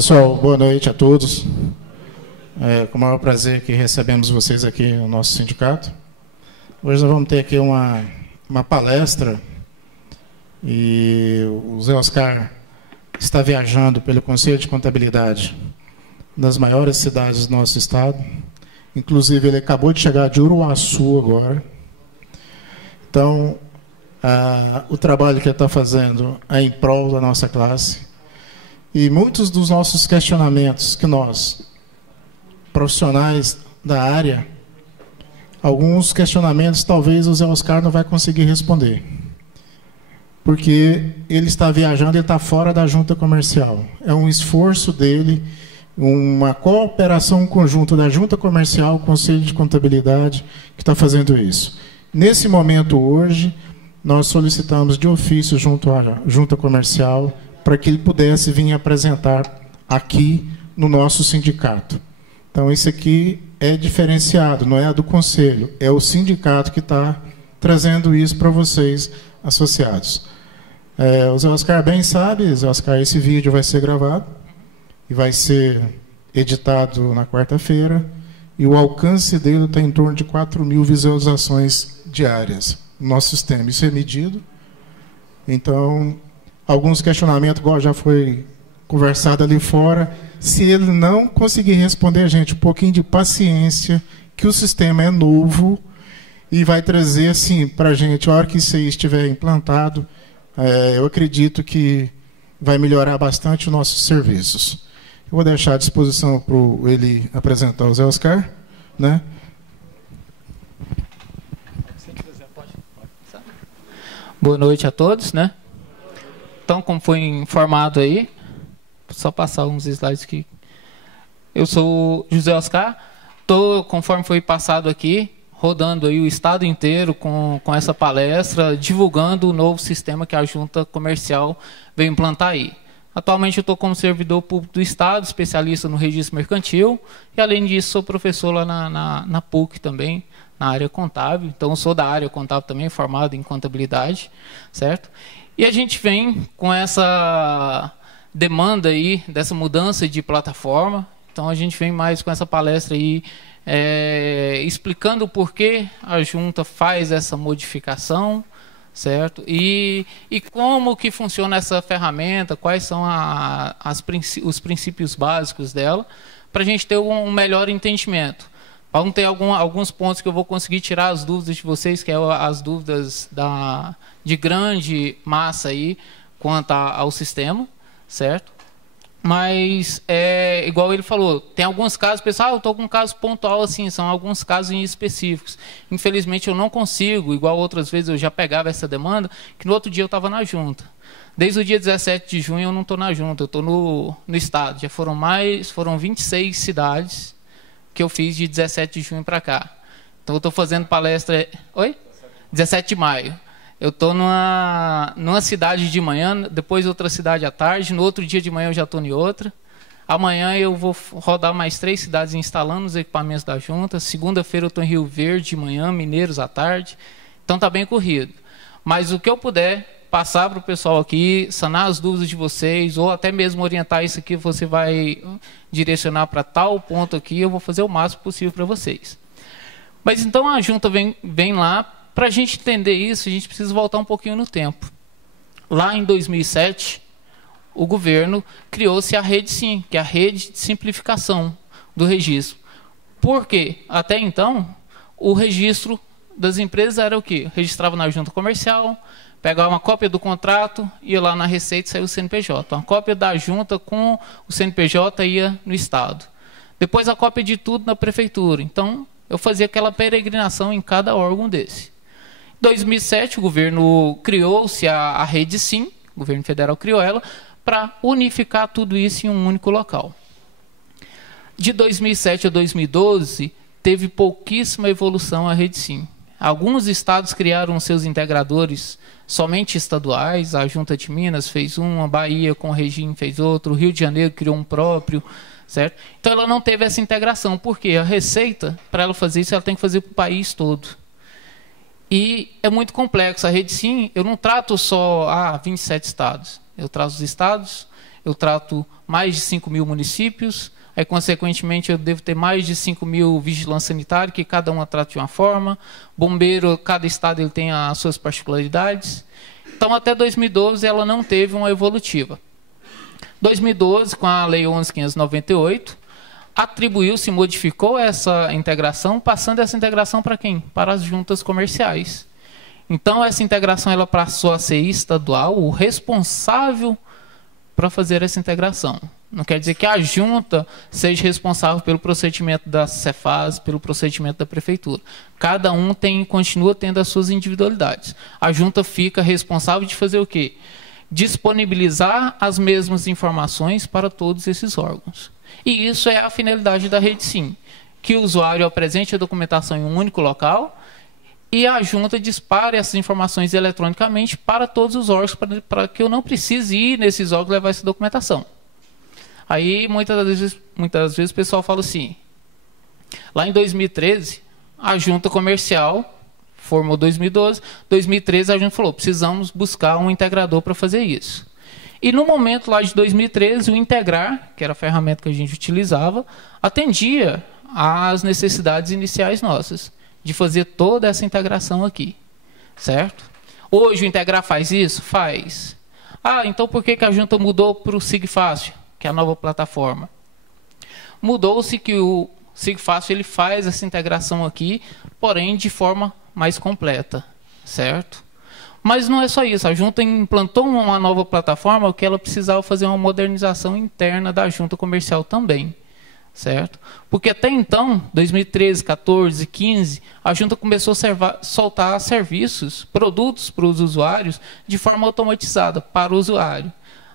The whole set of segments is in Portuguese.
Pessoal, boa noite a todos. Com o maior prazer que recebemos vocês aqui no nosso sindicato. Hoje nós vamos ter aqui uma palestra e o Zé Oscar está viajando pelo Conselho de Contabilidade das maiores cidades do nosso estado. Inclusive, ele acabou de chegar de Uruaçu agora. Então, o trabalho que ele está fazendo é em prol da nossa classe. E muitos dos nossos questionamentos que nós, profissionais da área, alguns questionamentos talvez o Zé Oscar não vai conseguir responder. Porque ele está viajando, ele está fora da junta comercial. É um esforço dele, uma cooperação conjunta da junta comercial, Conselho de Contabilidade, que está fazendo isso. Nesse momento, hoje, nós solicitamos de ofício junto à junta comercial para que ele pudesse vir apresentar aqui no nosso sindicato. Então, isso aqui é diferenciado, não é a do Conselho, é o sindicato que está trazendo isso para vocês, associados. O Zé Oscar bem sabe, Zé Oscar, esse vídeo vai ser gravado e vai ser editado na quarta-feira, e o alcance dele está em torno de 4.000 visualizações diárias no nosso sistema. Isso é medido. Então, alguns questionamentos, igual já foi conversado ali fora, se ele não conseguir responder, gente, um pouquinho de paciência, que o sistema é novo e vai trazer assim para a gente, a hora que isso aí estiver implantado, eu acredito que vai melhorar bastante os nossos serviços. Eu vou deixar à disposição para ele apresentar o Zé Oscar, né? Boa noite a todos, né? Então, como foi informado aí, só passar uns slides aqui. Eu sou José Oscar, estou, conforme foi passado aqui, rodando aí o estado inteiro com essa palestra, divulgando o novo sistema que a junta comercial veio implantar aí. Atualmente eu estou como servidor público do estado, especialista no registro mercantil, e além disso sou professor lá na PUC também, na área contábil. Então eu sou da área contábil também, formado em contabilidade, certo? E a gente vem com essa demanda aí, dessa mudança de plataforma. Então a gente vem mais com essa palestra aí, explicando o porquê a junta faz essa modificação, certo? E como que funciona essa ferramenta, quais são os princípios básicos dela, para a gente ter um melhor entendimento. Vão ter alguns pontos que eu vou conseguir tirar as dúvidas de vocês, que é as dúvidas de grande massa aí quanto ao sistema, certo? Mas, igual ele falou, tem alguns casos, pessoal, eu estou com um caso pontual assim, são alguns casos específicos. Infelizmente eu não consigo, igual outras vezes eu já pegava essa demanda, que no outro dia eu estava na junta. Desde o dia 17 de junho eu não estou na junta, eu estou no estado. Já foram 26 cidades que eu fiz de 17 de junho para cá. Então eu estou fazendo palestra... Oi? 17 de maio. Eu estou numa cidade de manhã, depois outra cidade à tarde, no outro dia de manhã eu já estou em outra. Amanhã eu vou rodar mais 3 cidades instalando os equipamentos da junta. Segunda-feira eu estou em Rio Verde de manhã, Mineiros à tarde. Então está bem corrido. Mas o que eu puder passar para o pessoal aqui, sanar as dúvidas de vocês, ou até mesmo orientar isso aqui, você vai direcionar para tal ponto aqui, eu vou fazer o máximo possível para vocês. Mas então a junta vem lá. Para a gente entender isso, a gente precisa voltar um pouquinho no tempo. Lá em 2007, o governo criou-se a Rede Sim, que é a rede de simplificação do registro. Por quê? Até então, o registro das empresas era o quê? Registrava na junta comercial, pegava uma cópia do contrato, ia lá na Receita e saía o CNPJ. Uma cópia da junta com o CNPJ ia no Estado. Depois a cópia de tudo na prefeitura. Então, eu fazia aquela peregrinação em cada órgão desse. Em 2007, o governo criou-se a Rede Sim, o governo federal criou ela, para unificar tudo isso em um único local. De 2007 a 2012, teve pouquíssima evolução a Rede Sim. Alguns estados criaram seus integradores somente estaduais, a Junta de Minas fez um, a Bahia com o Regime fez outro, o Rio de Janeiro criou um próprio, certo? Então ela não teve essa integração, porque a Receita, para ela fazer isso, ela tem que fazer para o país todo. E é muito complexo. A Rede Sim, eu não trato só 27 estados. Eu trato os estados, eu trato mais de 5.000 municípios, aí, consequentemente, eu devo ter mais de 5.000 vigilantes sanitários, que cada uma trata de uma forma. Bombeiro, cada estado ele tem as suas particularidades. Então, até 2012, ela não teve uma evolutiva. 2012, com a Lei 11.598, atribuiu-se, modificou essa integração, passando essa integração para quem? Para as juntas comerciais. Então, essa integração ela passou a ser estadual, o responsável para fazer essa integração. Não quer dizer que a junta seja responsável pelo procedimento da Cefaz, pelo procedimento da prefeitura. Cada um continua tendo as suas individualidades. A junta fica responsável de fazer o quê? Disponibilizar as mesmas informações para todos esses órgãos. E isso é a finalidade da Rede Sim, que o usuário apresente a documentação em um único local e a junta dispare essas informações eletronicamente para todos os órgãos, para que eu não precise ir nesses órgãos levar essa documentação. Aí, muitas vezes o pessoal fala assim, lá em 2013, a junta comercial formou 2012, 2013 a junta falou, precisamos buscar um integrador para fazer isso. E no momento lá de 2013, o Integrar, que era a ferramenta que a gente utilizava, atendia às necessidades iniciais nossas, de fazer toda essa integração aqui, certo? Hoje o Integrar faz isso? Faz. Ah, então por que a junta mudou para o SigFácil, que é a nova plataforma? Mudou-se que o SigFácil ele faz essa integração aqui, porém de forma mais completa, certo? Mas não é só isso, a junta implantou uma nova plataforma que ela precisava fazer uma modernização interna da junta comercial também, certo? Porque até então, 2013, 14, 15, a junta começou a soltar serviços, produtos para os usuários de forma automatizada para o usuário.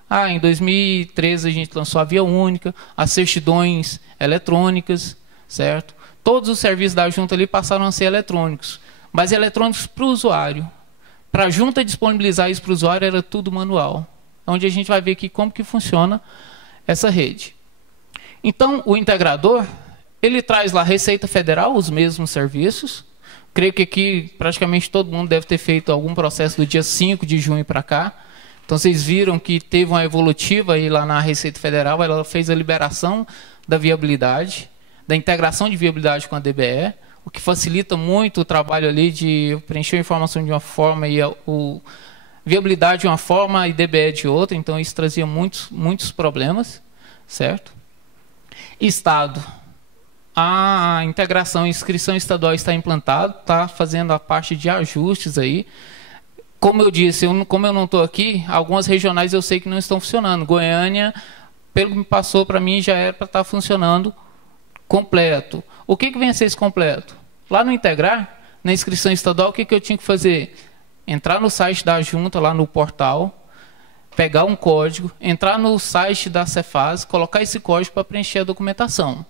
Ah, em 2013 a gente lançou a Via Única, as certidões eletrônicas, certo? Todos os serviços da junta ali passaram a ser eletrônicos, mas eletrônicos para o usuário. Para a junta disponibilizar isso para o usuário era tudo manual. Onde a gente vai ver aqui como que funciona essa rede. Então, o integrador, ele traz lá a Receita Federal, os mesmos serviços. Creio que aqui praticamente todo mundo deve ter feito algum processo do dia 5 de junho para cá. Então, vocês viram que teve uma evolutiva aí lá na Receita Federal, ela fez a liberação da viabilidade, da integração de viabilidade com a DBE, o que facilita muito o trabalho ali de preencher a informação de uma forma e viabilidade de uma forma e DBE de outra. Então, isso trazia muitos problemas, certo? Estado. A integração e inscrição estadual está implantada, está fazendo a parte de ajustes aí. Como eu disse, como eu não estou aqui, algumas regionais eu sei que não estão funcionando. Goiânia, pelo que me passou para mim, já era para estar funcionando completo. O que vem a ser esse completo? Lá no Integrar, na inscrição estadual, o que eu tinha que fazer? Entrar no site da junta, lá no portal, pegar um código, entrar no site da Cefaz, colocar esse código para preencher a documentação.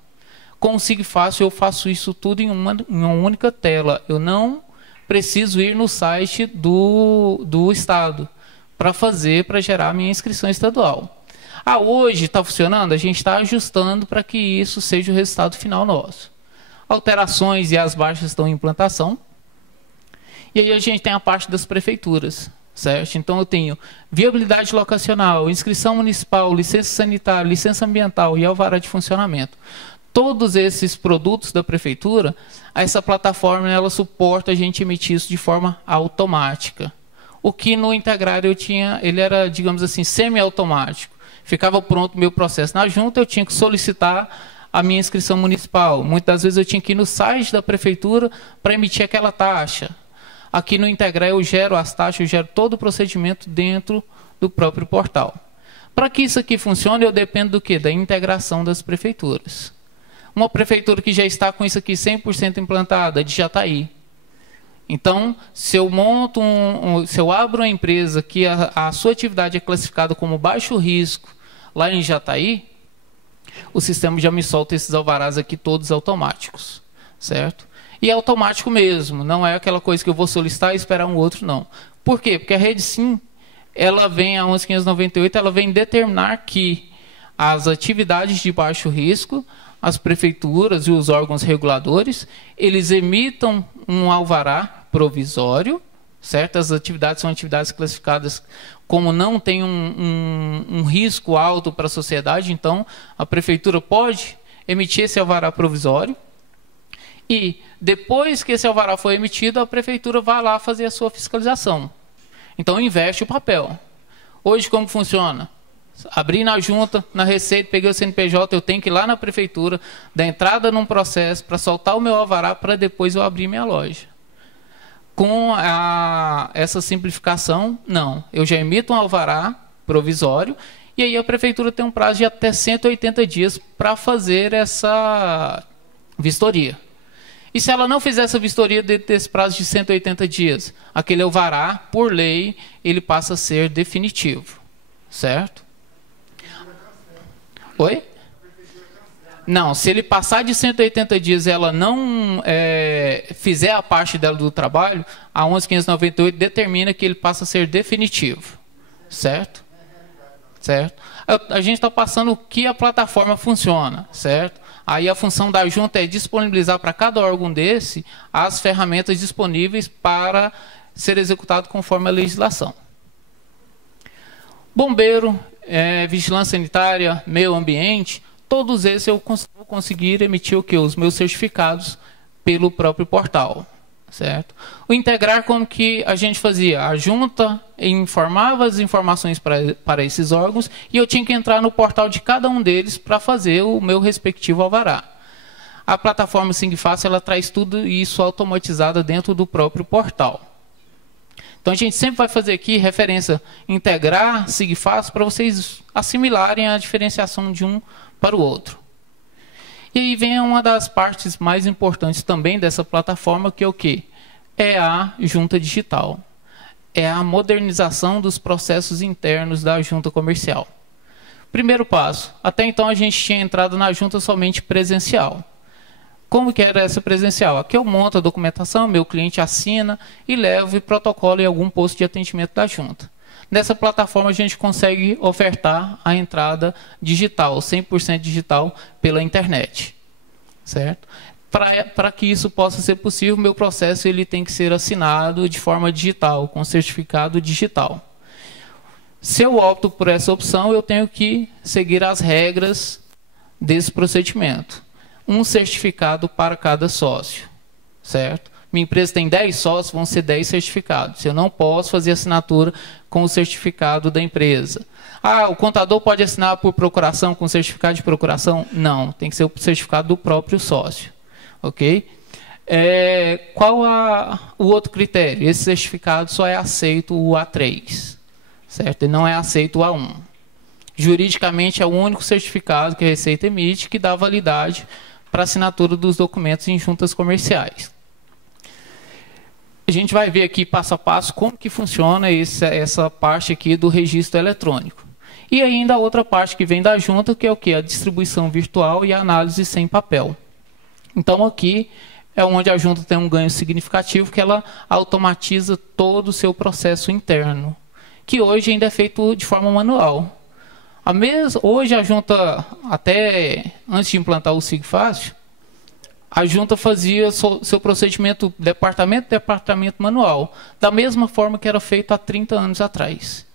Com o SigFácil eu faço isso tudo em uma única tela. Eu não preciso ir no site do Estado para gerar a minha inscrição estadual. Ah, hoje está funcionando? A gente está ajustando para que isso seja o resultado final nosso. Alterações e as baixas estão em implantação. E aí a gente tem a parte das prefeituras, certo? Então eu tenho viabilidade locacional, inscrição municipal, licença sanitária, licença ambiental e alvará de funcionamento. Todos esses produtos da prefeitura, essa plataforma ela suporta a gente emitir isso de forma automática. O que no Integrar ele era, digamos assim, semi-automático. Ficava pronto o meu processo na junta, eu tinha que solicitar a minha inscrição municipal. Muitas vezes eu tinha que ir no site da prefeitura para emitir aquela taxa. Aqui no Integrar eu gero as taxas, eu gero todo o procedimento dentro do próprio portal. Para que isso aqui funcione, eu dependo do quê? Da integração das prefeituras. Uma prefeitura que já está com isso aqui 100% implantada, de Jataí. Então, se eu monto se eu abro uma empresa que a sua atividade é classificada como baixo risco lá em Jataí, o sistema já me solta esses alvarás aqui todos automáticos, certo? E é automático mesmo, não é aquela coisa que eu vou solicitar e esperar um outro, não. Por quê? Porque a Rede Sim, ela vem, a 11.598, ela vem determinar que as atividades de baixo risco, as prefeituras e os órgãos reguladores, eles emitam um alvará provisório, Certas atividades são atividades classificadas como não tem um risco alto para a sociedade, então a prefeitura pode emitir esse alvará provisório e depois que esse alvará for emitido, a prefeitura vai lá fazer a sua fiscalização. Então inverte o papel. Hoje como funciona? Abri na junta, na Receita, peguei o CNPJ, eu tenho que ir lá na prefeitura, dar entrada num processo para soltar o meu alvará para depois eu abrir minha loja. Com essa simplificação, não. Eu já emito um alvará provisório e aí a prefeitura tem um prazo de até 180 dias para fazer essa vistoria. E se ela não fizer essa vistoria dentro desse prazo de 180 dias, aquele alvará, por lei, ele passa a ser definitivo. Certo? Oi? Não, se ele passar de 180 dias e ela não fizer a parte dela do trabalho, a 11.598 determina que ele passa a ser definitivo. Certo? Certo? A gente está passando o que a plataforma funciona, certo? Aí a função da junta é disponibilizar para cada órgão desse as ferramentas disponíveis para ser executado conforme a legislação. Bombeiro, vigilância sanitária, meio ambiente, todos esses eu vou conseguir emitir o que? Os meus certificados pelo próprio portal. Certo? O integrar, como que a gente fazia? A junta informava as informações para esses órgãos e eu tinha que entrar no portal de cada um deles para fazer o meu respectivo alvará. A plataforma SigFácil, ela traz tudo isso automatizado dentro do próprio portal. Então a gente sempre vai fazer aqui referência integrar, SigFácil, para vocês assimilarem a diferenciação de um para o outro. E aí vem uma das partes mais importantes também dessa plataforma, que é o quê? É a junta digital. É a modernização dos processos internos da junta comercial. Primeiro passo. Até então a gente tinha entrado na junta somente presencial. Como que era essa presencial? Aqui eu monto a documentação, meu cliente assina e levo e protocolo em algum posto de atendimento da junta. Nessa plataforma a gente consegue ofertar a entrada digital, 100% digital pela internet. Certo? Para que isso possa ser possível, meu processo ele tem que ser assinado de forma digital, com certificado digital. Se eu opto por essa opção, eu tenho que seguir as regras desse procedimento. Um certificado para cada sócio. Certo? Minha empresa tem 10 sócios, vão ser 10 certificados. Eu não posso fazer assinatura com o certificado da empresa. Ah, o contador pode assinar por procuração, com certificado de procuração? Não, tem que ser o certificado do próprio sócio. Ok? Qual o outro critério? Esse certificado só é aceito o A3. Certo? Ele não é aceito o A1. Juridicamente é o único certificado que a Receita emite que dá validade para assinatura dos documentos em juntas comerciais. A gente vai ver aqui passo a passo como que funciona essa parte aqui do registro eletrônico. E ainda a outra parte que vem da junta, que é o que? A distribuição virtual e a análise sem papel. Então aqui é onde a junta tem um ganho significativo, que ela automatiza todo o seu processo interno, que hoje ainda é feito de forma manual. Hoje a junta, até antes de implantar o SigFácil, a junta fazia seu procedimento departamento manual, da mesma forma que era feito há 30 anos atrás.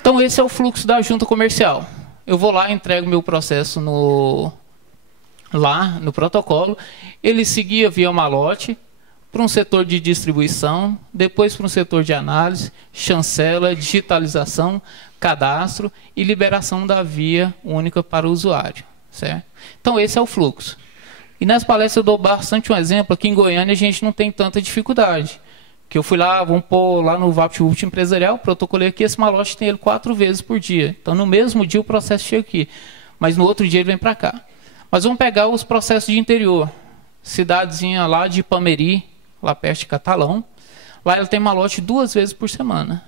Então esse é o fluxo da junta comercial. Eu vou lá, entrego meu processo lá no protocolo, ele seguia via malote para um setor de distribuição, depois para um setor de análise, chancela, digitalização, cadastro e liberação da via única para o usuário. Certo? Então esse é o fluxo. E nas palestras eu dou bastante um exemplo. Aqui em Goiânia a gente não tem tanta dificuldade. Que eu fui lá, vamos pôr lá no VaptVupt empresarial, protocolei aqui, esse malote tem ele 4 vezes por dia. Então no mesmo dia o processo chega aqui, mas no outro dia ele vem para cá. Mas vamos pegar os processos de interior. Cidadezinha lá de Ipameri, lá perto de Catalão. Lá ele tem malote 2 vezes por semana.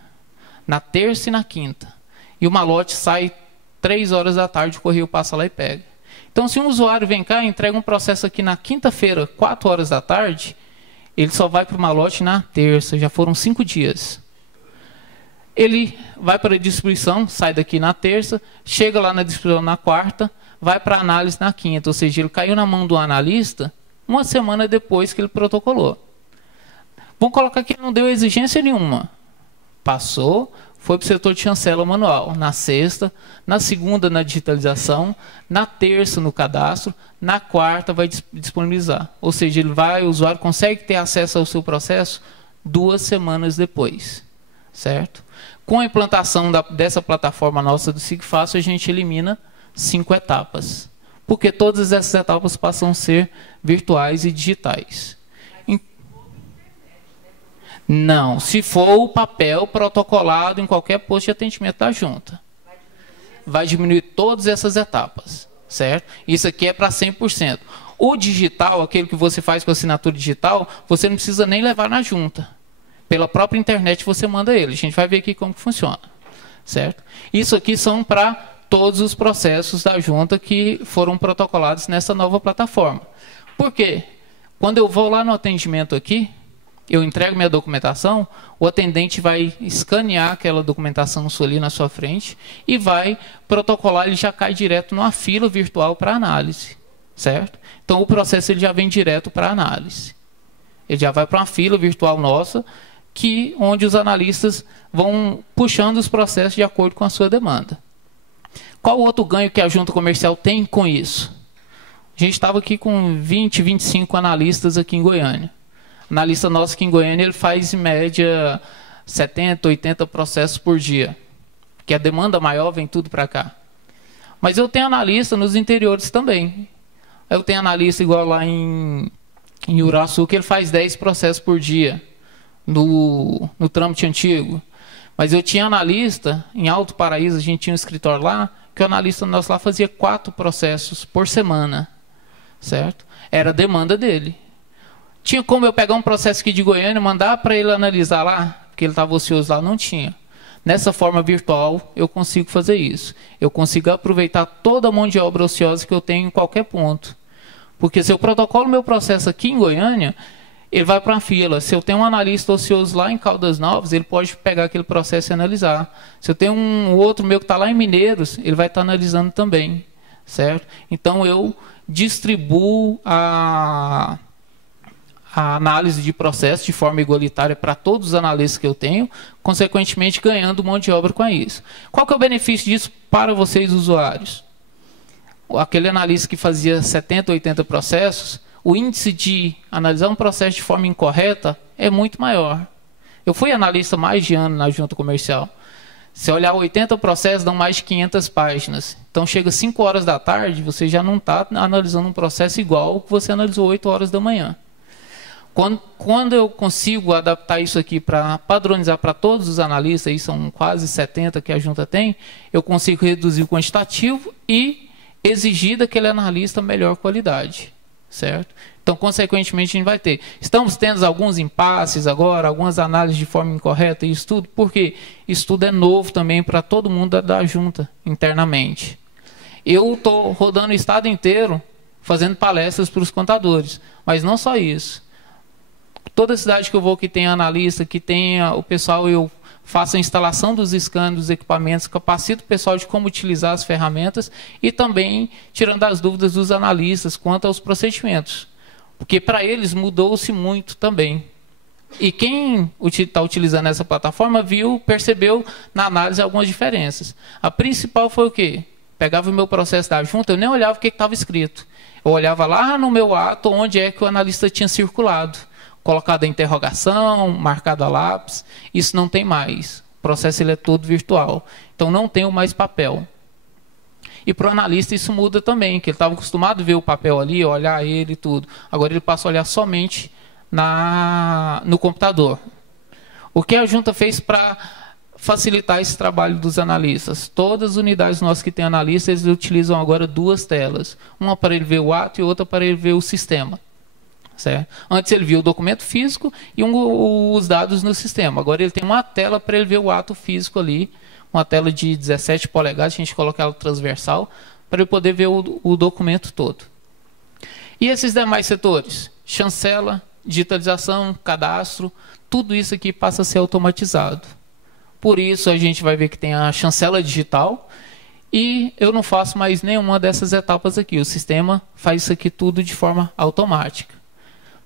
Na terça e na quinta. E o malote sai 3 horas da tarde, o correio passa lá e pega. Então, se um usuário vem cá e entrega um processo aqui na quinta-feira, 4 horas da tarde, ele só vai para o malote na terça, já foram 5 dias. Ele vai para a distribuição, sai daqui na terça, chega lá na distribuição na quarta, vai para a análise na quinta, ou seja, ele caiu na mão do analista 1 semana depois que ele protocolou. Vamos colocar que não deu exigência nenhuma. Passou, foi para o setor de chancela manual. Na sexta, na segunda na digitalização, na terça no cadastro, na quarta vai disponibilizar. Ou seja, o usuário consegue ter acesso ao seu processo 2 semanas depois. Certo? Com a implantação dessa plataforma nossa do SIGFácil, a gente elimina 5 etapas. Porque todas essas etapas passam a ser virtuais e digitais. Não, se for o papel protocolado em qualquer posto de atendimento da junta. Vai diminuir todas essas etapas, certo? Isso aqui é para 100%. O digital, aquele que você faz com assinatura digital, você não precisa nem levar na junta. Pela própria internet você manda ele. A gente vai ver aqui como funciona, certo? Isso aqui são para todos os processos da junta que foram protocolados nessa nova plataforma. Por quê? Quando eu vou lá no atendimento aqui, eu entrego minha documentação, o atendente vai escanear aquela documentação sua ali na sua frente e vai protocolar, ele já cai direto numa fila virtual para análise, certo? Então o processo ele já vem direto para análise. Ele já vai para uma fila virtual nossa, onde os analistas vão puxando os processos de acordo com a sua demanda. Qual outro ganho que a junta comercial tem com isso? A gente estava aqui com 20, 25 analistas aqui em Goiânia. Analista nosso aqui em Goiânia, ele faz em média 70, 80 processos por dia. Porque a demanda maior vem tudo para cá. Mas eu tenho analista nos interiores também. Eu tenho analista igual lá em Uraçu, que ele faz 10 processos por dia no trâmite antigo. Mas eu tinha analista, em Alto Paraíso, a gente tinha um escritório lá, que o analista nosso lá fazia 4 processos por semana. Certo? Era a demanda dele. Tinha como eu pegar um processo aqui de Goiânia e mandar para ele analisar lá, porque ele estava ocioso lá? Não tinha. Nessa forma virtual, eu consigo fazer isso. Eu consigo aproveitar toda a mão de obra ociosa que eu tenho em qualquer ponto. Porque se eu protocolo meu processo aqui em Goiânia, ele vai para a fila. Se eu tenho um analista ocioso lá em Caldas Novas, ele pode pegar aquele processo e analisar. Se eu tenho um outro meu que está lá em Mineiros, ele vai estar analisando também. Certo? Então, eu distribuo a análise de processo de forma igualitária para todos os analistas que eu tenho, consequentemente ganhando mão de obra com isso. Qual que é o benefício disso para vocês, usuários? Aquele analista que fazia 70, 80 processos, o índice de analisar um processo de forma incorreta é muito maior. Eu fui analista mais de ano na junta comercial. Se olhar 80 processos, dão mais de 500 páginas. Então, chega 5 horas da tarde, você já não está analisando um processo igual ao que você analisou 8 horas da manhã. Quando eu consigo adaptar isso aqui para padronizar para todos os analistas, aí são quase 70 que a junta tem, eu consigo reduzir o quantitativo e exigir daquele analista melhor qualidade. Certo? Então, consequentemente, a gente vai ter. Estamos tendo alguns impasses agora, algumas análises de forma incorreta, e isso tudo, porque isso tudo é novo também para todo mundo da junta, internamente. Eu estou rodando o estado inteiro, fazendo palestras para os contadores, mas não só isso. Toda cidade que eu vou que tenha analista, que tenha o pessoal, eu faço a instalação dos scanners, dos equipamentos, capacito o pessoal de como utilizar as ferramentas e também tirando as dúvidas dos analistas quanto aos procedimentos. Porque para eles mudou-se muito também. E quem está utilizando essa plataforma percebeu na análise algumas diferenças. A principal foi o quê? Pegava o meu processo da junta, eu nem olhava o que estava escrito. Eu olhava lá no meu ato onde é que o analista tinha circulado. Colocado a interrogação, marcado a lápis, isso não tem mais. O processo ele é todo virtual. Então, não tenho mais papel. E para o analista isso muda também, que ele estava acostumado a ver o papel ali, olhar ele e tudo. Agora ele passa a olhar somente no computador. O que a junta fez para facilitar esse trabalho dos analistas? Todas as unidades nossas que têm analista, eles utilizam agora 2 telas. Uma para ele ver o ato e outra para ele ver o sistema. Certo? Antes ele via o documento físico e os dados no sistema. Agora ele tem uma tela para ele ver o ato físico ali, uma tela de 17 polegadas, a gente coloca ela transversal, para ele poder ver o documento todo. E esses demais setores? Chancela, digitalização, cadastro, tudo isso aqui passa a ser automatizado. Por isso a gente vai ver que tem a chancela digital e eu não faço mais nenhuma dessas etapas aqui. O sistema faz isso aqui tudo de forma automática.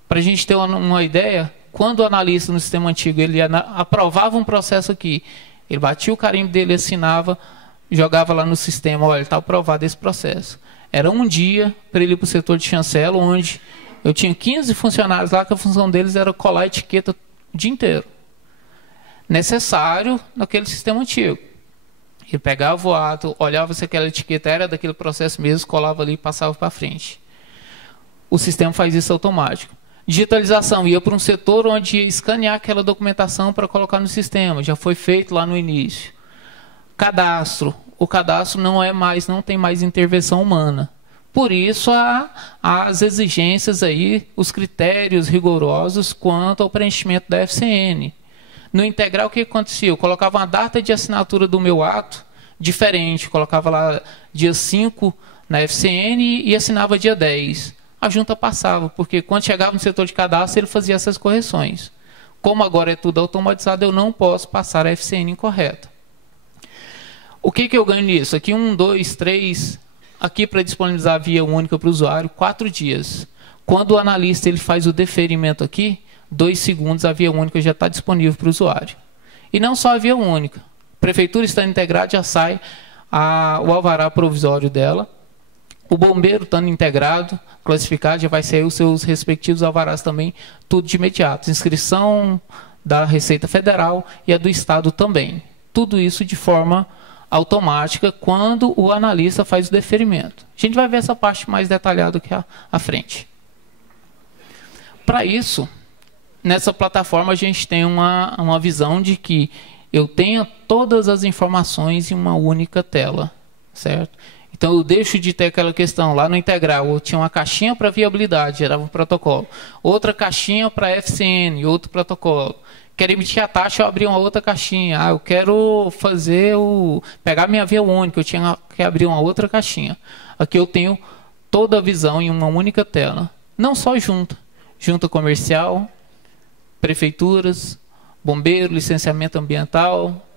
Para a gente ter uma ideia, quando o analista no sistema antigo ele aprovava um processo aqui, ele batia o carimbo dele, assinava, jogava lá no sistema, olha, está aprovado esse processo. Era um dia para ele ir para o setor de chancela, onde eu tinha 15 funcionários lá, que a função deles era colar a etiqueta o dia inteiro. Necessário naquele sistema antigo. Ele pegava o ato, olhava se aquela etiqueta era daquele processo mesmo, colava ali e passava para frente. O sistema faz isso automático. Digitalização, ia para um setor onde ia escanear aquela documentação para colocar no sistema. Já foi feito lá no início. Cadastro. O cadastro não tem mais intervenção humana. Por isso, as exigências aí, os critérios rigorosos quanto ao preenchimento da FCN. No integral, o que acontecia? Eu colocava uma data de assinatura do meu ato diferente. Colocava lá dia 5 na FCN e assinava dia 10. A junta passava, porque quando chegava no setor de cadastro, ele fazia essas correções. Como agora é tudo automatizado, eu não posso passar a FCN incorreta. O que eu ganho nisso? Aqui 1, 2, 3... Aqui para disponibilizar a via única para o usuário, 4 dias. Quando o analista ele faz o deferimento aqui, 2 segundos a via única já está disponível para o usuário. E não só a via única. A prefeitura estando integrada, já sai o alvará provisório dela. O bombeiro estando integrado, classificado, já vai sair os seus respectivos alvarás também, tudo de imediato. Inscrição da Receita Federal e a do Estado também. Tudo isso de forma automática quando o analista faz o deferimento. A gente vai ver essa parte mais detalhada aqui à frente. Para isso, nessa plataforma a gente tem uma visão de que eu tenha todas as informações em uma única tela, certo? Então eu deixo de ter aquela questão lá no integral, eu tinha uma caixinha para viabilidade, gerava um protocolo, outra caixinha para FCN, outro protocolo. Quero emitir a taxa, eu abri uma outra caixinha. Eu quero pegar minha via única, eu tinha que abrir uma outra caixinha. Aqui eu tenho toda a visão em uma única tela. Não só junta comercial, prefeituras, bombeiro, licenciamento ambiental,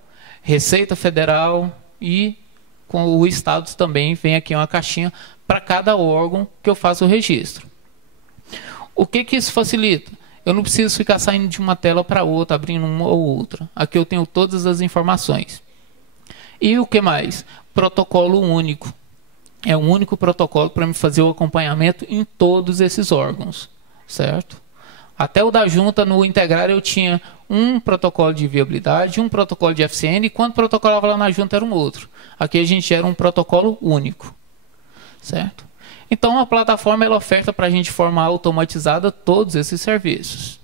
Receita Federal e com o Estado também vem aqui uma caixinha para cada órgão que eu faço o registro. O que isso facilita? Eu não preciso ficar saindo de uma tela para outra, abrindo uma ou outra. Aqui eu tenho todas as informações. E o que mais? Protocolo único. É um único protocolo para me fazer o acompanhamento em todos esses órgãos. Certo? Até o da junta, no integrar, eu tinha um protocolo de viabilidade, um protocolo de FCN, e quando protocolava lá na junta era um outro. Aqui a gente era um protocolo único. Certo? Então, a plataforma ela oferta para a gente de forma automatizada todos esses serviços.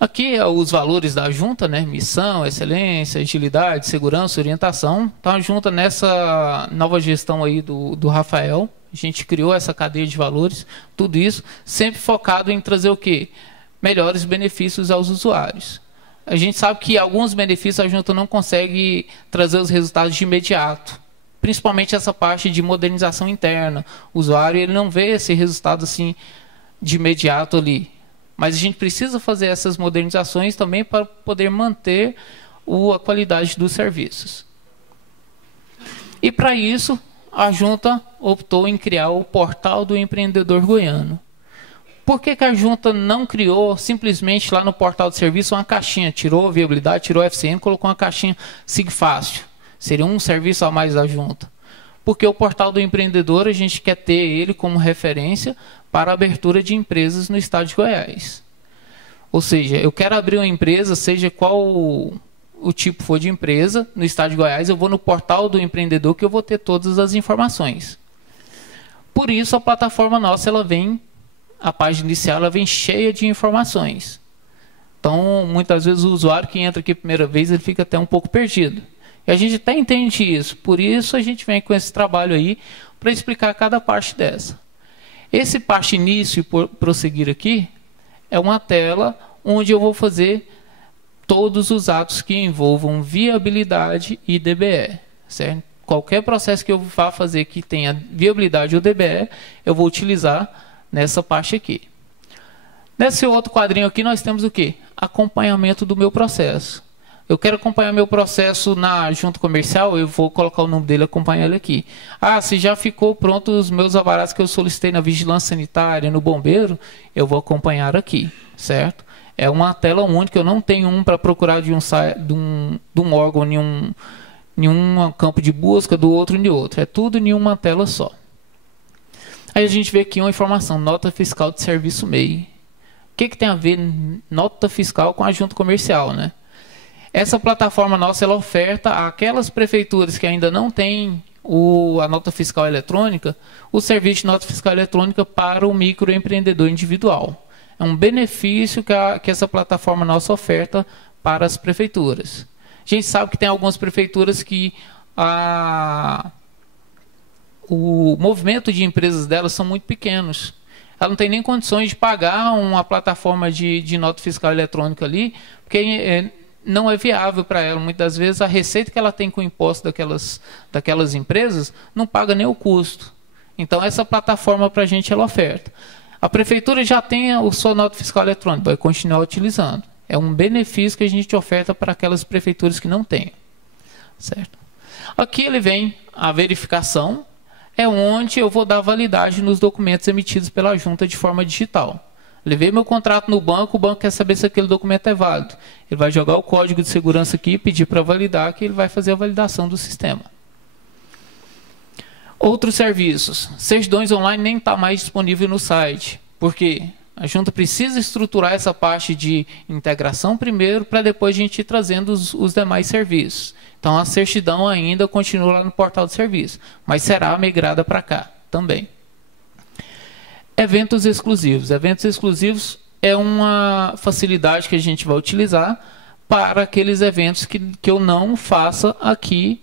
Aqui os valores da junta, né? Missão, excelência, agilidade, segurança, orientação. Então, a junta nessa nova gestão aí do Rafael, a gente criou essa cadeia de valores, tudo isso sempre focado em trazer o quê? Melhores benefícios aos usuários. A gente sabe que alguns benefícios a junta não consegue trazer os resultados de imediato. Principalmente essa parte de modernização interna. O usuário ele não vê esse resultado assim de imediato ali. Mas a gente precisa fazer essas modernizações também para poder manter a qualidade dos serviços. E para isso, a junta optou em criar o Portal do Empreendedor Goiano. Por que a junta não criou simplesmente lá no portal de serviço uma caixinha? Tirou a viabilidade, tirou a FCN, colocou uma caixinha SIGFácil. Seria um serviço a mais da junta. Porque o portal do empreendedor, a gente quer ter ele como referência para a abertura de empresas no estado de Goiás. Ou seja, eu quero abrir uma empresa, seja qual o tipo for de empresa, no estado de Goiás, eu vou no portal do empreendedor que eu vou ter todas as informações. Por isso, a plataforma nossa, a página inicial, ela vem cheia de informações. Então, muitas vezes o usuário que entra aqui a primeira vez, ele fica até um pouco perdido. E a gente até entende isso. Por isso a gente vem com esse trabalho aí para explicar cada parte dessa. Esse parte início e prosseguir aqui é uma tela onde eu vou fazer todos os atos que envolvam viabilidade e DBE. Certo? Qualquer processo que eu vá fazer que tenha viabilidade ou DBE, eu vou utilizar nessa parte aqui. Nesse outro quadrinho aqui nós temos o quê? Acompanhamento do meu processo. Eu quero acompanhar meu processo na junta comercial, eu vou colocar o nome dele e acompanhar ele aqui. Se já ficou pronto os meus alvarás que eu solicitei na vigilância sanitária, no bombeiro, eu vou acompanhar aqui. certo? É uma tela única, eu não tenho para procurar de um órgão, nenhum campo de busca, do outro em outro. É tudo em uma tela só. Aí a gente vê aqui uma informação, nota fiscal de serviço MEI. O que tem a ver nota fiscal com a junta comercial, né? Essa plataforma nossa, ela oferta àquelas prefeituras que ainda não têm a nota fiscal eletrônica, o serviço de nota fiscal eletrônica para o microempreendedor individual. É um benefício que essa plataforma nossa oferta para as prefeituras. A gente sabe que tem algumas prefeituras que o movimento de empresas delas são muito pequenos. Ela não tem nem condições de pagar uma plataforma de nota fiscal eletrônica ali, porque não é viável para ela. Muitas das vezes a receita que ela tem com o imposto daquelas empresas não paga nem o custo. Então essa plataforma para a gente ela oferta. A prefeitura já tem a sua nota fiscal eletrônica, vai continuar utilizando. É um benefício que a gente oferta para aquelas prefeituras que não têm. Certo? Aqui ele vem a verificação, é onde eu vou dar validade nos documentos emitidos pela junta de forma digital. Levei meu contrato no banco, o banco quer saber se aquele documento é válido. Ele vai jogar o código de segurança aqui e pedir para validar, que ele vai fazer a validação do sistema. Outros serviços. Certidões online nem está mais disponível no site. Porque a junta precisa estruturar essa parte de integração primeiro, para depois a gente ir trazendo os demais serviços. Então a certidão ainda continua lá no portal de serviço, mas será migrada para cá também. Eventos exclusivos. Eventos exclusivos é uma facilidade que a gente vai utilizar para aqueles eventos que eu não faça aqui,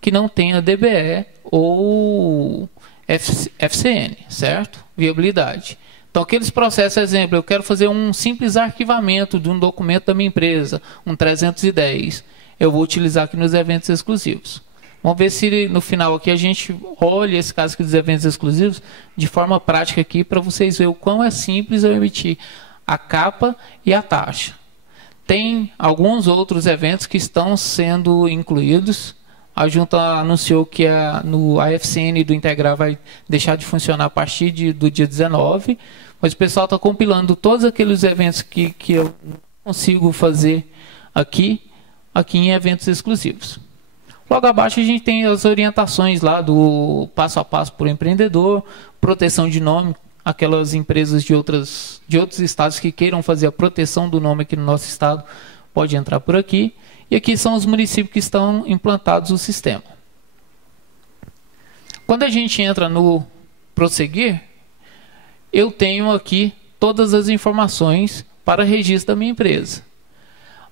que não tenha DBE ou FCN, certo? Viabilidade. Então, aqueles processos, exemplo, eu quero fazer um simples arquivamento de um documento da minha empresa, um 310, eu vou utilizar aqui nos eventos exclusivos. Vamos ver se no final aqui a gente olha esse caso aqui dos eventos exclusivos de forma prática aqui, para vocês verem o quão é simples eu emitir a capa e a taxa. Tem alguns outros eventos que estão sendo incluídos. A junta anunciou que a FCN do Integrar vai deixar de funcionar a partir do dia 19, mas o pessoal está compilando todos aqueles eventos que eu consigo fazer aqui em eventos exclusivos. Logo abaixo a gente tem as orientações lá do passo a passo para o empreendedor, proteção de nome, aquelas empresas de outros estados que queiram fazer a proteção do nome aqui no nosso estado, pode entrar por aqui. E aqui são os municípios que estão implantados no sistema. Quando a gente entra no prosseguir, eu tenho aqui todas as informações para registro da minha empresa.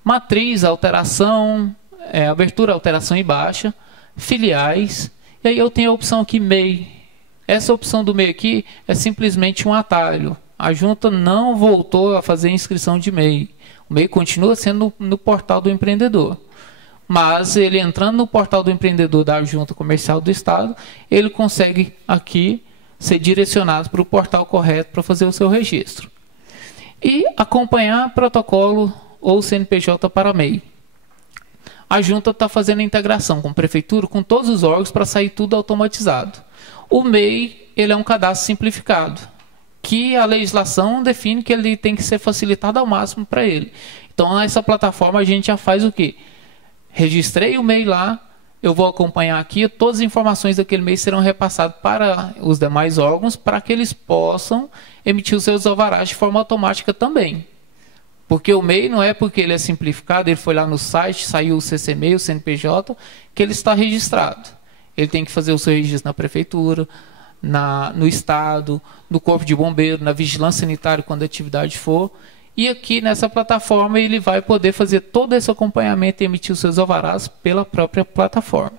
Matriz, alteração, abertura, alteração e baixa, filiais, e aí eu tenho a opção aqui MEI. Essa opção do MEI aqui é simplesmente um atalho. A junta não voltou a fazer inscrição de MEI. O MEI continua sendo no portal do empreendedor. Mas ele entrando no portal do empreendedor da junta comercial do estado, ele consegue aqui ser direcionado para o portal correto para fazer o seu registro. E acompanhar protocolo ou CNPJ para MEI. A junta está fazendo a integração com a prefeitura, com todos os órgãos, para sair tudo automatizado. O MEI ele é um cadastro simplificado, que a legislação define que ele tem que ser facilitado ao máximo para ele. Então, nessa plataforma, a gente já faz o quê? Registrei o MEI lá, eu vou acompanhar aqui, todas as informações daquele MEI serão repassadas para os demais órgãos, para que eles possam emitir os seus alvarás de forma automática também. Porque o MEI não é porque ele é simplificado, ele foi lá no site, saiu o CC-MEI, o CNPJ, que ele está registrado. Ele tem que fazer o seu registro na prefeitura, no estado, no corpo de bombeiro, na vigilância sanitária, quando a atividade for. E aqui nessa plataforma ele vai poder fazer todo esse acompanhamento e emitir os seus alvarás pela própria plataforma.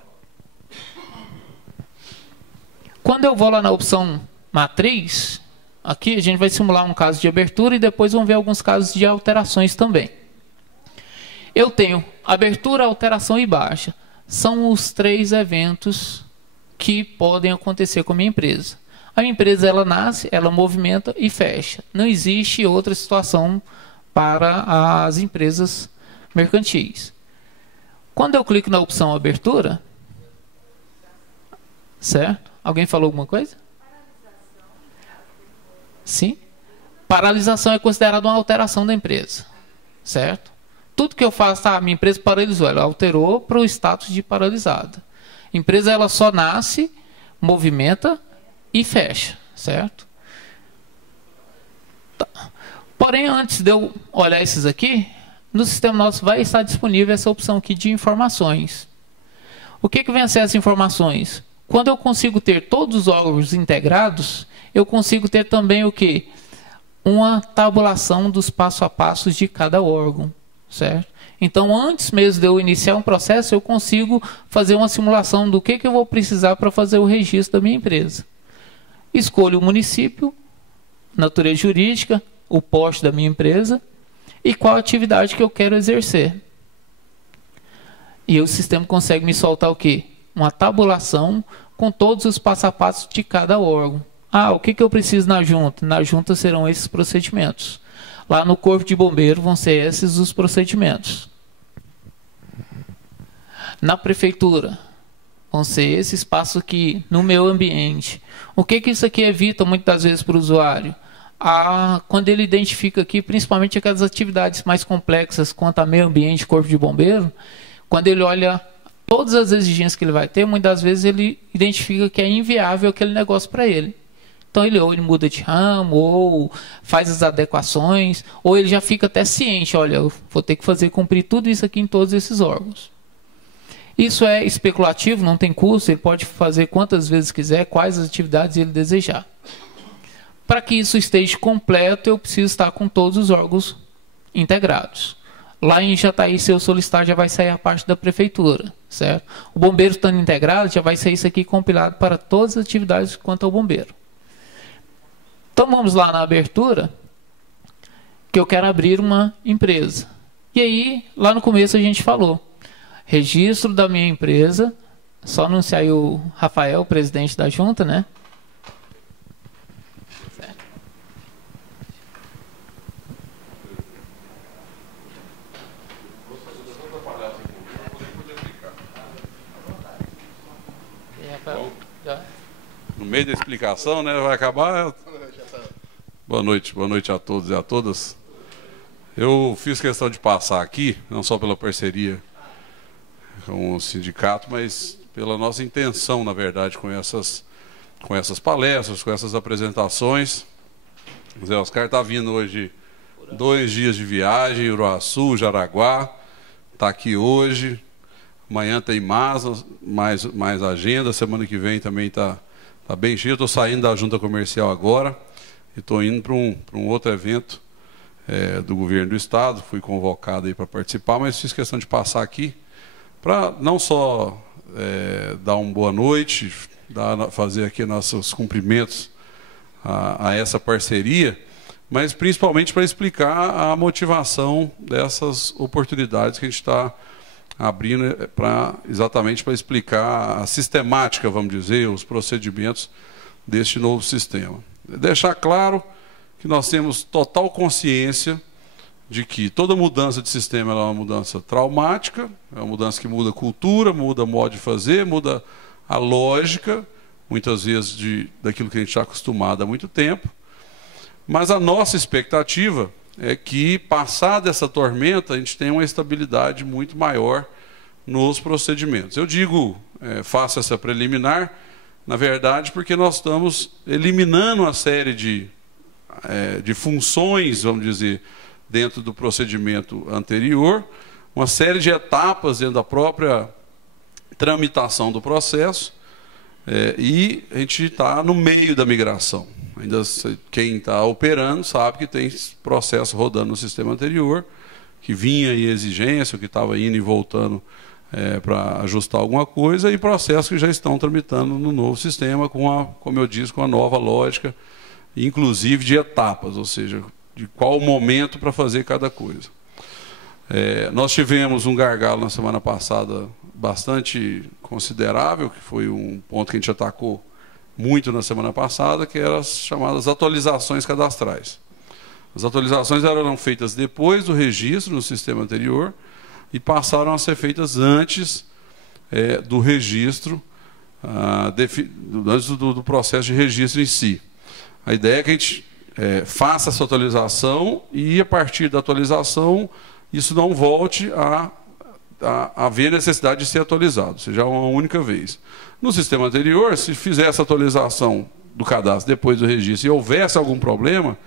Quando eu vou lá na opção matriz, aqui a gente vai simular um caso de abertura e depois vamos ver alguns casos de alterações também. Eu tenho abertura, alteração e baixa. São os 3 eventos que podem acontecer com a minha empresa. A minha empresa ela nasce, ela movimenta e fecha. Não existe outra situação para as empresas mercantis. Quando eu clico na opção abertura, certo? Alguém falou alguma coisa? Sim. Paralisação é considerada uma alteração da empresa, certo? Tudo que eu faço, a minha empresa paralisou, ela alterou para o status de paralisada. A empresa ela só nasce, movimenta e fecha, certo? Tá. Porém, antes de eu olhar esses aqui, no sistema nosso vai estar disponível essa opção aqui de informações. O que vem a ser essas informações? Quando eu consigo ter todos os órgãos integrados, eu consigo ter também o quê? Uma tabulação dos passo a passos de cada órgão, certo? Então, antes mesmo de eu iniciar um processo, eu consigo fazer uma simulação do que eu vou precisar para fazer o registro da minha empresa. Escolho o município, natureza jurídica, o porte da minha empresa e qual atividade que eu quero exercer. E o sistema consegue me soltar o quê? Uma tabulação com todos os passo a passo de cada órgão. Ah, o que eu preciso na junta? Na junta serão esses procedimentos. Lá no corpo de bombeiro vão ser esses os procedimentos. Na prefeitura vão ser esses passos aqui no meu ambiente. O que isso aqui evita muitas vezes para o usuário? Quando ele identifica aqui, principalmente aquelas atividades mais complexas quanto a meio ambiente, corpo de bombeiro, quando ele olha todas as exigências que ele vai ter, muitas vezes ele identifica que é inviável aquele negócio para ele. Então ou ele muda de ramo, ou faz as adequações, ou ele já fica até ciente, olha, eu vou ter que fazer cumprir tudo isso aqui em todos esses órgãos. Isso é especulativo, não tem custo, ele pode fazer quantas vezes quiser, quais as atividades ele desejar. Para que isso esteja completo, eu preciso estar com todos os órgãos integrados. Lá em Jataí, se eu solicitar, já vai sair a parte da prefeitura, certo? O bombeiro estando integrado, já vai ser isso aqui compilado para todas as atividades quanto ao bombeiro. Então vamos lá na abertura, que eu quero abrir uma empresa. E aí, lá no começo a gente falou, registro da minha empresa, só anunciar aí o Rafael, o presidente da junta, né? No meio da explicação, né? Vai acabar. Boa noite a todos e a todas. Eu fiz questão de passar aqui, não só pela parceria com o sindicato, mas pela nossa intenção, na verdade, com essas palestras, com essas apresentações. O Zé Oscar está vindo hoje 2 dias de viagem, Uruaçu, Jaraguá, está aqui hoje. Amanhã tem mais agenda, semana que vem também está bem cheio. Estou saindo da junta comercial agora e estou indo para um outro evento do governo do estado. Fui convocado aí para participar, mas fiz questão de passar aqui para não só dar uma boa noite, fazer aqui nossos cumprimentos a essa parceria, mas principalmente para explicar a motivação dessas oportunidades que a gente está abrindo exatamente para explicar a sistemática, vamos dizer, os procedimentos deste novo sistema. Deixar claro que nós temos total consciência de que toda mudança de sistema é uma mudança traumática, é uma mudança que muda a cultura, muda o modo de fazer, muda a lógica, muitas vezes daquilo que a gente está acostumado há muito tempo. Mas a nossa expectativa é que, passada essa tormenta, a gente tenha uma estabilidade muito maior nos procedimentos. Eu digo, faço essa preliminar, na verdade, porque nós estamos eliminando uma série de funções, vamos dizer, dentro do procedimento anterior, uma série de etapas dentro da própria tramitação do processo, e a gente está no meio da migração. Ainda quem está operando sabe que tem processo rodando no sistema anterior, que vinha em exigência, que estava indo e voltando para ajustar alguma coisa, e processos que já estão tramitando no novo sistema, como eu disse, com a nova lógica, inclusive de etapas, ou seja, de qual momento para fazer cada coisa. Nós tivemos um gargalo na semana passada bastante considerável, que foi um ponto que a gente atacou muito na semana passada, que eram as chamadas atualizações cadastrais. As atualizações eram feitas depois do registro no sistema anterior e passaram a ser feitas antes do registro, antes do processo de registro em si. A ideia é que a gente faça essa atualização e, a partir da atualização, isso não volte a haver necessidade de ser atualizado, seja uma única vez. No sistema anterior, se fizer essa atualização do cadastro depois do registro e houvesse algum problema,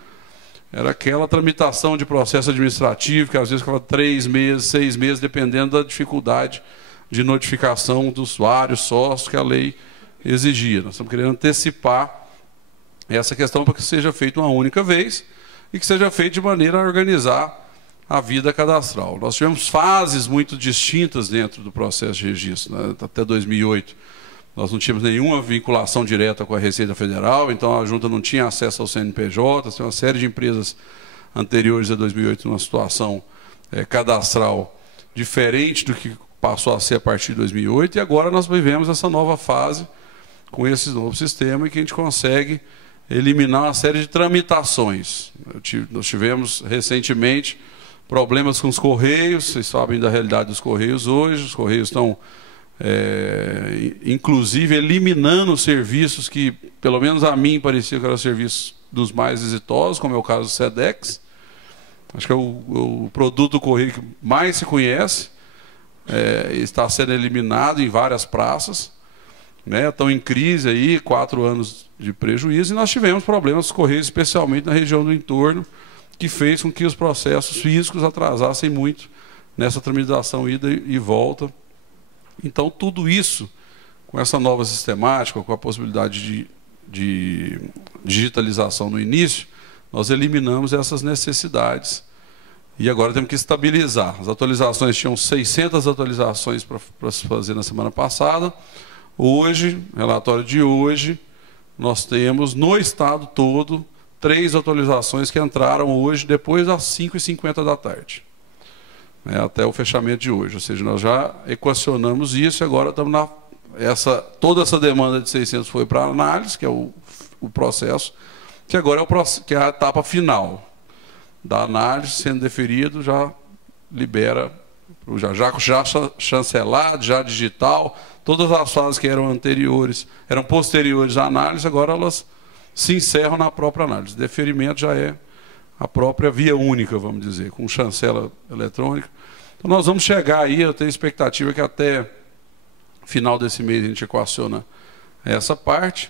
era aquela tramitação de processo administrativo, que às vezes ficava 3 meses, 6 meses, dependendo da dificuldade de notificação dos usuários, sócios, que a lei exigia. Nós estamos querendo antecipar essa questão para que seja feito uma única vez e que seja feito de maneira a organizar a vida cadastral. Nós tivemos fases muito distintas dentro do processo de registro, né? Até 2008 nós não tínhamos nenhuma vinculação direta com a Receita Federal, então a Junta não tinha acesso ao CNPJ, tem uma série de empresas anteriores a 2008 numa situação cadastral diferente do que passou a ser a partir de 2008, e agora nós vivemos essa nova fase com esse novo sistema, em que a gente consegue eliminar uma série de tramitações. Nós tivemos recentemente problemas com os Correios, vocês sabem da realidade dos Correios hoje, os Correios estão inclusive eliminando serviços que, pelo menos a mim, parecia que eram serviços dos mais exitosos, como é o caso do SEDEX. Acho que é o produto do Correio que mais se conhece, está sendo eliminado em várias praças, né? Estão em crise aí, 4 anos de prejuízo, e nós tivemos problemas com os Correios, especialmente na região do entorno, que fez com que os processos físicos atrasassem muito nessa tramitação ida e volta. Então, tudo isso, com essa nova sistemática, com a possibilidade de digitalização no início, nós eliminamos essas necessidades. E agora temos que estabilizar. As atualizações, tinham 600 atualizações para se fazer na semana passada. Hoje, relatório de hoje, nós temos no estado todo 3 atualizações que entraram hoje, depois das 5h50 da tarde. Até o fechamento de hoje. Ou seja, nós já equacionamos isso e agora estamos toda essa demanda de 600 foi para análise, que é o processo, que agora que é a etapa final da análise, sendo deferido, já libera, já chancelado, já digital, todas as fases que eram posteriores à análise, agora elas se encerram na própria análise. Deferimento já é a própria via única, vamos dizer, com chancela eletrônica. Então nós vamos chegar aí, eu tenho expectativa que até final desse mês a gente equaciona essa parte.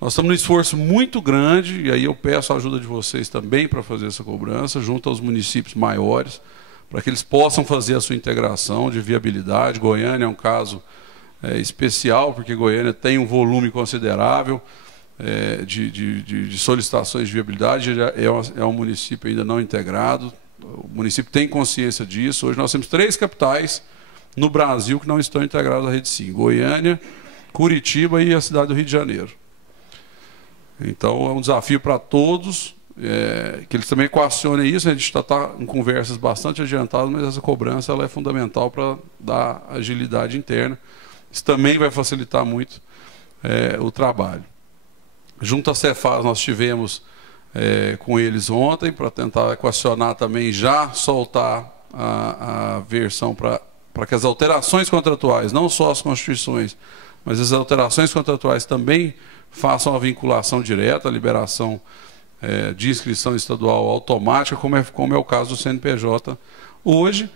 Nós estamos num esforço muito grande, e aí eu peço a ajuda de vocês também para fazer essa cobrança, junto aos municípios maiores, para que eles possam fazer a sua integração de viabilidade. Goiânia é um caso especial, porque Goiânia tem um volume considerável de solicitações de viabilidade, é um município ainda não integrado, o município tem consciência disso. Hoje nós temos 3 capitais no Brasil que não estão integradas à Rede Sim: Goiânia, Curitiba e a cidade do Rio de Janeiro. Então é um desafio para todos, que eles também equacionem isso. A gente está em conversas bastante adiantadas, mas essa cobrança ela é fundamental para dar agilidade interna. Isso também vai facilitar muito o trabalho. Junto à Cefaz, nós tivemos com eles ontem, para tentar equacionar também, já soltar a versão para que as alterações contratuais, não só as constituições, mas as alterações contratuais também façam a vinculação direta, a liberação de inscrição estadual automática, como é o caso do CNPJ. Hoje,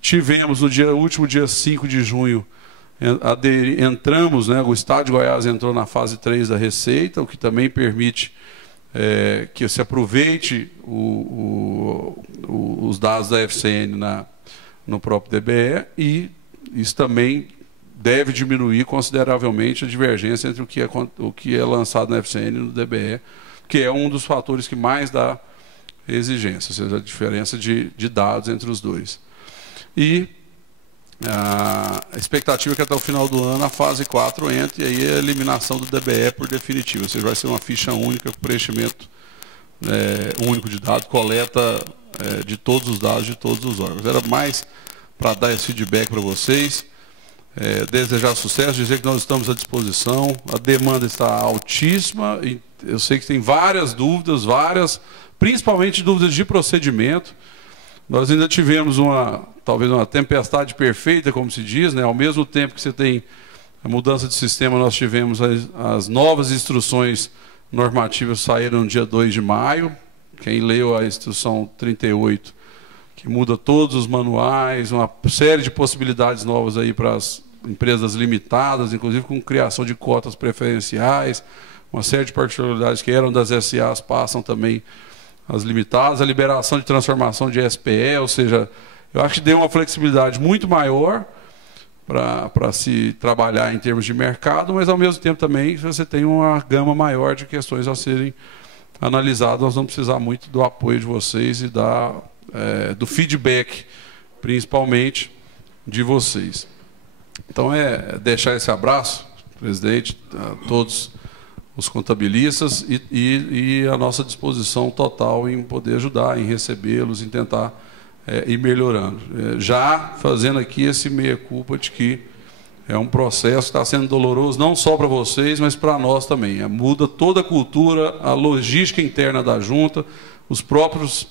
tivemos no último dia 5 de junho, entramos, o Estado de Goiás entrou na fase 3 da Receita, o que também permite que se aproveite os dados da FCN no próprio DBE, e isso também deve diminuir consideravelmente a divergência entre o que é lançado na FCN e no DBE, que é um dos fatores que mais dá exigência, ou seja, a diferença de dados entre os dois. E a expectativa é que até o final do ano a fase 4 entre, e aí a eliminação do DBE por definitivo, ou seja, vai ser uma ficha única, preenchimento único de dados, coleta de todos os dados de todos os órgãos. Era mais para dar esse feedback para vocês, desejar sucesso, dizer que nós estamos à disposição. A demanda está altíssima, e eu sei que tem várias dúvidas, principalmente dúvidas de procedimento. Nós ainda tivemos talvez uma tempestade perfeita, como se diz, ao mesmo tempo que você tem a mudança de sistema, nós tivemos as novas instruções normativas saíram no dia 2 de maio. Quem leu a instrução 38, que muda todos os manuais, uma série de possibilidades novas aí para as empresas limitadas, inclusive com criação de cotas preferenciais, uma série de particularidades que eram das SAs passam também as limitadas, a liberação de transformação de SPE, ou seja, eu acho que deu uma flexibilidade muito maior para se trabalhar em termos de mercado, mas ao mesmo tempo também você tem uma gama maior de questões a serem analisadas. Nós vamos precisar muito do apoio de vocês e do feedback, principalmente de vocês. Então deixar esse abraço, presidente, a todos os contabilistas e a nossa disposição total em poder ajudar, em recebê-los, em tentar ir melhorando. Já fazendo aqui esse meia-culpa de que é um processo que está sendo doloroso, não só para vocês, mas para nós também. Muda toda a cultura, a logística interna da junta, os próprios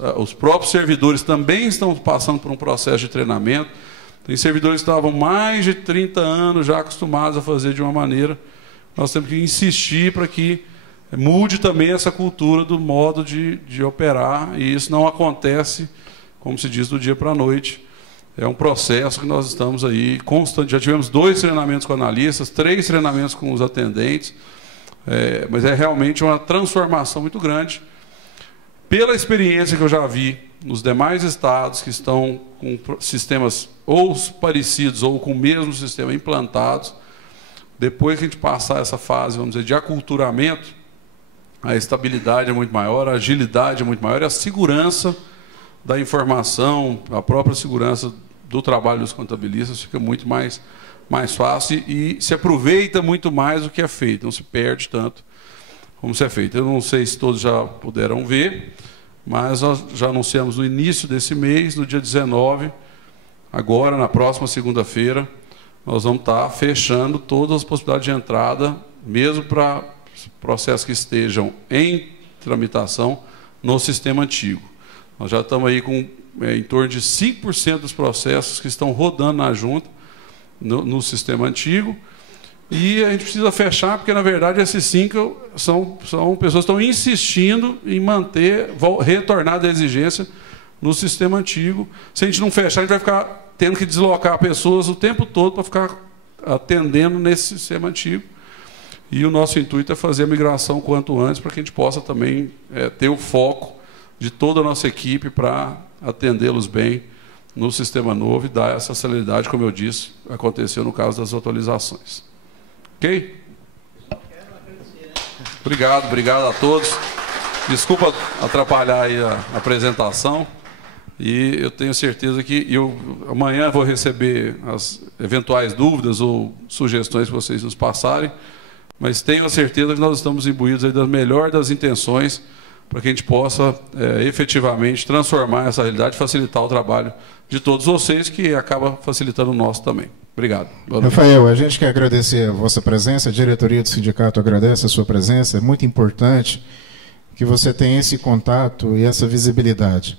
servidores também estão passando por um processo de treinamento. Tem servidores que estavam mais de 30 anos já acostumados a fazer de uma maneira. Nós temos que insistir para que mude também essa cultura do modo de operar, e isso não acontece, como se diz, do dia para a noite. É um processo que nós estamos aí constante. Já tivemos 2 treinamentos com analistas, 3 treinamentos com os atendentes, mas é realmente uma transformação muito grande. Pela experiência que eu já vi nos demais estados que estão com sistemas ou parecidos ou com o mesmo sistema implantados, depois que a gente passar essa fase, vamos dizer, de aculturamento, a estabilidade é muito maior, a agilidade é muito maior, e a segurança da informação, a própria segurança do trabalho dos contabilistas fica muito mais fácil e se aproveita muito mais o que é feito, não se perde tanto como se é feito. Eu não sei se todos já puderam ver, mas nós já anunciamos no início desse mês, no dia 19, agora, na próxima segunda-feira, nós vamos estar fechando todas as possibilidades de entrada, mesmo para processos que estejam em tramitação no sistema antigo. Nós já estamos aí com em torno de 5% dos processos que estão rodando na junta, no sistema antigo, e a gente precisa fechar, porque, na verdade, esses 5 são pessoas que estão insistindo em retornar da exigência no sistema antigo. Se a gente não fechar, a gente vai ficar tendo que deslocar pessoas o tempo todo para ficar atendendo nesse sistema antigo. E o nosso intuito é fazer a migração quanto antes, para que a gente possa também ter o foco de toda a nossa equipe para atendê-los bem no sistema novo e dar essa celeridade, como eu disse, aconteceu no caso das atualizações. Ok? Obrigado a todos. Desculpa atrapalhar aí a apresentação. E eu tenho certeza que amanhã vou receber as eventuais dúvidas ou sugestões que vocês nos passarem, mas tenho a certeza que nós estamos imbuídos aí da melhor das intenções para que a gente possa efetivamente transformar essa realidade, facilitar o trabalho de todos vocês, que acaba facilitando o nosso também. Obrigado. Rafael, a gente quer agradecer a vossa presença, a diretoria do sindicato agradece a sua presença, é muito importante que você tenha esse contato e essa visibilidade.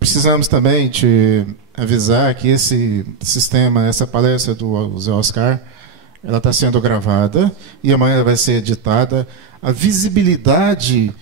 Precisamos também te avisar que esse sistema, essa palestra do Zé Oscar, ela está sendo gravada e amanhã vai ser editada. A visibilidade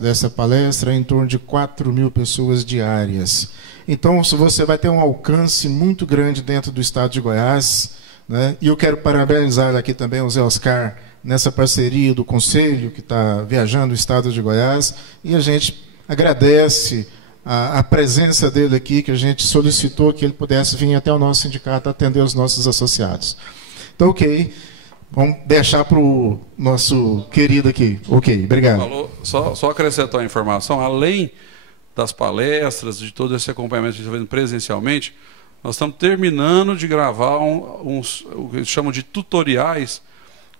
dessa palestra é em torno de 4.000 pessoas diárias. Então, você vai ter um alcance muito grande dentro do estado de Goiás, né? E eu quero parabenizar aqui também o Zé Oscar nessa parceria do Conselho, que está viajando o estado de Goiás, e a gente agradece a presença dele aqui, que a gente solicitou que ele pudesse vir até o nosso sindicato atender os nossos associados. Então, ok. Vamos deixar para o nosso querido aqui. Ok, obrigado. Falou, só acrescentar a informação, além das palestras, de todo esse acompanhamento que a gente está fazendo presencialmente, nós estamos terminando de gravar o que eles chamam de tutoriais,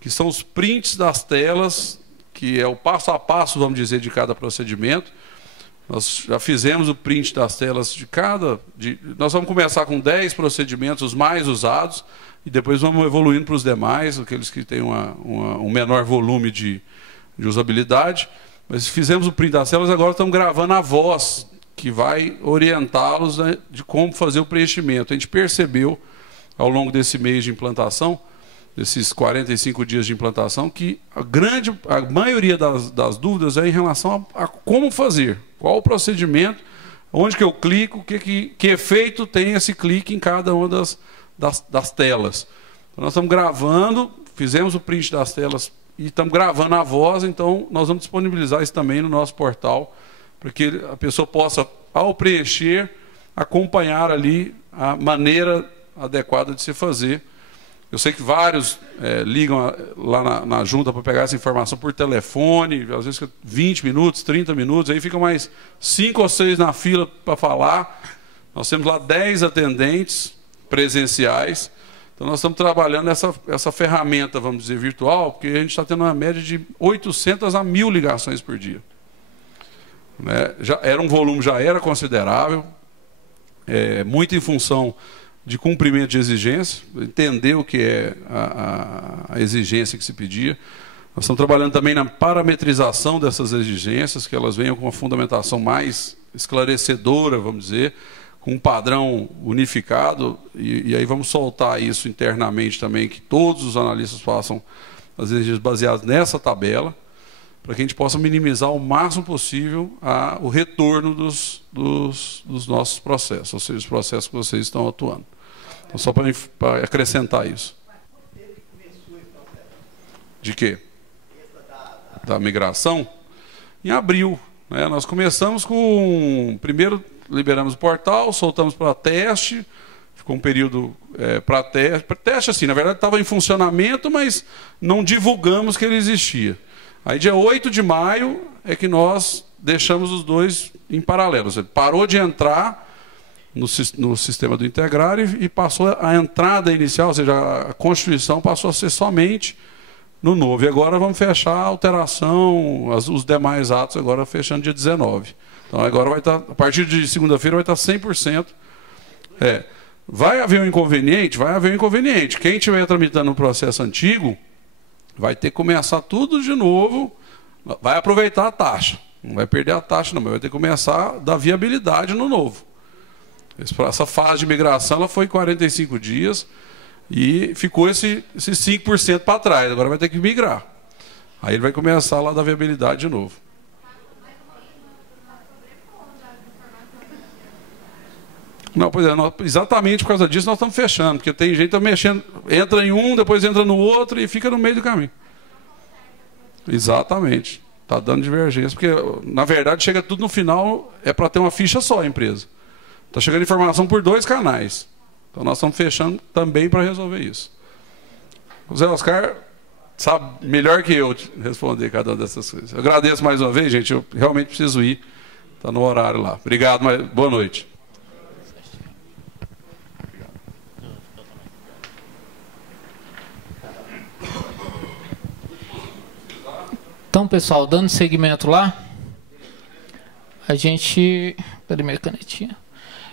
que são os prints das telas, que é o passo a passo, vamos dizer, de cada procedimento. Nós já fizemos o print das telas de cada... nós vamos começar com 10 procedimentos, os mais usados, e depois vamos evoluindo para os demais, aqueles que têm um menor volume de usabilidade. Mas fizemos o print das telas, agora estamos gravando a voz, que vai orientá-los, né, de como fazer o preenchimento. A gente percebeu, ao longo desse mês de implantação, desses 45 dias de implantação, que a maioria das dúvidas é em relação a como fazer, qual o procedimento, onde que eu clico, que efeito tem esse clique em cada uma das telas. Então, nós estamos gravando, fizemos o print das telas e estamos gravando a voz, então nós vamos disponibilizar isso também no nosso portal, para que a pessoa possa, ao preencher, acompanhar ali a maneira adequada de se fazer. Eu sei que vários ligam lá na junta para pegar essa informação por telefone, às vezes 20 minutos, 30 minutos, aí ficam mais 5 ou 6 na fila para falar. Nós temos lá 10 atendentes presenciais. Então nós estamos trabalhando essa ferramenta, vamos dizer, virtual, porque a gente está tendo uma média de 800 a 1.000 ligações por dia. Né? Um volume já era considerável, muito em função de cumprimento de exigência, entender o que é a exigência que se pedia. Nós estamos trabalhando também na parametrização dessas exigências, que elas venham com uma fundamentação mais esclarecedora, vamos dizer, com um padrão unificado, e aí vamos soltar isso internamente também, que todos os analistas façam as exigências baseadas nessa tabela, para que a gente possa minimizar o máximo possível o retorno dos nossos processos, ou seja, os processos que vocês estão atuando. Então, só para acrescentar isso. De quê? Da migração? Em abril. Né? Nós começamos com... Primeiro, liberamos o portal, soltamos para teste, ficou um período para teste. Teste, assim, na verdade, estava em funcionamento, mas não divulgamos que ele existia. Aí, dia 8 de maio, é que nós deixamos os dois em paralelo. Ou seja, parou de entrar no sistema do Integrar e passou a entrada inicial, ou seja, a constituição passou a ser somente no novo. E agora vamos fechar a alteração, os demais atos, agora fechando dia 19. Então agora vai estar, a partir de segunda-feira vai estar 100%. Vai haver um inconveniente? Vai haver um inconveniente. Quem estiver tramitando um processo antigo vai ter que começar tudo de novo, vai aproveitar a taxa. Não vai perder a taxa não, mas vai ter que começar a dar viabilidade no novo. Essa fase de migração ela foi 45 dias e ficou esse 5% para trás. Agora vai ter que migrar. Aí ele vai começar lá da viabilidade de novo. Não, pois é, exatamente por causa disso nós estamos fechando, porque tem gente que está mexendo, entra em um, depois entra no outro e fica no meio do caminho. Exatamente. Está dando divergência, porque na verdade chega tudo no final, é para ter uma ficha só a empresa. Está chegando informação por 2 canais. Então nós estamos fechando também para resolver isso. O Zé Oscar sabe melhor que eu responder cada uma dessas coisas. Eu agradeço mais uma vez, gente. Eu realmente preciso ir. Está no horário lá. Obrigado, mas boa noite. Então, pessoal, dando seguimento lá, a gente... Cadê minha canetinha?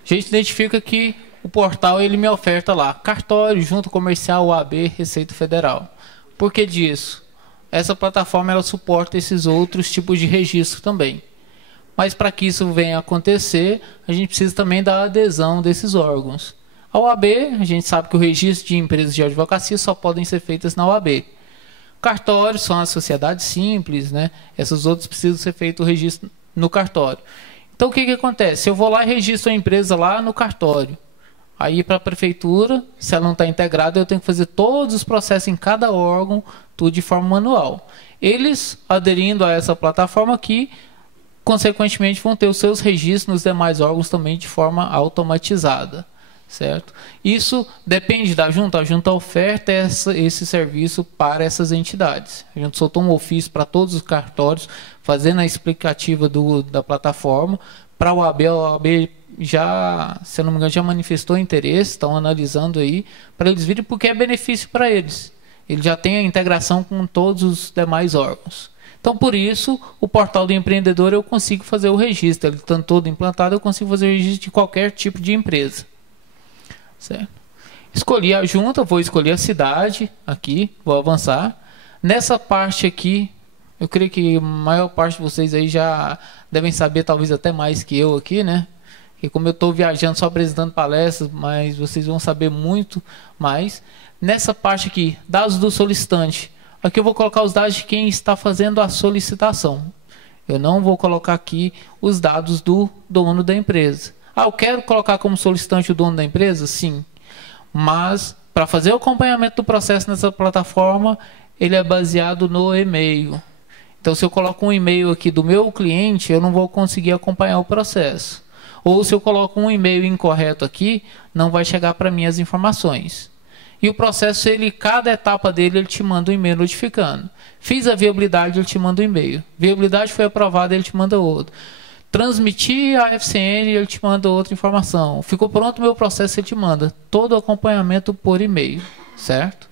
A gente identifica que o portal ele me oferta lá cartório, junta comercial, OAB, Receita Federal. Por que disso? Essa plataforma ela suporta esses outros tipos de registro também. Mas para que isso venha a acontecer, a gente precisa também da adesão desses órgãos. A OAB, a gente sabe que o registro de empresas de advocacia só podem ser feitas na OAB. Cartórios são as sociedades simples, né? Essas outras precisam ser feito o registro no cartório. Então, o que acontece? Eu vou lá e registro a empresa lá no cartório. Aí, para a prefeitura, se ela não está integrada, eu tenho que fazer todos os processos em cada órgão, tudo de forma manual. Eles, aderindo a essa plataforma aqui, consequentemente, vão ter os seus registros nos demais órgãos também de forma automatizada. Certo? Isso depende da junta. A junta oferta esse serviço para essas entidades. A gente soltou um ofício para todos os cartórios, fazendo a explicativa da plataforma. Para a OAB já, se eu não me engano, já manifestou interesse, estão analisando aí, para eles virem, porque é benefício para eles. Ele já tem a integração com todos os demais órgãos. Então, por isso, o portal do empreendedor eu consigo fazer o registro. Ele estando todo implantado, eu consigo fazer o registro de qualquer tipo de empresa. Certo? Escolhi a junta, vou escolher a cidade aqui, vou avançar. Nessa parte aqui, eu creio que a maior parte de vocês aí já devem saber, talvez até mais que eu aqui, né? Porque como eu estou viajando só apresentando palestras, mas vocês vão saber muito mais. nessa parte aqui, dados do solicitante, aqui eu vou colocar os dados de quem está fazendo a solicitação. Eu não vou colocar aqui os dados do dono da empresa. Eu quero colocar como solicitante o dono da empresa? Sim. Mas, para fazer o acompanhamento do processo nessa plataforma, ele é baseado no e-mail. Então, se eu coloco um e-mail aqui do meu cliente, eu não vou conseguir acompanhar o processo. Ou se eu coloco um e-mail incorreto aqui, não vai chegar para mim as informações. E o processo, cada etapa dele, ele te manda um e-mail notificando. Fiz a viabilidade, ele te manda um e-mail. Viabilidade foi aprovada, ele te manda outro. Transmitir a FCN, ele te manda outra informação. Ficou pronto o meu processo, ele te manda todo o acompanhamento por e-mail, certo?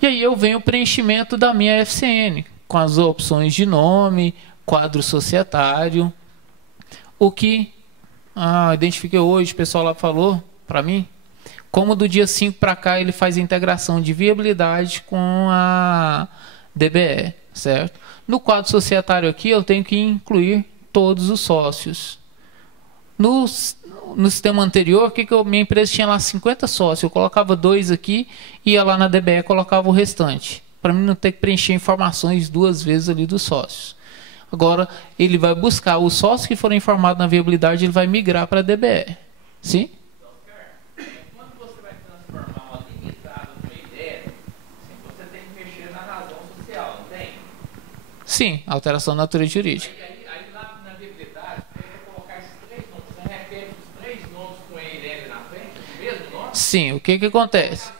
E aí eu venho o preenchimento da minha FCN, com as opções de nome, quadro societário. O que identifiquei hoje, o pessoal lá falou para mim, como do dia 5 para cá ele faz a integração de viabilidade com a DBE, certo? No quadro societário aqui eu tenho que incluir todos os sócios. No sistema anterior, minha empresa tinha lá 50 sócios, eu colocava 2 aqui, ia lá na DBE e colocava o restante, para mim não ter que preencher informações 2 vezes ali dos sócios. Agora, ele vai buscar os sócios que foram informados na viabilidade, ele vai migrar para a DBE. Sim? Quando você vai transformar uma limitada numa ideia, você tem que mexer na razão social, não tem? Sim, alteração da natureza jurídica. Aí lá na viabilidade, você vai colocar esses 3 nomes. Você repete os 3 nomes com ele na frente, o mesmo nome? Sim, o que acontece?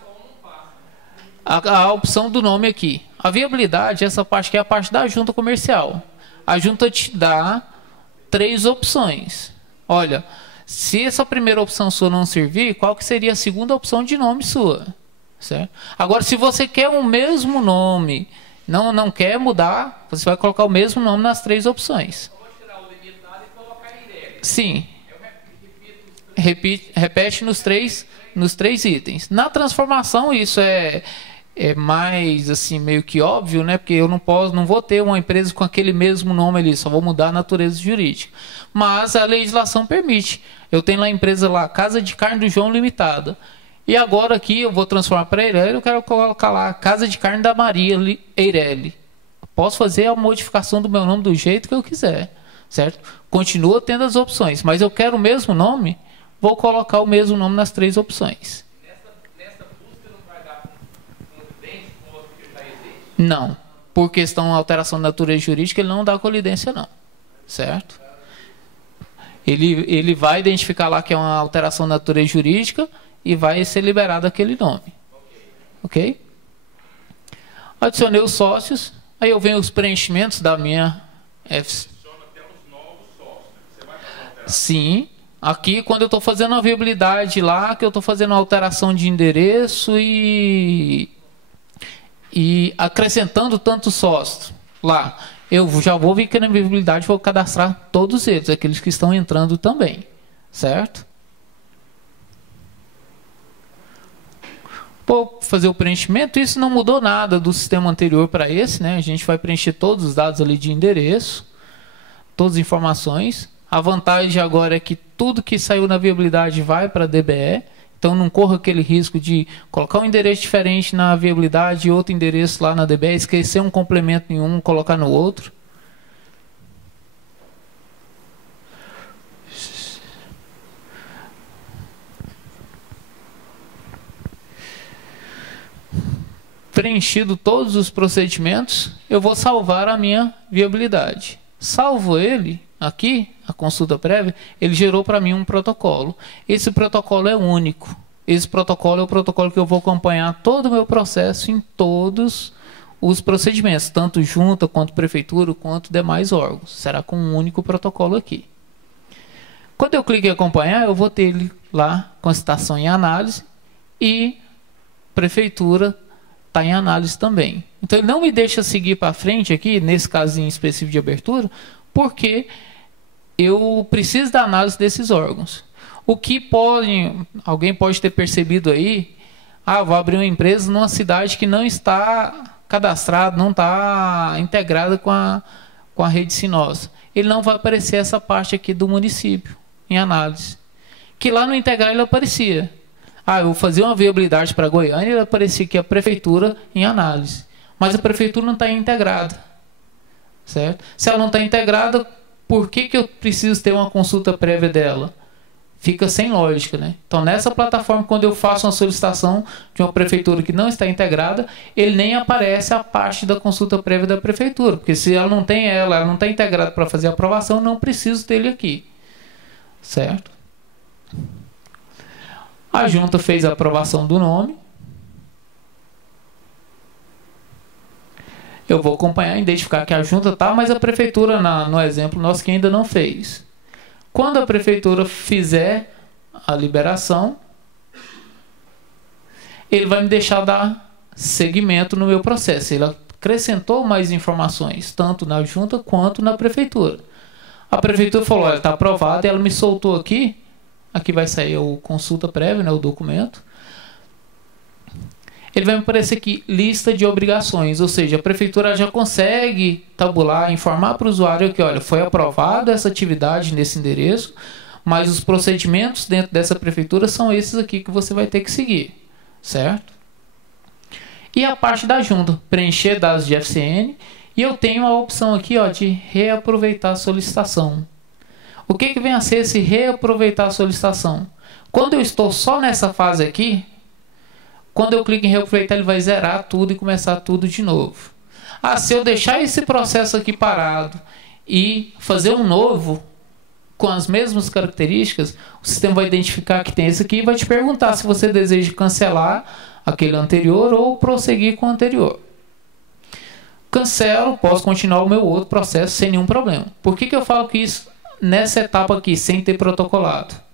A opção do nome aqui. A viabilidade, essa parte aqui é a parte da junta comercial. A junta te dá 3 opções. Olha, se essa primeira opção sua não servir, qual que seria a segunda opção de nome sua? Certo? Agora, se você quer o mesmo nome, não quer mudar, você vai colocar o mesmo nome nas 3 opções. Eu vou tirar o limitado e colocar a ideia. Sim. Repete nos três itens. Na transformação, isso é mais assim meio que óbvio, né? Porque eu não vou ter uma empresa com aquele mesmo nome ali, só vou mudar a natureza jurídica. Mas a legislação permite. Eu tenho lá a empresa lá, Casa de Carne do João Limitada. E agora aqui eu vou transformar para Eireli, eu quero colocar lá Casa de Carne da Maria Eireli. Posso fazer a modificação do meu nome do jeito que eu quiser, certo? Continua tendo as opções, mas eu quero o mesmo nome, vou colocar o mesmo nome nas 3 opções. Não, por questão de alteração de natureza jurídica, ele não dá colidência não, certo? Ele vai identificar lá que é uma alteração de natureza jurídica e vai ser liberado aquele nome. Ok? Adicionei os sócios, aí eu venho os preenchimentos da minha Sim, aqui quando eu estou fazendo a viabilidade lá, que eu estou fazendo a alteração de endereço e acrescentando tantos sócios lá, eu já vou vir aqui na viabilidade, vou cadastrar todos eles, aqueles que estão entrando também, certo? Vou fazer o preenchimento, isso não mudou nada do sistema anterior para esse, né? A gente vai preencher todos os dados ali de endereço, todas as informações. A vantagem agora é que tudo que saiu na viabilidade vai para a DBE, então não corra aquele risco de colocar um endereço diferente na viabilidade e outro endereço lá na DBE, esquecer um complemento em um, colocar no outro. Preenchido todos os procedimentos, eu vou salvar a minha viabilidade. Salvo ele, aqui, a consulta prévia, ele gerou para mim um protocolo. Esse protocolo é único. Esse protocolo é o protocolo que eu vou acompanhar todo o meu processo em todos os procedimentos, tanto junta, quanto prefeitura, quanto demais órgãos. Será com um único protocolo aqui. Quando eu clico em acompanhar, eu vou ter ele lá com a citação em análise e prefeitura está em análise também. Então ele não me deixa seguir para frente aqui, nesse caso em específico de abertura, porque eu preciso da análise desses órgãos. O que alguém pode ter percebido aí, vou abrir uma empresa numa cidade que não está cadastrada, não está integrada com a rede Sinosa. Ele não vai aparecer essa parte aqui do município em análise. que lá no integrar ele aparecia. Ah, eu vou fazer uma viabilidade para Goiânia, ele aparecia que a prefeitura em análise. Mas a prefeitura não está integrada. Certo? Se ela não está integrada, por que eu preciso ter uma consulta prévia dela? Fica sem lógica, né? Então, nessa plataforma, quando eu faço uma solicitação de uma prefeitura que não está integrada, ele nem aparece a parte da consulta prévia da prefeitura. Porque se ela não tem ela não está integrada para fazer a aprovação, eu não preciso dele aqui. Certo? A junta fez a aprovação do nome. Eu vou acompanhar e identificar que a junta está, mas a prefeitura, no exemplo nosso, que ainda não fez. Quando a prefeitura fizer a liberação, ele vai me deixar dar seguimento no meu processo. Ele acrescentou mais informações, tanto na junta quanto na prefeitura. A prefeitura falou, olha, está aprovado, e ela me soltou aqui. Aqui vai sair o consulta prévia, né, o documento. Ele vai me aparecer aqui, lista de obrigações, ou seja, a prefeitura já consegue tabular, informar para o usuário que, olha, foi aprovada essa atividade nesse endereço, mas os procedimentos dentro dessa prefeitura são esses aqui que você vai ter que seguir, certo? E a parte da junta, preencher dados de FCN, e eu tenho a opção aqui, ó, de reaproveitar a solicitação. O que vem a ser esse reaproveitar a solicitação? Quando eu estou só nessa fase aqui, quando eu clico em reaproveitar, ele vai zerar tudo e começar tudo de novo. Ah, se eu deixar esse processo aqui parado e fazer um novo, com as mesmas características, o sistema vai identificar que tem esse aqui e vai te perguntar se você deseja cancelar aquele anterior ou prosseguir com o anterior. Cancelo, posso continuar o meu outro processo sem nenhum problema. Por que eu falo que isso nessa etapa aqui, sem ter protocolado?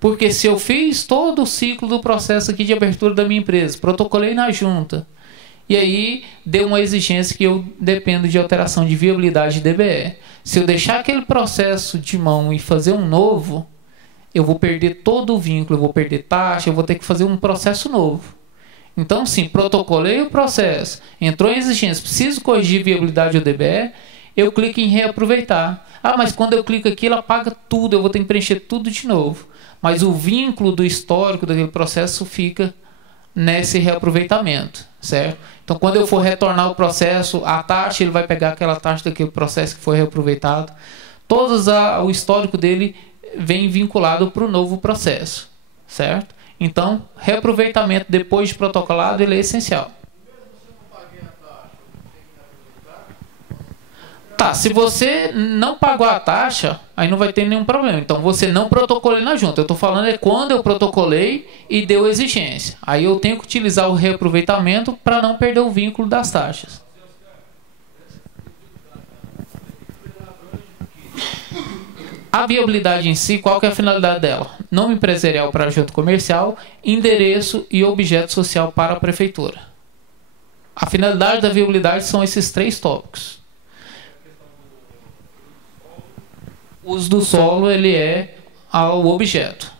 Porque se eu fiz todo o ciclo do processo aqui de abertura da minha empresa, protocolei na junta, e aí deu uma exigência que eu dependo de alteração de viabilidade de DBE. Se eu deixar aquele processo de mão e fazer um novo, eu vou perder todo o vínculo, eu vou perder taxa, eu vou ter que fazer um processo novo. Então, sim, protocolei o processo, entrou em exigência, preciso corrigir viabilidade do DBE, eu clico em reaproveitar. Ah, mas quando eu clico aqui, ela apaga tudo, eu vou ter que preencher tudo de novo. Mas o vínculo do histórico daquele processo fica nesse reaproveitamento, certo? Então, quando eu for retornar o processo, a taxa, ele vai pegar aquela taxa daquele processo que foi reaproveitado. O histórico dele vem vinculado para o novo processo, certo? Então, reaproveitamento depois de protocolado, ele é essencial. Tá, se você não pagou a taxa, aí não vai ter nenhum problema. Então, você não protocolei na junta. Eu estou falando é quando eu protocolei e deu exigência. Aí eu tenho que utilizar o reaproveitamento para não perder o vínculo das taxas. A viabilidade em si, qual que é a finalidade dela? Nome empresarial para junta comercial, endereço e objeto social para a prefeitura. A finalidade da viabilidade são esses 3 tópicos. O uso do solo, ele é ao objeto,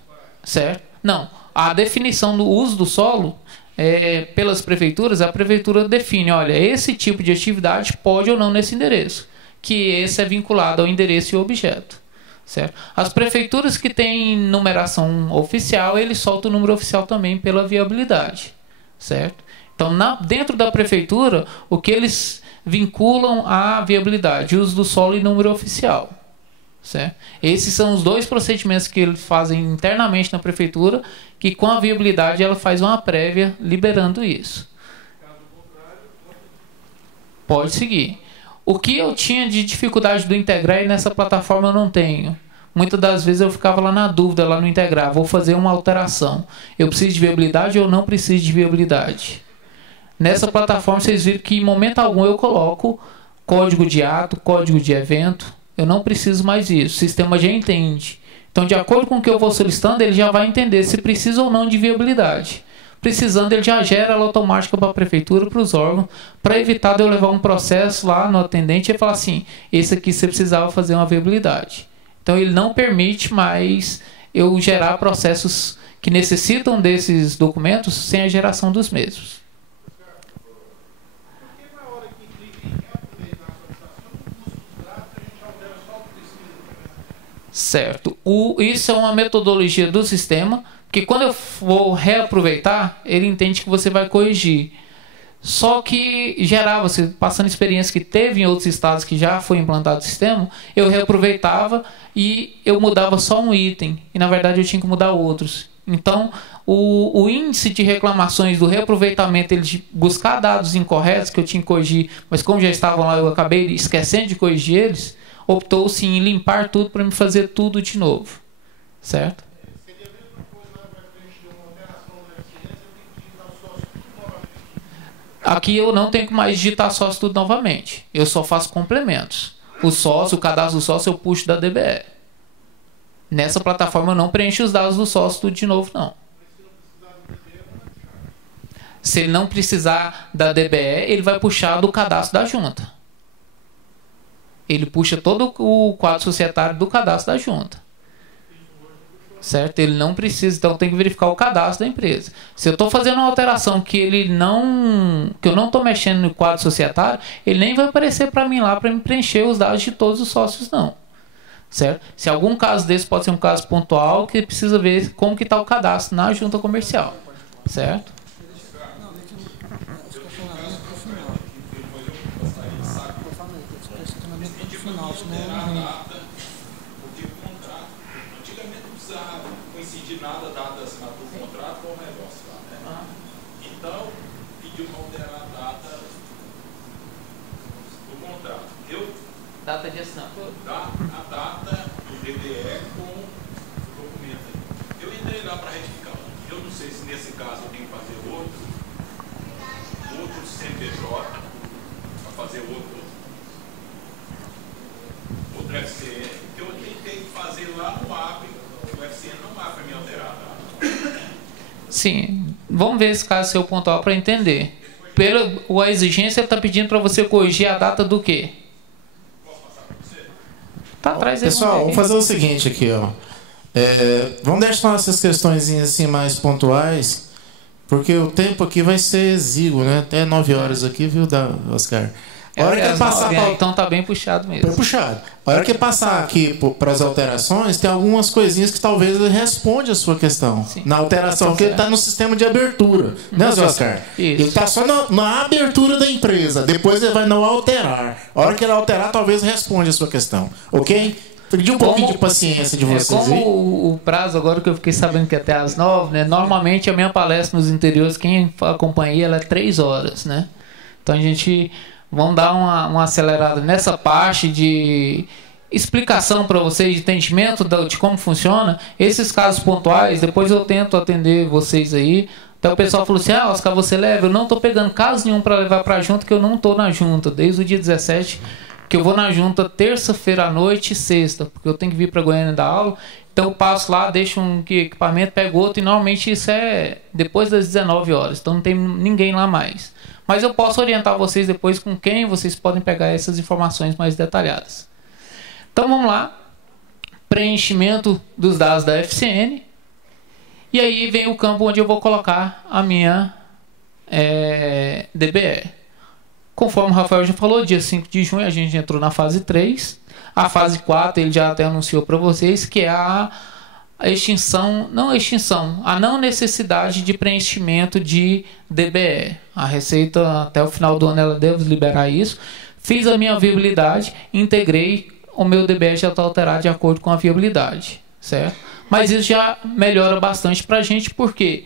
certo? Não, a definição do uso do solo, pelas prefeituras, a prefeitura define, olha, esse tipo de atividade pode ou não nesse endereço, que esse é vinculado ao endereço e ao objeto, certo? As prefeituras que têm numeração oficial, eles soltam o número oficial também pela viabilidade, certo? Então, dentro da prefeitura, o que eles vinculam à viabilidade, uso do solo e número oficial. Certo? Esses são os 2 procedimentos que eles fazem internamente na prefeitura, que com a viabilidade ela faz uma prévia liberando isso. Pode seguir. O que eu tinha de dificuldade do integrar e nessa plataforma eu não tenho. Muitas das vezes eu ficava lá na dúvida, lá no integrar, vou fazer uma alteração. Eu preciso de viabilidade ou não preciso de viabilidade? Nessa plataforma vocês viram que em momento algum eu coloco código de ato, código de evento. Eu não preciso mais disso. O sistema já entende. Então, de acordo com o que eu vou solicitando, ele já vai entender se precisa ou não de viabilidade. Precisando, ele já gera ela automática para a prefeitura, para os órgãos, para evitar de eu levar um processo lá no atendente e falar assim, esse aqui você precisava fazer uma viabilidade. Então, ele não permite mais eu gerar processos que necessitam desses documentos sem a geração dos mesmos. Certo. Isso é uma metodologia do sistema, que quando eu vou reaproveitar, ele entende que você vai corrigir. Só que gerava, você passando experiência que teve em outros estados que já foi implantado o sistema, eu reaproveitava e eu mudava só um item. E na verdade eu tinha que mudar outros. Então, o índice de reclamações do reaproveitamento, ele de buscar dados incorretos que eu tinha que corrigir, mas como já estavam lá, eu acabei esquecendo de corrigir eles, optou-se em limpar tudo para me fazer tudo de novo. Certo? Seria a mesma coisa para preencher uma alteração da FCS, eu tenho que digitar o sócio tudo novamente. Aqui eu não tenho que mais digitar sócio tudo novamente. Eu só faço complementos. O sócio, o cadastro do sócio, eu puxo da DBE. Nessa plataforma eu não preencho os dados do sócio tudo de novo, não. Se ele não precisar da DBE, ele vai puxar do cadastro da junta. Ele puxa todo o quadro societário do cadastro da junta. Certo? Ele não precisa, então tem que verificar o cadastro da empresa. Se eu estou fazendo uma alteração que eu não estou mexendo no quadro societário, ele nem vai aparecer para mim lá para me preencher os dados de todos os sócios, não. Certo? Se algum caso desse pode ser um caso pontual, que precisa ver como que está o cadastro na junta comercial. Certo? Data de assinatura? A data do DDE com o documento. Eu entrei lá para retificar. Eu não sei se nesse caso eu tenho que fazer outro CNPJ, para fazer outro FCN, que eu tentei fazer lá no app. O FCN não abre para me alterar a data. Sim. Vamos ver esse caso seu pontual para entender. A exigência está pedindo para você corrigir a data do quê? Tá atrás. Pessoal, vamos fazer o seguinte aqui, ó. Vamos deixar essas questões assim mais pontuais, porque o tempo aqui vai ser exíguo, né? Até 9 horas aqui, viu, Oscar? A hora que passar então tá bem puxado mesmo. Bem puxado. A hora que passar aqui para as alterações, tem algumas coisinhas que talvez ele responda a sua questão. Sim. Na alteração, porque ele está no sistema de abertura, né, Oscar? Isso. Ele está só na abertura da empresa, depois ele vai não alterar. A hora que ele alterar, talvez responda a sua questão. Ok? Pedi um pouquinho de paciência de vocês. Como o prazo, agora que eu fiquei sabendo que é até às 9, né? Normalmente a minha palestra nos interiores, quem acompanha ela é 3 horas, né? Então a gente... Vamos dar uma acelerada nessa parte de explicação para vocês, de entendimento de como funciona. Esses casos pontuais, depois eu tento atender vocês aí. Então o pessoal falou assim, Oscar, você leva? Eu não estou pegando caso nenhum para levar para a junta, que eu não estou na junta. Desde o dia 17, que eu vou na junta terça-feira à noite e sexta, porque eu tenho que vir para Goiânia dar aula. Então eu passo lá, deixo um equipamento, pego outro, e normalmente isso é depois das 19 horas. Então não tem ninguém lá mais. Mas eu posso orientar vocês depois com quem vocês podem pegar essas informações mais detalhadas. Então vamos lá. Preenchimento dos dados da FCN. E aí vem o campo onde eu vou colocar a minha DBE. Conforme o Rafael já falou, dia 5 de junho a gente entrou na fase 3. A fase 4 ele já até anunciou para vocês, que é a não necessidade de preenchimento de DBE. A Receita, até o final do ano, ela deve liberar isso. Fiz a minha viabilidade, integrei, o meu DBE já está alterado de acordo com a viabilidade, certo? Mas isso já melhora bastante para a gente, porque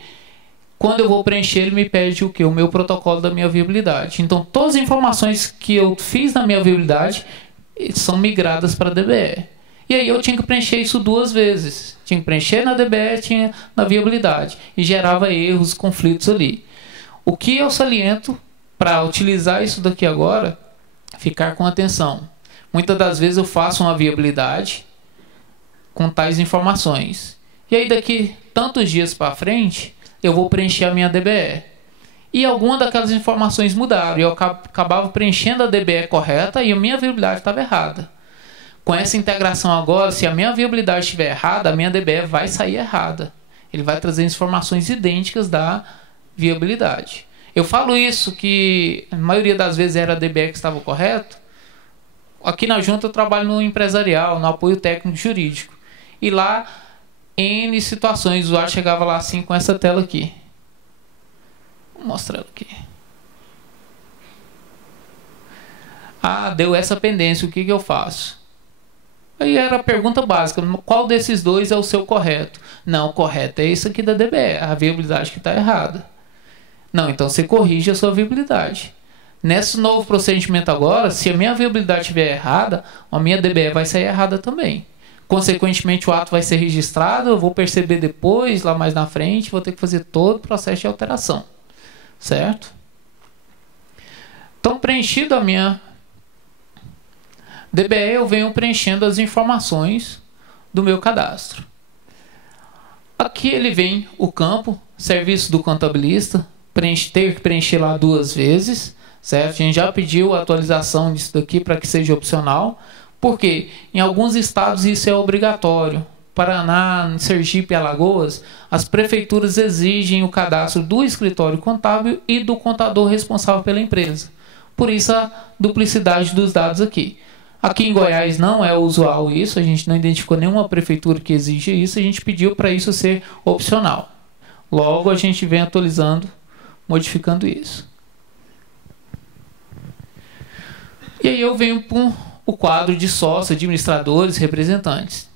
quando eu vou preencher, ele me pede o quê? O meu protocolo da minha viabilidade. Então, todas as informações que eu fiz na minha viabilidade são migradas para a DBE. E aí eu tinha que preencher isso 2 vezes. Tinha que preencher na DBE, tinha na viabilidade. E gerava erros, conflitos ali. O que eu saliento para utilizar isso daqui agora, ficar com atenção. Muitas das vezes eu faço uma viabilidade com tais informações. E aí daqui tantos dias para frente, eu vou preencher a minha DBE. E algumas daquelas informações mudaram. E eu acabava preenchendo a DBE correta e a minha viabilidade estava errada. Com essa integração agora, se a minha viabilidade estiver errada, a minha DBE vai sair errada. Ele vai trazer informações idênticas da viabilidade. Eu falo isso que a maioria das vezes era a DBE que estava correto. Aqui na junta eu trabalho no empresarial, no apoio técnico jurídico. e lá N situações. O usuário chegava lá assim com essa tela aqui. Vou mostrar ela aqui. Ah, deu essa pendência, o que eu faço? Aí era a pergunta básica, qual desses dois é o seu correto? Não, o correto é esse aqui da DBE, a viabilidade que está errada. Não, então você corrige a sua viabilidade. Nesse novo procedimento agora, se a minha viabilidade estiver errada, a minha DBE vai sair errada também. Consequentemente, o ato vai ser registrado, eu vou perceber depois, lá mais na frente, vou ter que fazer todo o processo de alteração. Certo? Então, preenchido a minha DBE, eu venho preenchendo as informações do meu cadastro. Aqui ele vem o campo, serviço do contabilista, ter que preencher lá 2 vezes, certo? A gente já pediu a atualização disso daqui para que seja opcional, porque em alguns estados isso é obrigatório. Paraná, Sergipe e Alagoas, as prefeituras exigem o cadastro do escritório contábil e do contador responsável pela empresa. Por isso a duplicidade dos dados aqui. Aqui em Goiás não é usual isso, a gente não identificou nenhuma prefeitura que exige isso, a gente pediu para isso ser opcional. Logo a gente vem atualizando, modificando isso. E aí eu venho para o quadro de sócios, administradores, representantes.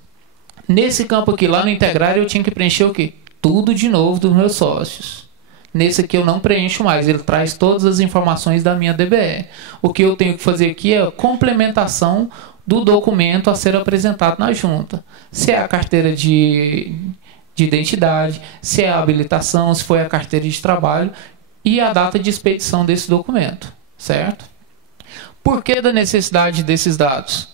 Nesse campo aqui, lá no integrar, eu tinha que preencher o quê? Tudo de novo dos meus sócios. Nesse aqui eu não preencho mais, ele traz todas as informações da minha DBE. O que eu tenho que fazer aqui é a complementação do documento a ser apresentado na junta. Se é a carteira de identidade, se é a habilitação, se foi a carteira de trabalho e a data de expedição desse documento, certo? Por que da necessidade desses dados?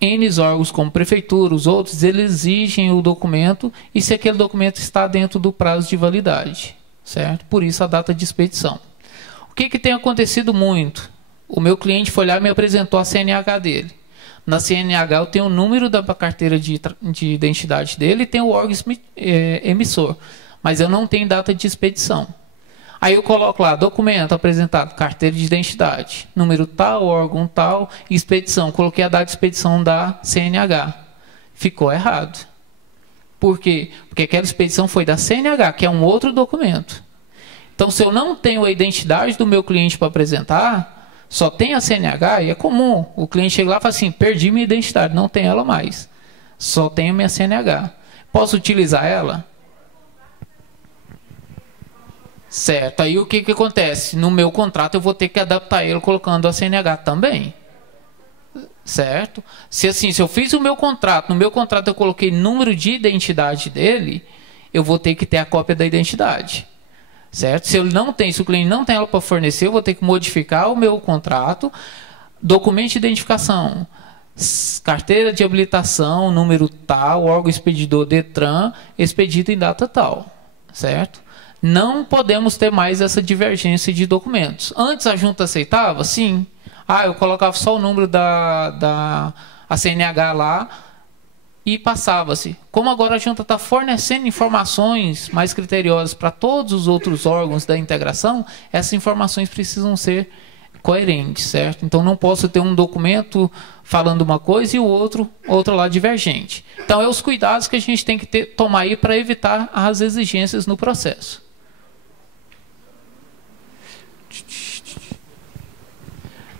N órgãos como prefeitura, os outros, eles exigem o documento e se aquele documento está dentro do prazo de validade. Certo? Por isso a data de expedição. O que tem acontecido muito? O meu cliente foi lá e me apresentou a CNH dele. Na CNH eu tenho o número da carteira de identidade dele e tenho o órgão emissor. Mas eu não tenho data de expedição. Aí eu coloco lá, documento apresentado, carteira de identidade, número tal, órgão tal, expedição. Coloquei a data de expedição da CNH. Ficou errado. Por quê? Porque aquela expedição foi da CNH, que é um outro documento. Então, se eu não tenho a identidade do meu cliente para apresentar, só tem a CNH, e é comum. O cliente chega lá e fala assim, perdi minha identidade, não tem ela mais. Só tenho minha CNH. Posso utilizar ela? Certo. Aí o que acontece? No meu contrato eu vou ter que adaptar ele colocando a CNH também. Certo? Se eu fiz o meu contrato, no meu contrato eu coloquei número de identidade dele, eu vou ter que ter a cópia da identidade. Certo? Se o cliente não tem ela para fornecer, eu vou ter que modificar o meu contrato, documento de identificação, carteira de habilitação, número tal, órgão expedidor Detran, expedito em data tal. Certo? Não podemos ter mais essa divergência de documentos. Antes a junta aceitava? Sim. Eu colocava só o número da CNH lá e passava-se. Como agora a junta está fornecendo informações mais criteriosas para todos os outros órgãos da integração, essas informações precisam ser coerentes, certo? Então não posso ter um documento falando uma coisa e o outro lá divergente. Então é os cuidados que a gente tem que tomar aí para evitar as exigências no processo.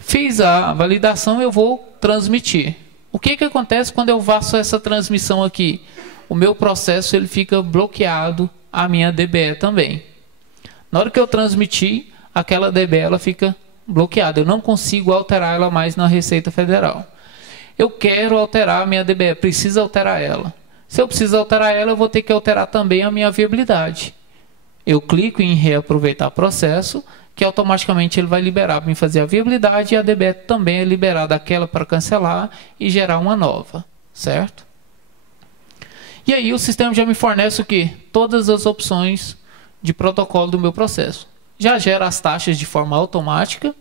Fiz a validação, eu vou transmitir. O que acontece quando eu faço essa transmissão aqui? O meu processo ele fica bloqueado, a minha DBE também. Na hora que eu transmitir, aquela DBE ela fica bloqueada. Eu não consigo alterar ela mais na Receita Federal. Eu quero alterar a minha DBE, preciso alterar ela. Se eu preciso alterar ela, eu vou ter que alterar também a minha viabilidade. Eu clico em reaproveitar processo, que automaticamente ele vai liberar para mim fazer a viabilidade e a DBE também é liberada aquela para cancelar e gerar uma nova, certo? E aí o sistema já me fornece o quê? Todas as opções de protocolo do meu processo. Já gera as taxas de forma automática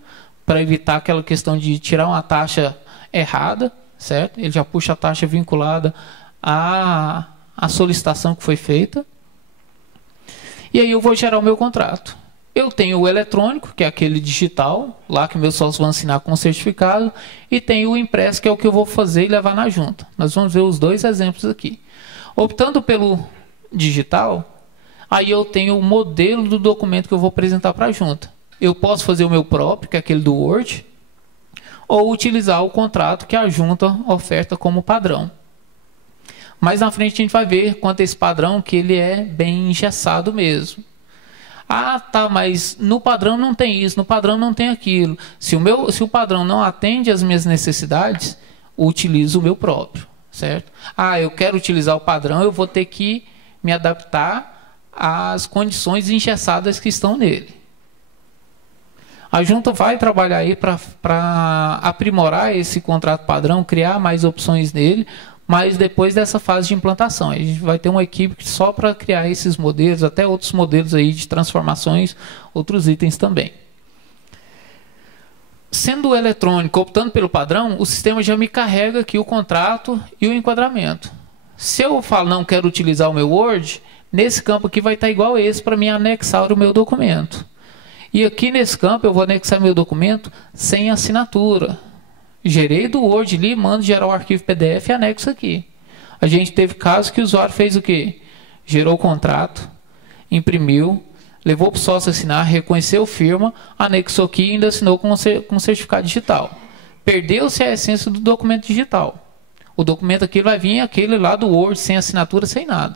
para evitar aquela questão de tirar uma taxa errada, certo? Ele já puxa a taxa vinculada à solicitação que foi feita. E aí eu vou gerar o meu contrato. Eu tenho o eletrônico, que é aquele digital, lá que meus sócios vão assinar com certificado, e tenho o impresso, que é o que eu vou fazer e levar na junta. Nós vamos ver os dois exemplos aqui. Optando pelo digital, aí eu tenho o modelo do documento que eu vou apresentar para a junta. Eu posso fazer o meu próprio, que é aquele do Word, ou utilizar o contrato que a junta oferta como padrão. Mais na frente a gente vai ver quanto a esse padrão que ele é bem engessado mesmo. Ah, tá, mas no padrão não tem isso, no padrão não tem aquilo. Se o padrão não atende às minhas necessidades, eu utilizo o meu próprio, certo? Ah, eu quero utilizar o padrão, eu vou ter que me adaptar às condições engessadas que estão nele. A junta vai trabalhar aí para aprimorar esse contrato padrão, criar mais opções nele, mas depois dessa fase de implantação. A gente vai ter uma equipe só para criar esses modelos, até outros modelos aí de transformações, outros itens também. Sendo eletrônico, optando pelo padrão, o sistema já me carrega aqui o contrato e o enquadramento. Se eu falo não quero utilizar o meu Word, nesse campo aqui vai estar igual esse para mim anexar o meu documento. E aqui nesse campo eu vou anexar meu documento sem assinatura. Gerei do Word ali, mando gerar o arquivo PDF e anexo aqui. A gente teve casos que o usuário fez o quê? Gerou o contrato, imprimiu, levou para o sócio assinar, reconheceu firma, anexou aqui e ainda assinou com certificado digital. Perdeu-se a essência do documento digital. O documento aqui vai vir aquele lá do Word, sem assinatura, sem nada.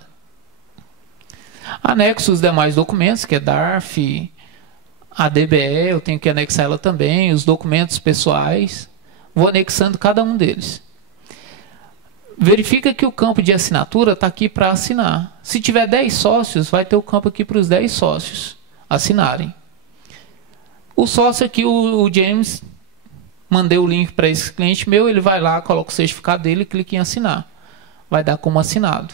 Anexo os demais documentos, que é DARF, a DBE, eu tenho que anexar ela também, os documentos pessoais, vou anexando cada um deles. Verifica que o campo de assinatura está aqui para assinar. Se tiver 10 sócios, vai ter o campo aqui para os 10 sócios assinarem. O sócio aqui, o James, mandei o link para esse cliente meu, ele vai lá, coloca o certificado dele e clica em assinar. Vai dar como assinado.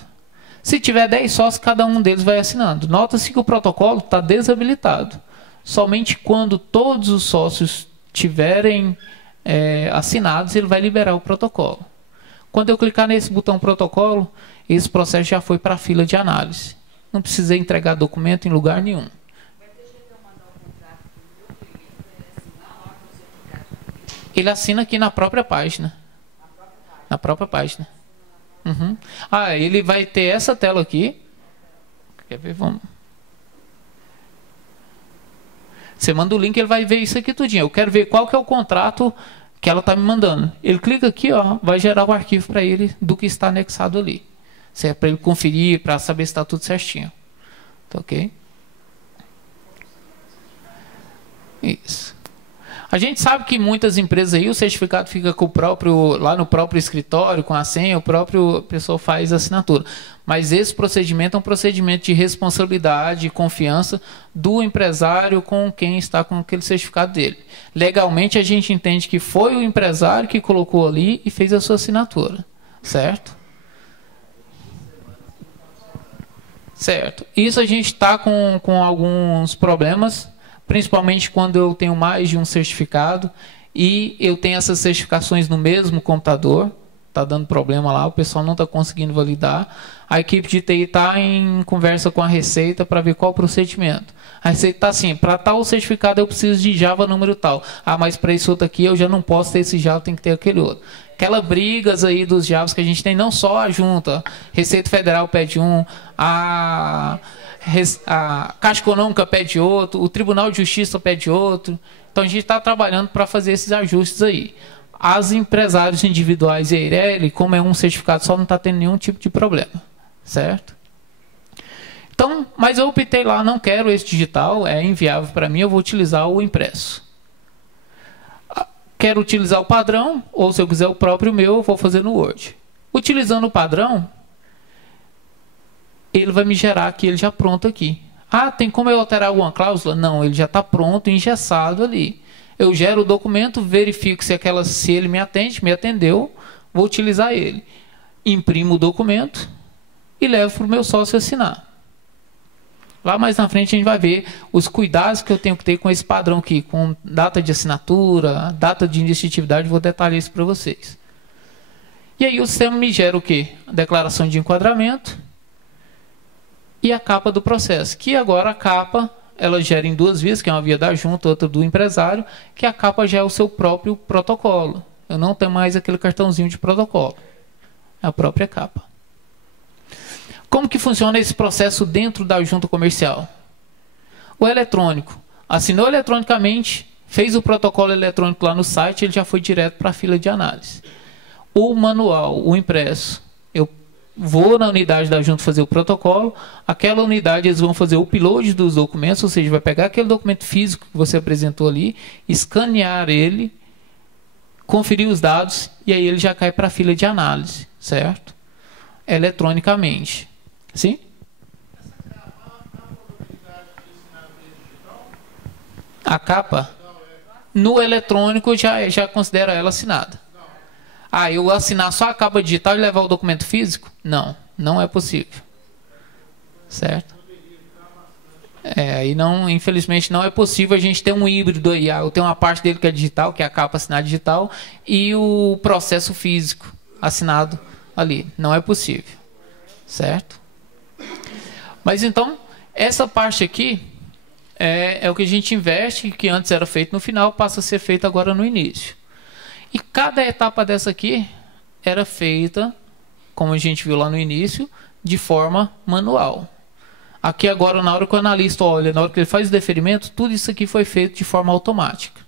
Se tiver 10 sócios, cada um deles vai assinando. Nota-se que o protocolo está desabilitado. Somente quando todos os sócios tiverem assinados, ele vai liberar o protocolo. Quando eu clicar nesse botão protocolo, esse processo já foi para a fila de análise. Não precisei entregar documento em lugar nenhum. Vai ter jeito de eu mandar o contrato para o meu cliente para ele assinar lá com o certificado? Ele assina aqui na própria página. Na própria página. Uhum. Ah, ele vai ter essa tela aqui. Quer ver? Vamos. Você manda o link, ele vai ver isso aqui tudinho. Eu quero ver qual que é o contrato que ela está me mandando. Ele clica aqui, ó, vai gerar o arquivo para ele do que está anexado ali. Isso é para ele conferir, para saber se está tudo certinho. Tá ok? Isso. A gente sabe que muitas empresas aí, o certificado fica com o próprio, lá no próprio escritório, com a senha, o próprio pessoal faz a assinatura. Mas esse procedimento é um procedimento de responsabilidade e confiança do empresário com quem está com aquele certificado dele. Legalmente, a gente entende que foi o empresário que colocou ali e fez a sua assinatura. Certo? Certo. Isso a gente está com alguns problemas, principalmente quando eu tenho mais de um certificado e eu tenho essas certificações no mesmo computador. Está dando problema lá, o pessoal não está conseguindo validar. A equipe de TI está em conversa com a Receita para ver qual o procedimento. A Receita está assim, para tal certificado eu preciso de Java número tal. Ah, mas para esse outro aqui eu já não posso ter esse Java, tem que ter aquele outro. Aquelas brigas aí dos Javas que a gente tem, não só a junta, Receita Federal pede um, a Caixa Econômica pede outro, o Tribunal de Justiça pede outro. Então a gente está trabalhando para fazer esses ajustes aí. As empresários individuais e a Eireli, como é um certificado só, não está tendo nenhum tipo de problema. Certo? Então, mas eu optei lá, não quero esse digital, é inviável para mim, eu vou utilizar o impresso. Quero utilizar o padrão, ou se eu quiser o próprio meu, eu vou fazer no Word. Utilizando o padrão, ele vai me gerar aqui, ele já pronto aqui. Ah, tem como eu alterar alguma cláusula? Não, ele já está pronto, engessado ali. Eu gero o documento, verifico se ele me atende, me atendeu, vou utilizar ele. Imprimo o documento e levo para o meu sócio assinar. Lá mais na frente a gente vai ver os cuidados que eu tenho que ter com esse padrão aqui, com data de assinatura, data de início de atividade, vou detalhar isso para vocês. E aí o sistema me gera o quê? A declaração de enquadramento e a capa do processo, que agora a capa ela gera em duas vias, que é uma via da junta, outra do empresário, que a capa já é o seu próprio protocolo. Eu não tenho mais aquele cartãozinho de protocolo. É a própria capa. Como que funciona esse processo dentro da junta comercial? O eletrônico assinou eletronicamente, fez o protocolo eletrônico lá no site, ele já foi direto para a fila de análise. O manual, o impresso, eu vou na unidade da junta fazer o protocolo, aquela unidade eles vão fazer o upload dos documentos, ou seja, vai pegar aquele documento físico que você apresentou ali, escanear ele, conferir os dados e aí ele já cai para a fila de análise, certo? Eletronicamente. Sim? A capa, no eletrônico, já considera ela assinada. Ah, eu assinar só a capa digital e levar o documento físico? Não, não é possível. Certo? Aí não, infelizmente não é possível a gente ter um híbrido aí. Eu tenho uma parte dele que é digital, que é a capa assinada digital, e o processo físico assinado ali. Não é possível. Certo? Mas então, essa parte aqui é o que a gente investe, que antes era feito no final, passa a ser feito agora no início. E cada etapa dessa aqui era feita, como a gente viu lá no início, de forma manual. Aqui agora, na hora que o analista olha, na hora que ele faz o deferimento, tudo isso aqui foi feito de forma automática.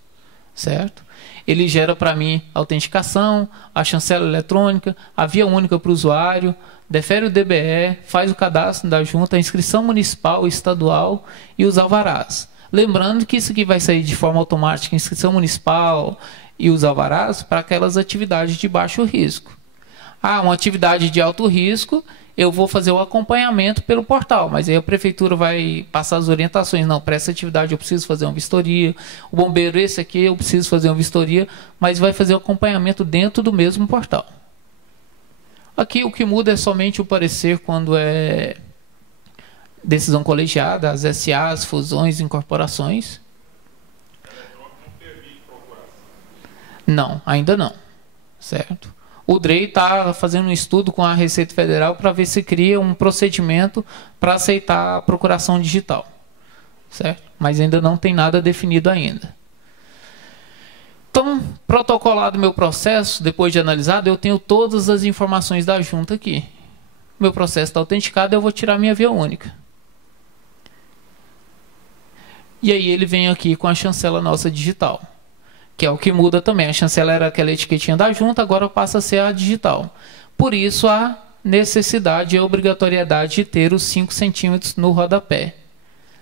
Certo? Ele gera para mim a autenticação, a chancela eletrônica, a via única para o usuário, defere o DBE, faz o cadastro da junta, a inscrição municipal, estadual e os alvarás. Lembrando que isso aqui vai sair de forma automática, inscrição municipal e os alvarás para aquelas atividades de baixo risco. Uma atividade de alto risco, eu vou fazer o acompanhamento pelo portal, mas aí a prefeitura vai passar as orientações. Não, para essa atividade eu preciso fazer uma vistoria. O bombeiro, esse aqui, eu preciso fazer uma vistoria, mas vai fazer o acompanhamento dentro do mesmo portal. Aqui o que muda é somente o parecer quando é decisão colegiada, as SAs, fusões, incorporações. Não, ainda não. Certo? O DREI está fazendo um estudo com a Receita Federal para ver se cria um procedimento para aceitar a procuração digital. Certo? Mas ainda não tem nada definido ainda. Então, protocolado meu processo, depois de analisado, eu tenho todas as informações da junta aqui. Meu processo está autenticado, eu vou tirar minha via única. E aí ele vem aqui com a chancela nossa digital, que é o que muda também. A chancela era aquela etiquetinha da junta, agora passa a ser a digital. Por isso a necessidade e a obrigatoriedade de ter os 5 centímetros no rodapé.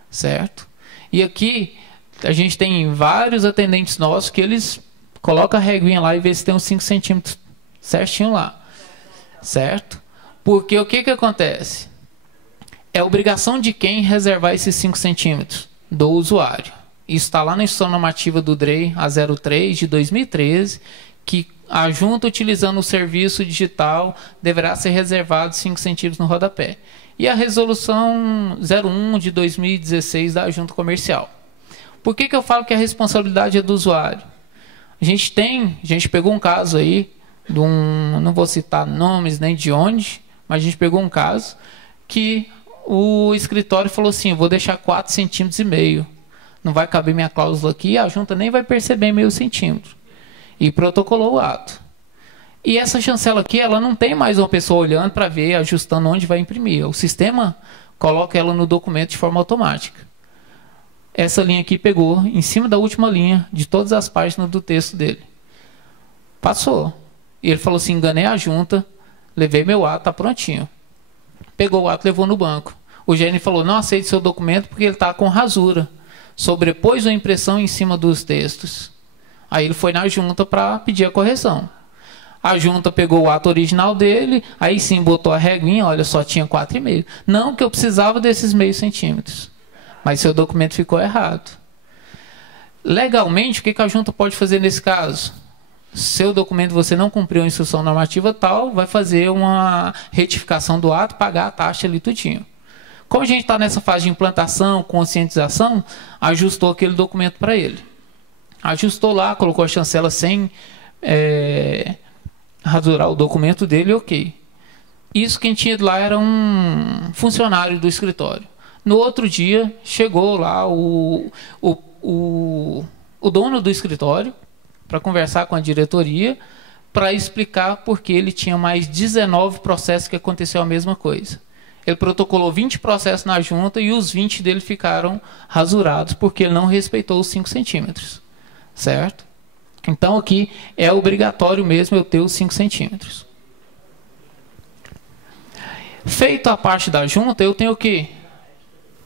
Certo? E aqui a gente tem vários atendentes nossos que eles colocam a reguinha lá e vê se tem uns 5 centímetros certinho lá. Certo? Porque o que acontece? É obrigação de quem reservar esses 5 centímetros? Do usuário. Isso está lá na instrução normativa do DREI, a 03 de 2013, que a junta utilizando o serviço digital deverá ser reservado 5 centímetros no rodapé. E a resolução 01 de 2016 da junta comercial. Por que eu falo que a responsabilidade é do usuário? A gente pegou um caso aí, não vou citar nomes nem de onde, mas a gente pegou um caso que o escritório falou assim, vou deixar 4,5 centímetros. Não vai caber minha cláusula aqui, a junta nem vai perceber meio centímetro. E protocolou o ato. E essa chancela aqui, ela não tem mais uma pessoa olhando para ver, ajustando onde vai imprimir. O sistema coloca ela no documento de forma automática. Essa linha aqui pegou em cima da última linha de todas as páginas do texto dele. Passou. E ele falou assim, enganei a junta, levei meu ato, tá prontinho. Pegou o ato, levou no banco. O gerente falou, não aceite seu documento porque ele está com rasura. Sobrepôs a impressão em cima dos textos. Aí ele foi na junta para pedir a correção. A junta pegou o ato original dele, aí sim botou a reguinha, olha, só tinha 4,5. Não que eu precisava desses meio centímetros. Mas seu documento ficou errado. Legalmente, o que a junta pode fazer nesse caso? Seu documento você não cumpriu a instrução normativa tal, vai fazer uma retificação do ato, pagar a taxa ali tudinho. Como a gente está nessa fase de implantação, conscientização, ajustou aquele documento para ele. Ajustou lá, colocou a chancela sem rasurar o documento dele, ok. Isso quem tinha lá era um funcionário do escritório. No outro dia, chegou lá o dono do escritório para conversar com a diretoria, para explicar porque ele tinha mais 19 processos que aconteceu a mesma coisa. Ele protocolou 20 processos na junta e os 20 dele ficaram rasurados porque ele não respeitou os 5 centímetros. Certo? Então aqui é obrigatório mesmo eu ter os 5 centímetros. Feito a parte da junta, eu tenho o quê?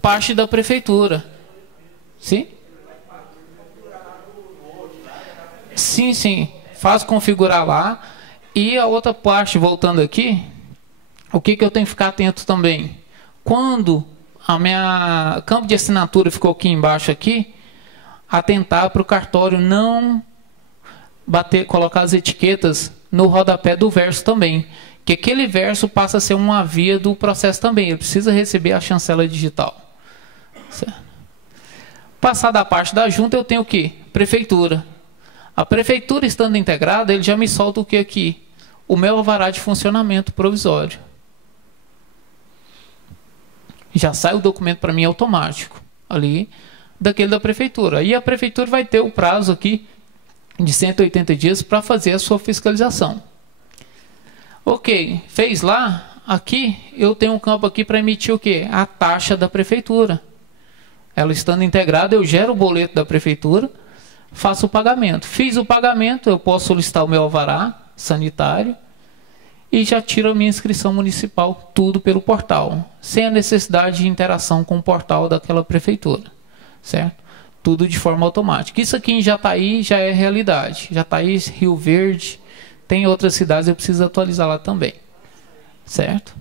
Parte da prefeitura. Sim? Sim, sim. Faz configurar lá. E a outra parte, voltando aqui, o que eu tenho que ficar atento também? Quando a minha campo de assinatura ficou aqui embaixo, aqui, atentar para o cartório não colocar as etiquetas no rodapé do verso também. Que aquele verso passa a ser uma via do processo também. Ele precisa receber a chancela digital. Certo? Passar da parte da junta, eu tenho o quê? Prefeitura. A prefeitura estando integrada, ele já me solta o que aqui? O meu alvará de funcionamento provisório. Já sai o documento para mim automático. Ali, daquele da prefeitura. E a prefeitura vai ter o prazo aqui de 180 dias para fazer a sua fiscalização. Ok, fez lá. Aqui, eu tenho um campo aqui para emitir o quê? A taxa da prefeitura. Ela estando integrada, eu gero o boleto da prefeitura, faço o pagamento. Fiz o pagamento, eu posso solicitar o meu alvará sanitário e já tiro a minha inscrição municipal, tudo pelo portal, sem a necessidade de interação com o portal daquela prefeitura, certo? Tudo de forma automática. Isso aqui em Jataí já é realidade. Jataí, Rio Verde, tem outras cidades, eu preciso atualizar lá também, certo?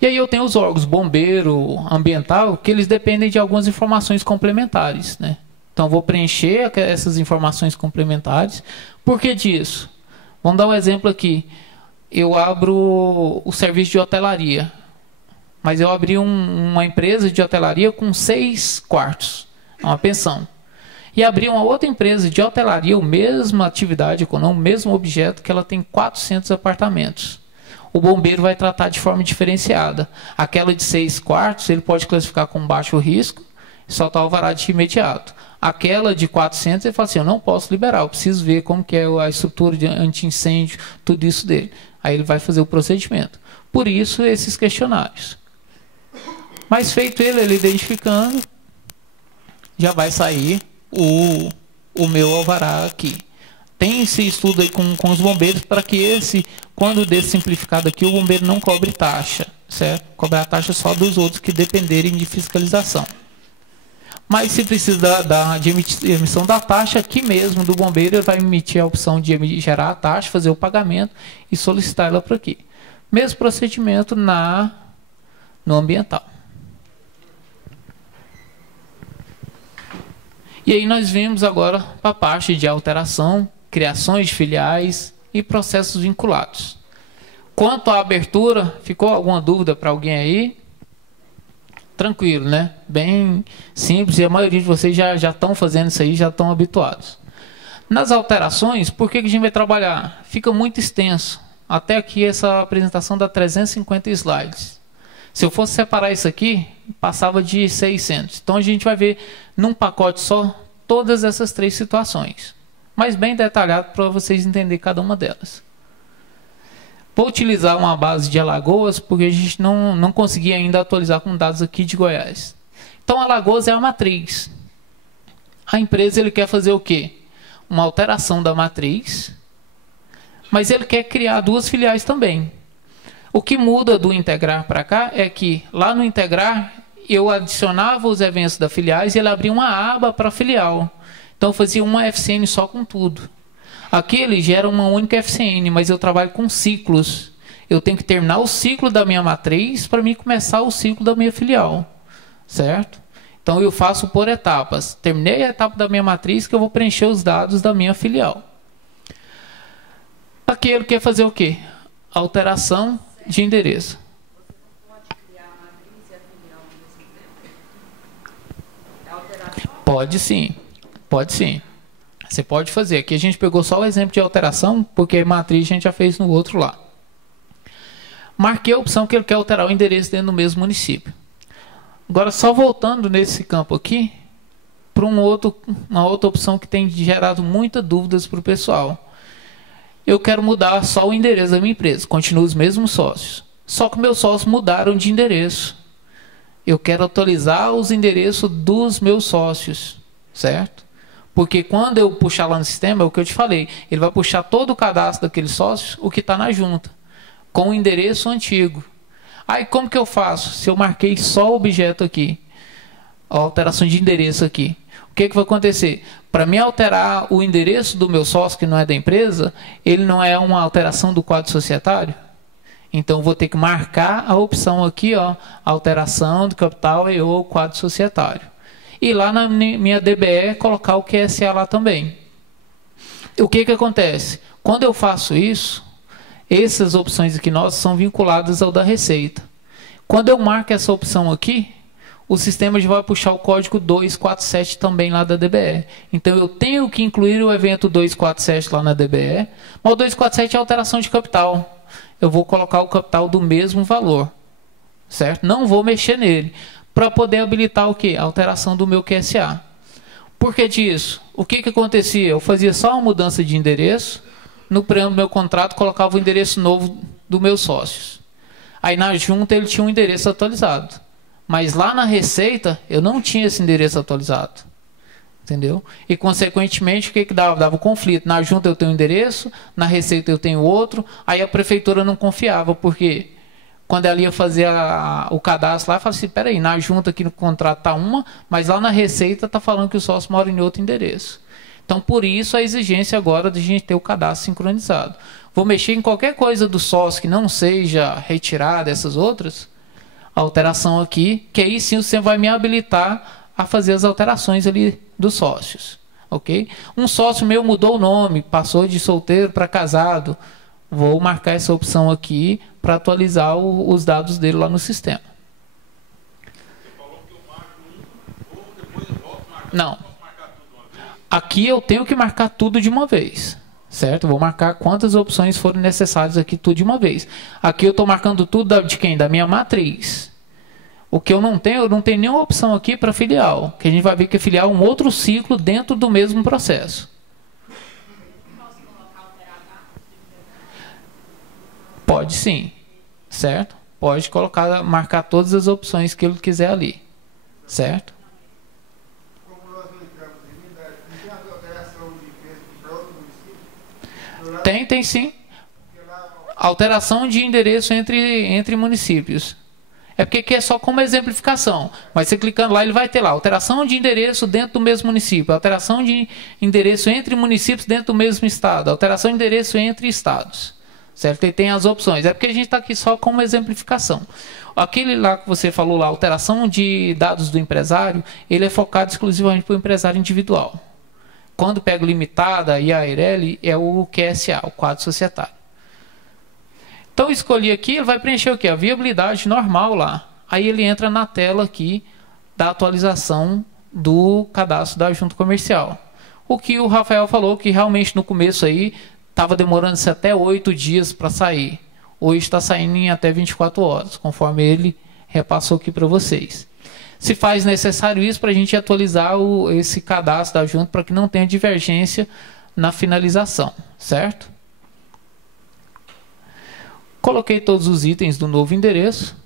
E aí eu tenho os órgãos bombeiro, ambiental, que eles dependem de algumas informações complementares, né? Então, vou preencher essas informações complementares. Por que disso? Vamos dar um exemplo aqui. Eu abro o serviço de hotelaria. Mas eu abri uma empresa de hotelaria com 6 quartos. Uma pensão. E abri uma outra empresa de hotelaria, a mesma atividade econômica, o mesmo objeto, que ela tem 400 apartamentos. O bombeiro vai tratar de forma diferenciada. Aquela de 6 quartos, ele pode classificar com baixo risco e soltar o alvará de imediato. Aquela de 400, ele fala assim, eu não posso liberar, eu preciso ver como que é a estrutura de anti-incêndio, tudo isso dele. Aí ele vai fazer o procedimento. Por isso, esses questionários. Mas feito ele identificando, já vai sair o meu alvará aqui. Tem esse estudo aí com os bombeiros para que quando desse simplificado aqui, o bombeiro não cobre taxa, certo? Cobrar a taxa só dos outros que dependerem de fiscalização. Mas se precisa de emissão da taxa, aqui mesmo do bombeiro, ele vai emitir a opção de gerar a taxa, fazer o pagamento e solicitar ela por aqui. Mesmo procedimento no ambiental. E aí nós vimos agora para a parte de alteração, criações de filiais e processos vinculados. Quanto à abertura, ficou alguma dúvida para alguém aí? Tranquilo, né? Bem simples, e a maioria de vocês já estão fazendo isso aí, já estão habituados. Nas alterações, por que a gente vai trabalhar? Fica muito extenso. Até aqui essa apresentação dá 350 slides. Se eu fosse separar isso aqui, passava de 600. Então a gente vai ver num pacote só todas essas 3 situações. Mas bem detalhado para vocês entenderem cada uma delas. Vou utilizar uma base de Alagoas, porque a gente não conseguia ainda atualizar com dados aqui de Goiás. Então, Alagoas é a matriz. A empresa ele quer fazer o quê? Uma alteração da matriz, mas ele quer criar 2 filiais também. O que muda do integrar para cá é que, lá no integrar, eu adicionava os eventos da filiais e ele abria uma aba para filial. Então, eu fazia uma FCN só com tudo. Aqui ele gera uma única FCN, mas eu trabalho com ciclos. Eu tenho que terminar o ciclo da minha matriz para mim começar o ciclo da minha filial. Certo? Então eu faço por etapas. Terminei a etapa da minha matriz que eu vou preencher os dados da minha filial. Aqui ele quer fazer o quê? Alteração de endereço. Você não pode criar a matriz e a filial ao mesmo tempo? É alteração? Pode sim. Pode sim. Você pode fazer. Aqui a gente pegou só o exemplo de alteração, porque a matriz a gente já fez no outro lá. Marquei a opção que ele quer alterar o endereço dentro do mesmo município. Agora, só voltando nesse campo aqui, para uma outra opção que tem gerado muitas dúvidas para o pessoal. Eu quero mudar só o endereço da minha empresa. Continua os mesmos sócios. Só que meus sócios mudaram de endereço. Eu quero atualizar os endereços dos meus sócios, certo? Porque quando eu puxar lá no sistema, é o que eu te falei, ele vai puxar todo o cadastro daqueles sócios, o que está na junta, com o endereço antigo. Aí como que eu faço? Se eu marquei só o objeto aqui, a alteração de endereço aqui, o que vai acontecer? Para mim alterar o endereço do meu sócio, que não é da empresa, ele não é uma alteração do quadro societário? Então eu vou ter que marcar a opção aqui, ó, alteração do capital e ou quadro societário. E lá na minha DBE colocar o QSA lá também. O que acontece? Quando eu faço isso, essas opções aqui nossas são vinculadas ao da Receita. Quando eu marco essa opção aqui, o sistema já vai puxar o código 247 também lá da DBE. Então eu tenho que incluir o evento 247 lá na DBE, mas o 247 é alteração de capital. Eu vou colocar o capital do mesmo valor, certo? Não vou mexer nele, para poder habilitar o quê? A alteração do meu QSA. Por que disso? O que acontecia? Eu fazia só uma mudança de endereço, no preâmbulo do meu contrato colocava o endereço novo dos meus sócios. Aí na junta ele tinha um endereço atualizado. Mas lá na Receita eu não tinha esse endereço atualizado. Entendeu? E consequentemente o que dava? Dava conflito. Na junta eu tenho um endereço, na Receita eu tenho outro, aí a prefeitura não confiava, porque quando ela ia fazer o cadastro lá, ela falava assim, peraí, na junta aqui no contrato está uma, mas lá na Receita está falando que o sócio mora em outro endereço. Então por isso a exigência agora de a gente ter o cadastro sincronizado. Vou mexer em qualquer coisa do sócio que não seja retirada dessas outras, a alteração aqui, que aí sim você vai me habilitar a fazer as alterações ali dos sócios, ok? Um sócio meu mudou o nome, passou de solteiro para casado, vou marcar essa opção aqui para atualizar os dados dele lá no sistema. Você falou que eu marco um, ou depois eu volto a marcar. Não. Eu posso marcar tudo de uma vez? Aqui eu tenho que marcar tudo de uma vez, certo? Vou marcar quantas opções forem necessárias aqui, tudo de uma vez. Aqui eu estou marcando tudo de quem? Da minha matriz. O que eu não tenho nenhuma opção aqui para filial, que a gente vai ver que a filial é um outro ciclo dentro do mesmo processo. Posso colocar alterar a data? Pode sim, certo? Pode colocar, marcar todas as opções que ele quiser ali, certo? Como nós não entramos em unidade, não tem a alteração de endereço para outro município? Tem sim. Porque lá, Alteração de endereço entre municípios. É porque aqui é só como exemplificação. Mas você clicando lá, ele vai ter lá alteração de endereço dentro do mesmo município, alteração de endereço entre municípios dentro do mesmo estado, alteração de endereço entre estados. Certo? E tem as opções. É porque a gente está aqui só como exemplificação. Aquele lá que você falou lá, alteração de dados do empresário, ele é focado exclusivamente para o empresário individual. Quando pega o limitada e a Eireli, é o QSA, o quadro societário. Então eu escolhi aqui, ele vai preencher o quê? A viabilidade normal lá. Aí ele entra na tela aqui da atualização do cadastro da junta comercial. O que o Rafael falou que realmente no começo aí estava demorando-se até 8 dias para sair. Hoje está saindo em até 24 horas, conforme ele repassou aqui para vocês. Se faz necessário isso para a gente atualizar esse cadastro da junta para que não tenha divergência na finalização, certo? Coloquei todos os itens do novo endereço.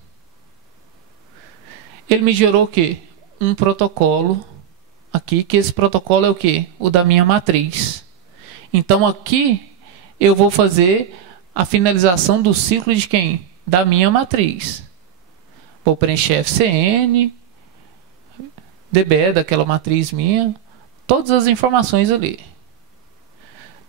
Ele me gerou o quê? Um protocolo aqui, que esse protocolo é o quê? O da minha matriz. Então aqui eu vou fazer a finalização do ciclo de quem? Da minha matriz. Vou preencher FCN, DBE daquela matriz minha, todas as informações ali.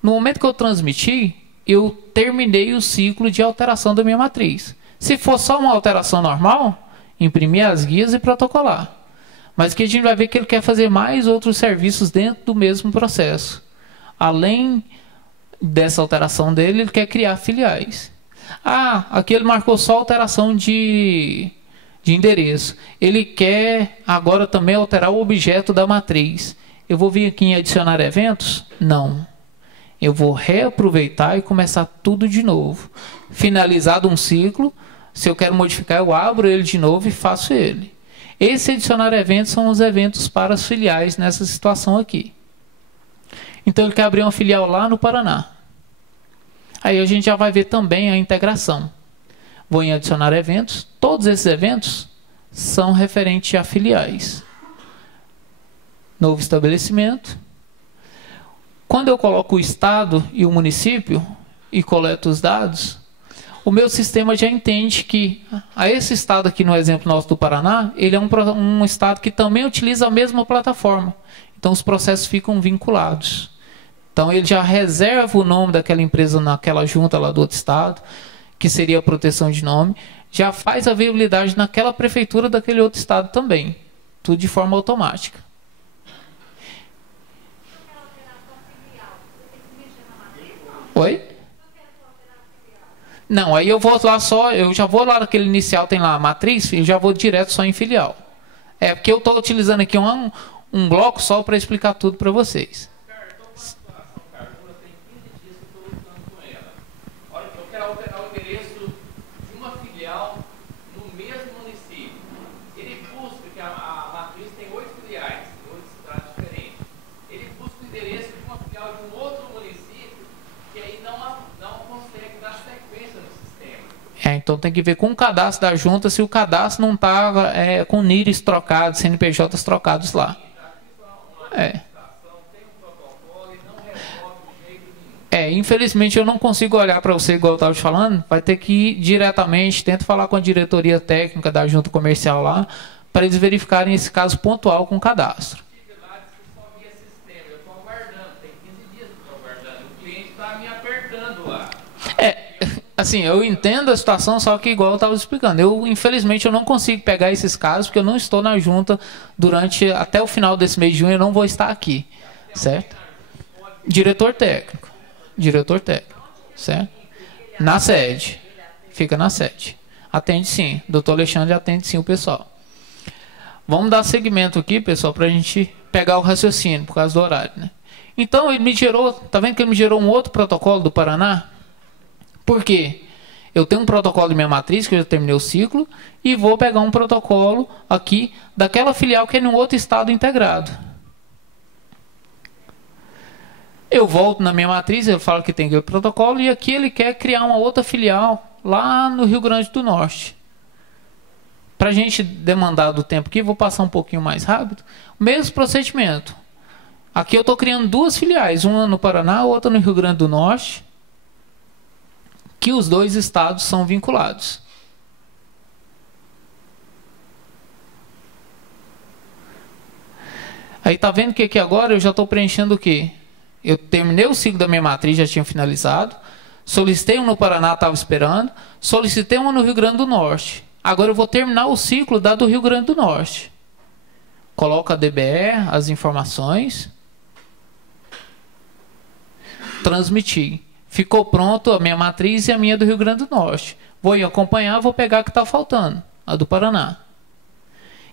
No momento que eu transmiti, eu terminei o ciclo de alteração da minha matriz. Se for só uma alteração normal, imprimir as guias e protocolar. Mas que a gente vai ver que ele quer fazer mais outros serviços dentro do mesmo processo. Além dessa alteração dele, ele quer criar filiais. Ah, aqui ele marcou só alteração de endereço. Ele quer agora também alterar o objeto da matriz. Eu vou vir aqui em adicionar eventos? Não. Eu vou reaproveitar e começar tudo de novo. Finalizado um ciclo, se eu quero modificar, eu abro ele de novo e faço ele. Esse adicionar eventos são os eventos para as filiais nessa situação aqui. Então ele quer abrir uma filial lá no Paraná. Aí a gente já vai ver também a integração. Vou em adicionar eventos. Todos esses eventos são referentes a filiais. Novo estabelecimento. Quando eu coloco o estado e o município e coleto os dados, o meu sistema já entende que a esse estado aqui, no exemplo nosso do Paraná, ele é um estado que também utiliza a mesma plataforma. Então os processos ficam vinculados. Então ele já reserva o nome daquela empresa naquela junta lá do outro estado, que seria a proteção de nome, já faz a viabilidade naquela prefeitura daquele outro estado também. Tudo de forma automática. Oi? Não, aí eu vou lá só, eu já vou lá naquele inicial, tem lá a matriz, e já vou direto só em filial. É porque eu estou utilizando aqui um bloco só para explicar tudo para vocês. Eu quero alterar o endereço de uma filial no mesmo município. Ele busca, que a matriz tem 8 filiais, 8 cidades diferentes. Ele busca o endereço de uma filial de um outro município, que aí não consegue dar sequência no sistema. Então tem que ver com o cadastro da junta se o cadastro não está com NIRs trocados, CNPJs trocados lá. Infelizmente eu não consigo olhar para você igual eu estava te falando. Vai ter que ir diretamente, tenta falar com a diretoria técnica da junta comercial lá, para eles verificarem esse caso pontual com o cadastro. Eu estou aguardando, tem 15 dias que eu estou aguardando. O cliente está me apertando lá. Assim, eu entendo a situação, só que igual eu estava explicando, infelizmente eu não consigo pegar esses casos, porque eu não estou na junta até o final desse mês de junho, eu não vou estar aqui, certo? Diretor técnico, certo? Na sede, fica na sede. Atende sim, doutor Alexandre atende sim o pessoal. Vamos dar seguimento aqui, pessoal, para a gente pegar o raciocínio, por causa do horário, né? Então, ele me gerou, tá vendo que ele me gerou um outro protocolo do Paraná? Por quê? Eu tenho um protocolo de minha matriz, que eu já terminei o ciclo, e vou pegar um protocolo aqui daquela filial que é num outro estado integrado. Eu volto na minha matriz, eu falo que tem aquele protocolo, e aqui ele quer criar uma outra filial lá no Rio Grande do Norte. Para a gente demandar do tempo aqui, vou passar um pouquinho mais rápido. O mesmo procedimento. Aqui eu estou criando duas filiais, uma no Paraná, outra no Rio Grande do Norte, que os dois estados são vinculados. Aí tá vendo que aqui agora eu já estou preenchendo o quê? Eu terminei o ciclo da minha matriz, já tinha finalizado. Solicitei um no Paraná, estava esperando. Solicitei uma no Rio Grande do Norte. Agora eu vou terminar o ciclo da do Rio Grande do Norte. Coloco a DBE, as informações. Transmitir. Ficou pronto a minha matriz e a minha do Rio Grande do Norte. Vou acompanhar, vou pegar a que está faltando, a do Paraná.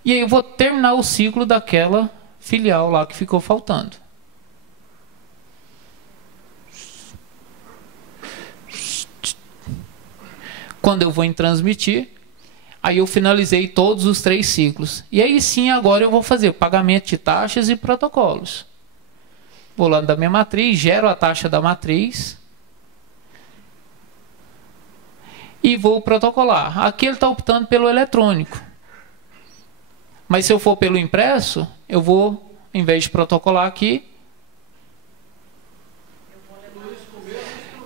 E aí eu vou terminar o ciclo daquela filial lá que ficou faltando. Quando eu vou em transmitir, aí eu finalizei todos os 3 ciclos. E aí sim, agora eu vou fazer pagamento de taxas e protocolos. Vou lá da minha matriz, gero a taxa da matriz. E vou protocolar. Aqui ele está optando pelo eletrônico. Mas se eu for pelo impresso, eu vou, em vez de protocolar aqui...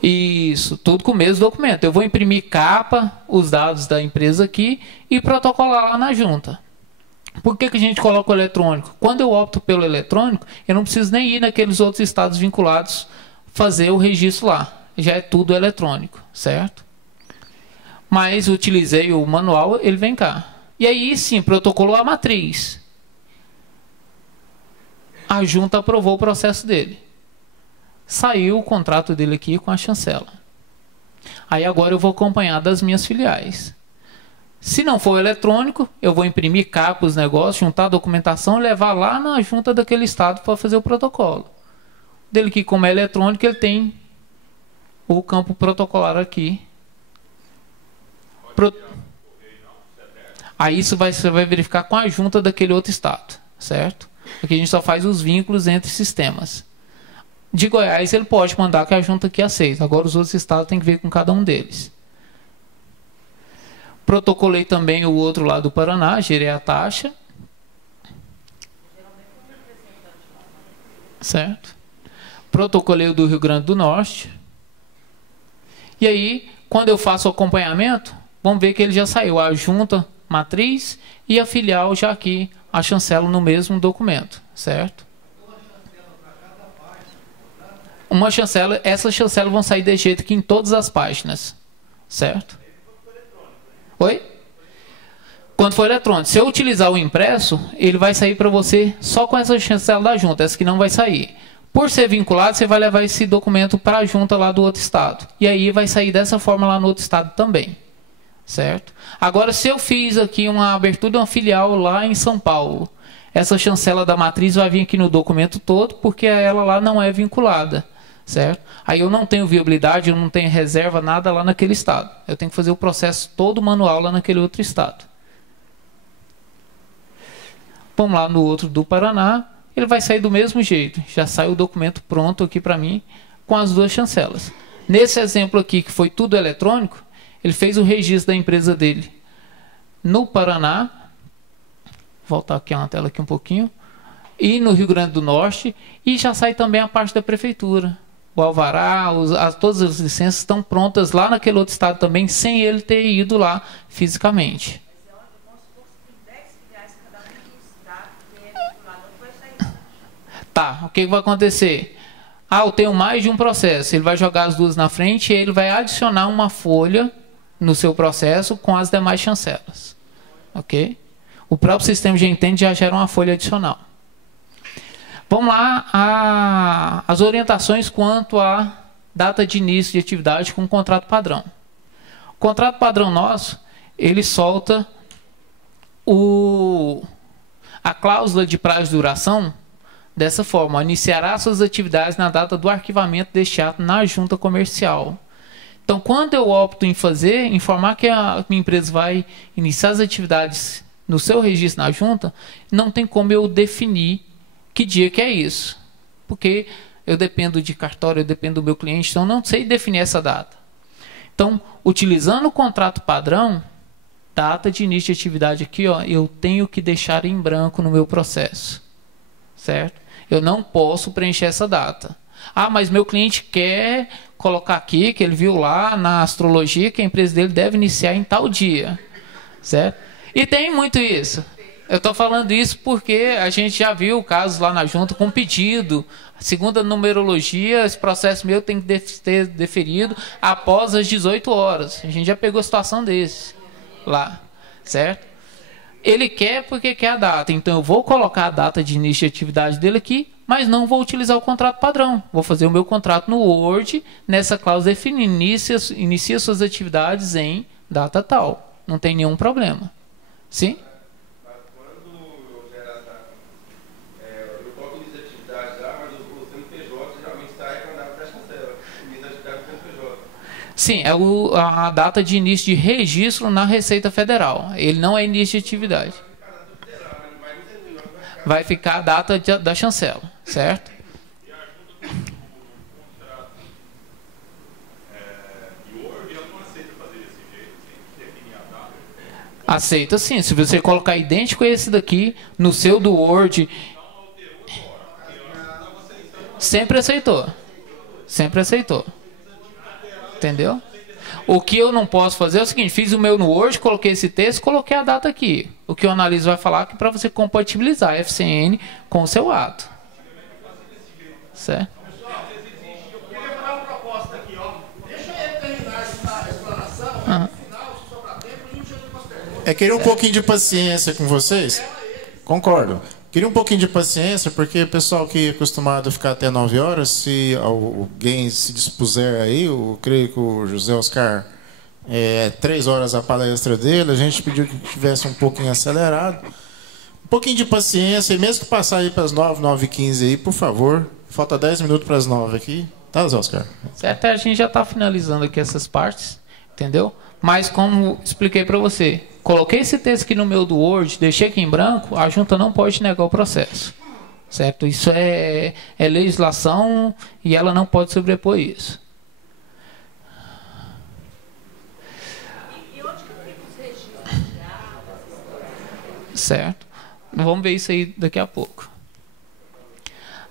Isso, tudo com o mesmo documento. Eu vou imprimir capa, os dados da empresa aqui e protocolar lá na junta. Por que a gente coloca o eletrônico? Quando eu opto pelo eletrônico, eu não preciso nem ir naqueles outros estados vinculados fazer o registro lá. Já é tudo eletrônico, certo? Mas utilizei o manual, ele vem cá. E aí sim, protocolou a matriz. A junta aprovou o processo dele. Saiu o contrato dele aqui com a chancela. Aí agora eu vou acompanhar das minhas filiais. Se não for eletrônico, eu vou imprimir capa os negócios, juntar a documentação e levar lá na junta daquele estado para fazer o protocolo. Dele que, como é eletrônico, ele tem o campo protocolar aqui. Aí isso você vai verificar com a junta daquele outro estado, certo? Aqui a gente só faz os vínculos entre sistemas. De Goiás ele pode mandar que a junta aqui aceita. Agora os outros estados tem que ver com cada um deles. Protocolei também o outro lá do Paraná, gerei a taxa. Certo? Protocolei o do Rio Grande do Norte. E aí, quando eu faço o acompanhamento, vamos ver que ele já saiu a junta matriz e a filial já aqui, a chancela no mesmo documento, certo? Uma chancela, essas chancelas vão sair de jeito aqui em todas as páginas, certo? Oi? Quando for eletrônico, se eu utilizar o impresso, ele vai sair para você só com essa chancela da junta, essa que não vai sair. Por ser vinculado, você vai levar esse documento para a junta lá do outro estado. E aí vai sair dessa forma lá no outro estado também. Certo? Agora, se eu fiz aqui uma abertura de uma filial lá em São Paulo, essa chancela da matriz vai vir aqui no documento todo, porque ela lá não é vinculada. Certo? Aí eu não tenho viabilidade, eu não tenho reserva, nada lá naquele estado. Eu tenho que fazer o processo todo manual lá naquele outro estado. Vamos lá no outro do Paraná. Ele vai sair do mesmo jeito. Já sai o documento pronto aqui para mim com as duas chancelas. Nesse exemplo aqui, que foi tudo eletrônico, ele fez o registro da empresa dele no Paraná. Vou voltar aqui na tela aqui um pouquinho. E no Rio Grande do Norte. E já sai também a parte da prefeitura. O alvará, todas as licenças estão prontas lá naquele outro estado também, sem ele ter ido lá fisicamente. Tá, o que vai acontecer? Ah, eu tenho mais de um processo. Ele vai jogar as duas na frente e ele vai adicionar uma folha no seu processo com as demais chancelas. Ok? O próprio sistema já entende e já gera uma folha adicional. Vamos lá, as orientações quanto à data de início de atividade com o contrato padrão. O contrato padrão nosso, ele solta a cláusula de prazo de duração dessa forma: iniciará suas atividades na data do arquivamento deste ato na junta comercial. Então, quando eu opto em informar que a minha empresa vai iniciar as atividades no seu registro na junta, não tem como eu definir que dia que é isso. Porque eu dependo de cartório, eu dependo do meu cliente, então não sei definir essa data. Então, utilizando o contrato padrão, data de início de atividade aqui, ó, eu tenho que deixar em branco no meu processo. Certo? Eu não posso preencher essa data. Ah, mas meu cliente quer colocar aqui, que ele viu lá na astrologia, que a empresa dele deve iniciar em tal dia. Certo? E tem muito isso. Eu estou falando isso porque a gente já viu casos lá na junta com pedido. Segundo a numerologia, esse processo meu tem que ter deferido após as 18 horas. A gente já pegou a situação desse lá. Certo? Ele quer porque quer a data. Então eu vou colocar a data de início de atividade dele aqui, mas não vou utilizar o contrato padrão. Vou fazer o meu contrato no Word, nessa cláusula define, inicia suas atividades em data tal. Não tem nenhum problema. Sim? Sim, é a data de início de registro na Receita Federal. Ele não é início de atividade. Vai ficar a data da chancela, certo? E a junta do contrato de Word, ela não aceita fazer desse jeito, sem definir a data? Aceita sim. Se você colocar idêntico a esse daqui, no seu do Word... Sempre aceitou. Sempre aceitou. Entendeu? O que eu não posso fazer é o seguinte: fiz o meu no Word, coloquei esse texto, coloquei a data aqui. O que o analista vai falar é que para você compatibilizar a FCN com o seu ato. Certo? Pessoal, eu queria fazer uma proposta aqui, ó. Deixa ele terminar essa explanação, no final, se sobrar tempo, a gente entra com as perguntas. Queria um pouquinho de paciência com vocês. Concordo. Queria um pouquinho de paciência, porque o pessoal que é acostumado a ficar até 9 horas, se alguém se dispuser aí, eu creio que o José Oscar, 3 horas a palestra dele, a gente pediu que tivesse um pouquinho acelerado. Um pouquinho de paciência, e mesmo que passar aí para as 9, 9h15 aí, por favor. Falta 10 minutos para as 9 aqui. Tá, José Oscar? Certo, a gente já está finalizando aqui essas partes, entendeu? Mas como expliquei para você, coloquei esse texto aqui no meu do Word, deixei aqui em branco, a junta não pode negar o processo. Certo? Isso é legislação e ela não pode sobrepor isso. E onde que fica os registros certo? Vamos ver isso aí daqui a pouco.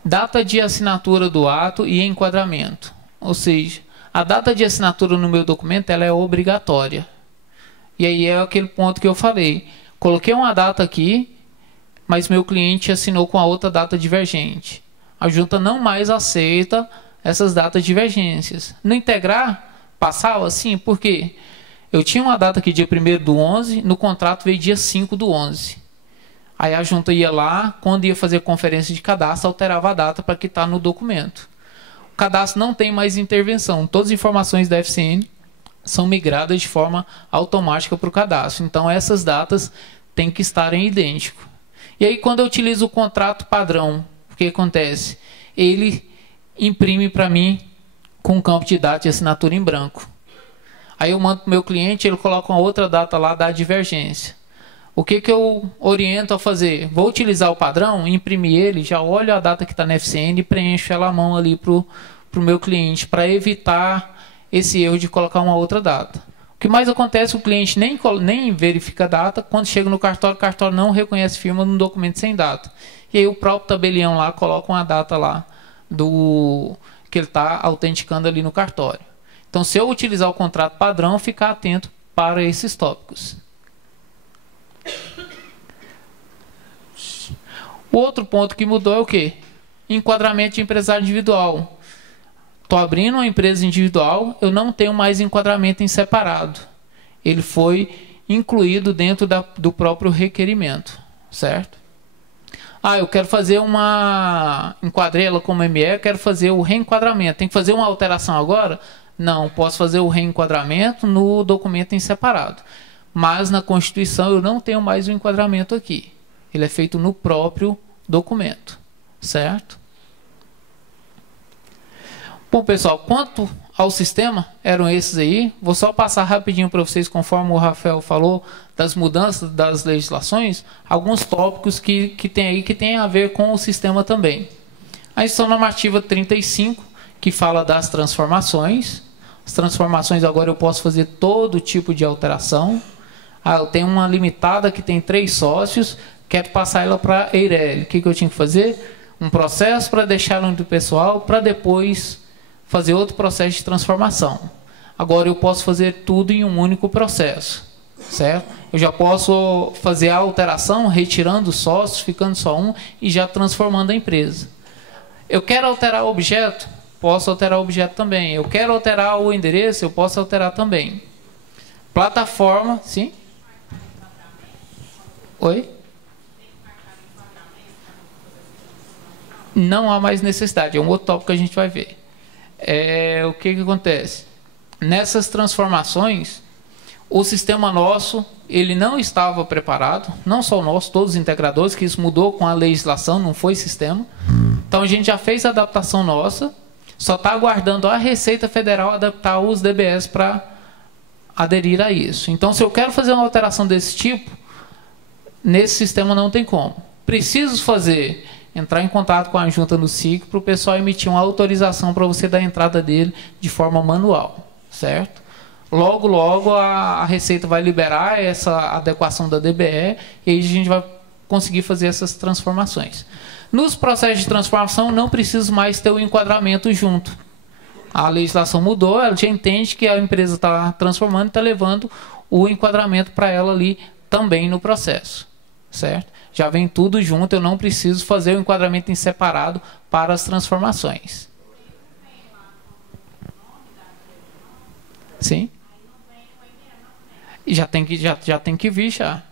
Data de assinatura do ato e enquadramento. Ou seja, a data de assinatura no meu documento ela é obrigatória. E aí é aquele ponto que eu falei. Coloquei uma data aqui, mas meu cliente assinou com a outra data divergente. A junta não mais aceita essas datas divergências. No integrar, passava assim, por quê? Eu tinha uma data aqui dia 1º/11, no contrato veio dia 5/11. Aí a junta ia lá, quando ia fazer conferência de cadastro, alterava a data para que está no documento. O cadastro não tem mais intervenção. Todas as informações da FCN são migradas de forma automática para o cadastro. Então essas datas têm que estarem idênticas. E aí quando eu utilizo o contrato padrão, o que acontece? Ele imprime para mim com um campo de data e assinatura em branco. Aí eu mando para o meu cliente, ele coloca uma outra data lá da divergência. O que eu oriento a fazer? Vou utilizar o padrão, imprimir ele, já olho a data que está na FCN e preencho ela à mão ali para o meu cliente, para evitar esse erro de colocar uma outra data. O que mais acontece, o cliente nem verifica a data, quando chega no cartório, o cartório não reconhece firma num documento sem data. E aí o próprio tabelião lá coloca uma data lá que ele está autenticando ali no cartório. Então, se eu utilizar o contrato padrão, ficar atento para esses tópicos. O outro ponto que mudou é o quê? Enquadramento de empresário individual. Estou abrindo uma empresa individual, eu não tenho mais enquadramento em separado. Ele foi incluído dentro do próprio requerimento, certo? Eu quero fazer enquadrei ela como ME, quero fazer o reenquadramento. Tem que fazer uma alteração agora? Não, posso fazer o reenquadramento no documento em separado. Mas na Constituição eu não tenho mais o enquadramento aqui. Ele é feito no próprio documento, certo? Bom, pessoal, quanto ao sistema, eram esses aí. Vou só passar rapidinho para vocês, conforme o Rafael falou, das mudanças das legislações, alguns tópicos que tem aí que tem a ver com o sistema também. A Instrução Normativa 35, que fala das transformações. As transformações agora eu posso fazer todo tipo de alteração. Eu tenho uma limitada que tem 3 sócios, quero passar ela para a Eireli. O que eu tinha que fazer? Um processo para deixar ela do pessoal, para depois fazer outro processo de transformação. Agora eu posso fazer tudo em um único processo, certo? Eu já posso fazer a alteração, retirando os sócios, ficando só um e já transformando a empresa. Eu quero alterar o objeto? Posso alterar o objeto também. Eu quero alterar o endereço? Eu posso alterar também. Plataforma, sim? Oi? Não há mais necessidade, é um outro tópico que a gente vai ver. O que acontece? Nessas transformações, o sistema nosso, ele não estava preparado, não só o nosso, todos os integradores, que isso mudou com a legislação, não foi sistema. Então a gente já fez a adaptação nossa, só está aguardando a Receita Federal adaptar os DBS para aderir a isso. Então, se eu quero fazer uma alteração desse tipo, nesse sistema não tem como. Preciso entrar em contato com a junta no SIC para o pessoal emitir uma autorização para você dar a entrada dele de forma manual, certo? Logo, logo a Receita vai liberar essa adequação da DBE e aí a gente vai conseguir fazer essas transformações. Nos processos de transformação não preciso mais ter o enquadramento junto. A legislação mudou, ela já entende que a empresa está transformando e está levando o enquadramento para ela ali também no processo, certo? Já vem tudo junto, eu não preciso fazer o enquadramento em separado para as transformações. Sim? E já tem que vir já.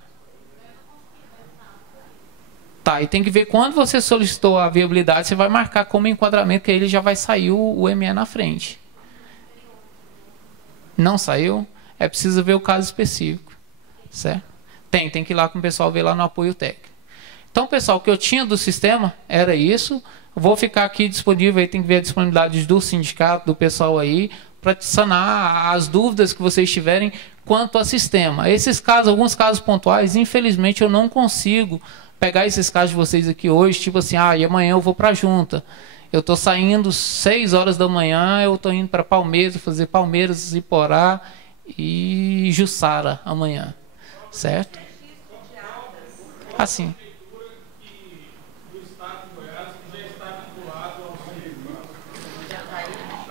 Tá, e tem que ver quando você solicitou a viabilidade, você vai marcar como enquadramento, que aí ele já vai sair o ME na frente. Não saiu? É preciso ver o caso específico, certo? Tem que ir lá com o pessoal ver lá no apoio técnico. Então, pessoal, o que eu tinha do sistema era isso. Vou ficar aqui disponível, aí tem que ver a disponibilidade do sindicato, do pessoal aí, para sanar as dúvidas que vocês tiverem quanto ao sistema. Esses casos, alguns casos pontuais, infelizmente eu não consigo pegar esses casos de vocês aqui hoje, tipo assim, e amanhã eu vou para a junta. Eu estou saindo 6 horas da manhã, eu estou indo para Palmeiras, fazer Palmeiras, Iporá e Jussara amanhã, certo? Assim.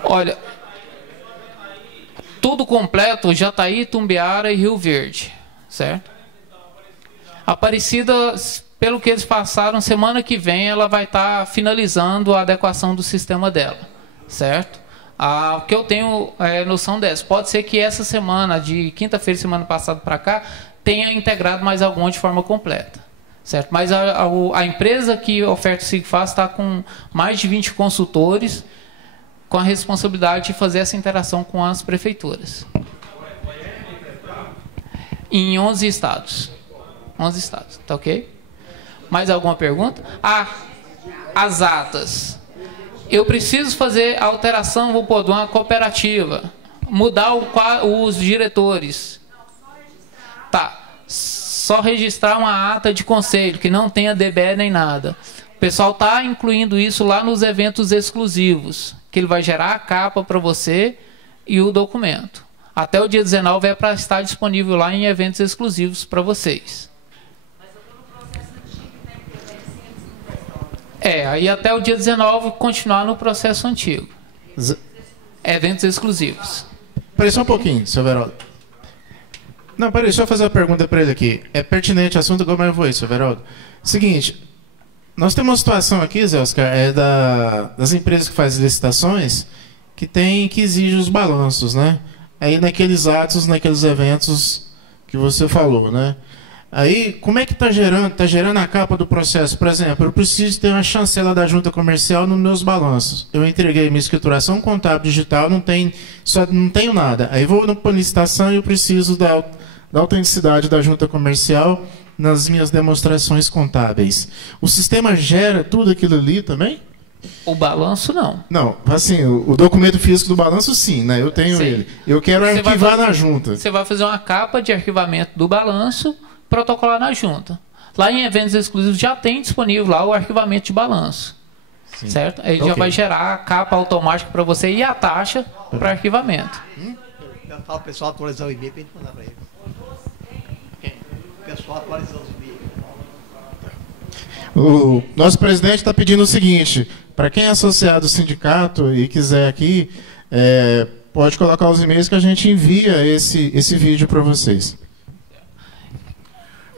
Olha, tudo completo, Jataí, Tumbiara e Rio Verde, certo? Aparecida, pelo que eles passaram, semana que vem ela vai estar finalizando a adequação do sistema dela, certo? O que eu tenho noção dessa, pode ser que essa semana, de quinta-feira, semana passada para cá, tenha integrado mais alguma de forma completa, certo? Mas a empresa que oferta o SIGFAS está com mais de 20 consultores, com a responsabilidade de fazer essa interação com as prefeituras. Em 11 estados. 11 estados, tá ok? Mais alguma pergunta? As atas. Eu preciso fazer a alteração, vou pôr, de uma cooperativa. Mudar os diretores. Tá. Só registrar uma ata de conselho, que não tenha DBE nem nada. O pessoal está incluindo isso lá nos eventos exclusivos, que ele vai gerar a capa para você e o documento. Até o dia 19 é para estar disponível lá em eventos exclusivos para vocês. Mas eu estou no processo antigo, né? Aí até o dia 19 continuar no processo antigo. Eventos exclusivos. Peraí só um pouquinho, seu Veraldo. Não, peraí, deixa eu fazer uma pergunta para ele aqui. É pertinente o assunto, como eu vou isso, seu Veraldo. Seguinte, nós temos uma situação aqui, Zé Oscar, das empresas que fazem licitações, que exigem os balanços, né? Aí naqueles atos, naqueles eventos que você falou, né? Aí, como é que está gerando? Está gerando a capa do processo. Por exemplo, eu preciso ter uma chancela da junta comercial nos meus balanços. Eu entreguei minha escrituração contábil digital, não tenho nada. Aí vou na licitação e eu preciso da autenticidade da junta comercial nas minhas demonstrações contábeis. O sistema gera tudo aquilo ali também? O balanço, não. Não, assim, o documento físico do balanço, sim, né? Eu tenho ele. Eu quero arquivar na junta. Você vai fazer uma capa de arquivamento do balanço, protocolar na junta. Lá em eventos exclusivos já tem disponível lá o arquivamento de balanço. Sim. Certo? Aí já vai gerar a capa automática para você e a taxa para arquivamento. Eu falo pro pessoal atualizar o e-mail para a gente mandar para ele. O pessoal atualizar os e-mails. O nosso presidente está pedindo o seguinte: para quem é associado ao sindicato e quiser aqui, pode colocar os e-mails que a gente envia esse vídeo para vocês.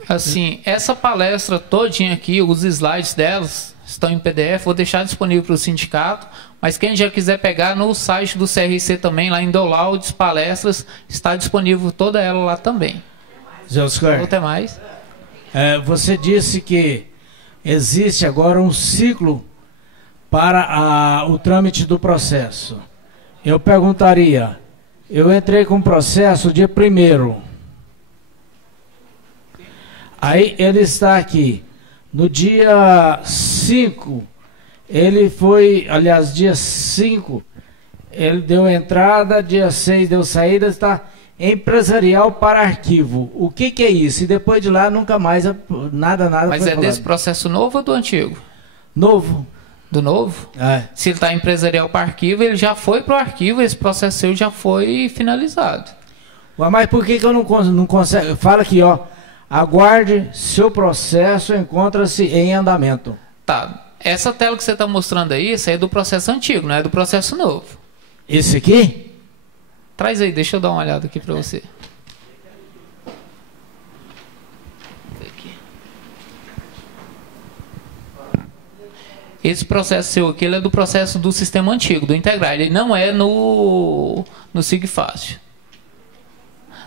Assim, essa palestra todinha aqui, os slides delas estão em PDF, vou deixar disponível para o sindicato, mas quem já quiser pegar no site do CRC também, lá em Downloads, palestras, está disponível toda ela lá também. Zé Oscar, até mais. Você disse que existe agora um ciclo para o trâmite do processo. Eu perguntaria, eu entrei com o processo dia 1º. Aí ele está aqui. No dia 5, ele foi, aliás, dia 5, ele deu entrada, dia 6 deu saída, está empresarial para arquivo. O que é isso? E depois de lá nunca mais nada Mas foi é falado. desse processo novo ou do antigo? Novo. Do novo? Se ele está empresarial para arquivo, ele já foi para o arquivo, esse processo seu já foi finalizado. Mas por que eu não consigo? Fala aqui, ó. Aguarde, seu processo encontra-se em andamento. Tá. Essa tela que você está mostrando aí, isso aí é do processo antigo, não é do processo novo. Esse aqui? Traz aí, deixa eu dar uma olhada aqui para você. Esse processo seu aqui, ele é do processo do sistema antigo, do integrar. Ele não é no SIGFAS.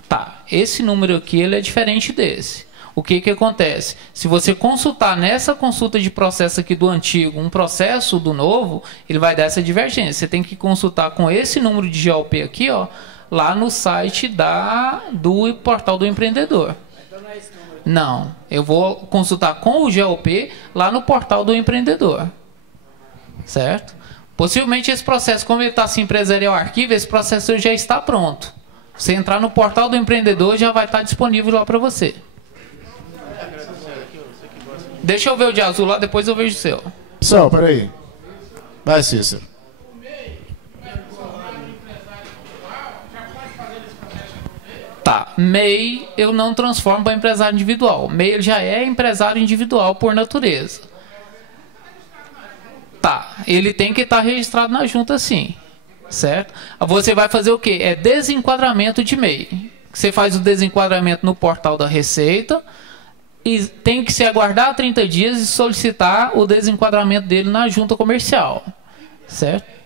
Tá, esse número aqui ele é diferente desse. O que acontece? Se você consultar nessa consulta de processo aqui do antigo, um processo do novo, ele vai dar essa divergência. Você tem que consultar com esse número de GOP aqui, ó, lá no site do portal do empreendedor. Então não é esse número. Não, eu vou consultar com o GOP lá no portal do empreendedor. Certo? Possivelmente esse processo, como ele está assim, empresarial arquivo, esse processo já está pronto. Você entrar no portal do empreendedor, já vai estar disponível lá para você. Deixa eu ver o de azul lá, depois eu vejo o seu. Pessoal, peraí. Vai, Cícero. Tá, MEI eu não transformo para empresário individual. MEI ele já é empresário individual por natureza. Tá, ele tem que estar registrado na junta sim, certo? Você vai fazer o quê? É desenquadramento de MEI. Você faz o desenquadramento no portal da Receita e tem que se aguardar 30 dias e solicitar o desenquadramento dele na junta comercial, certo?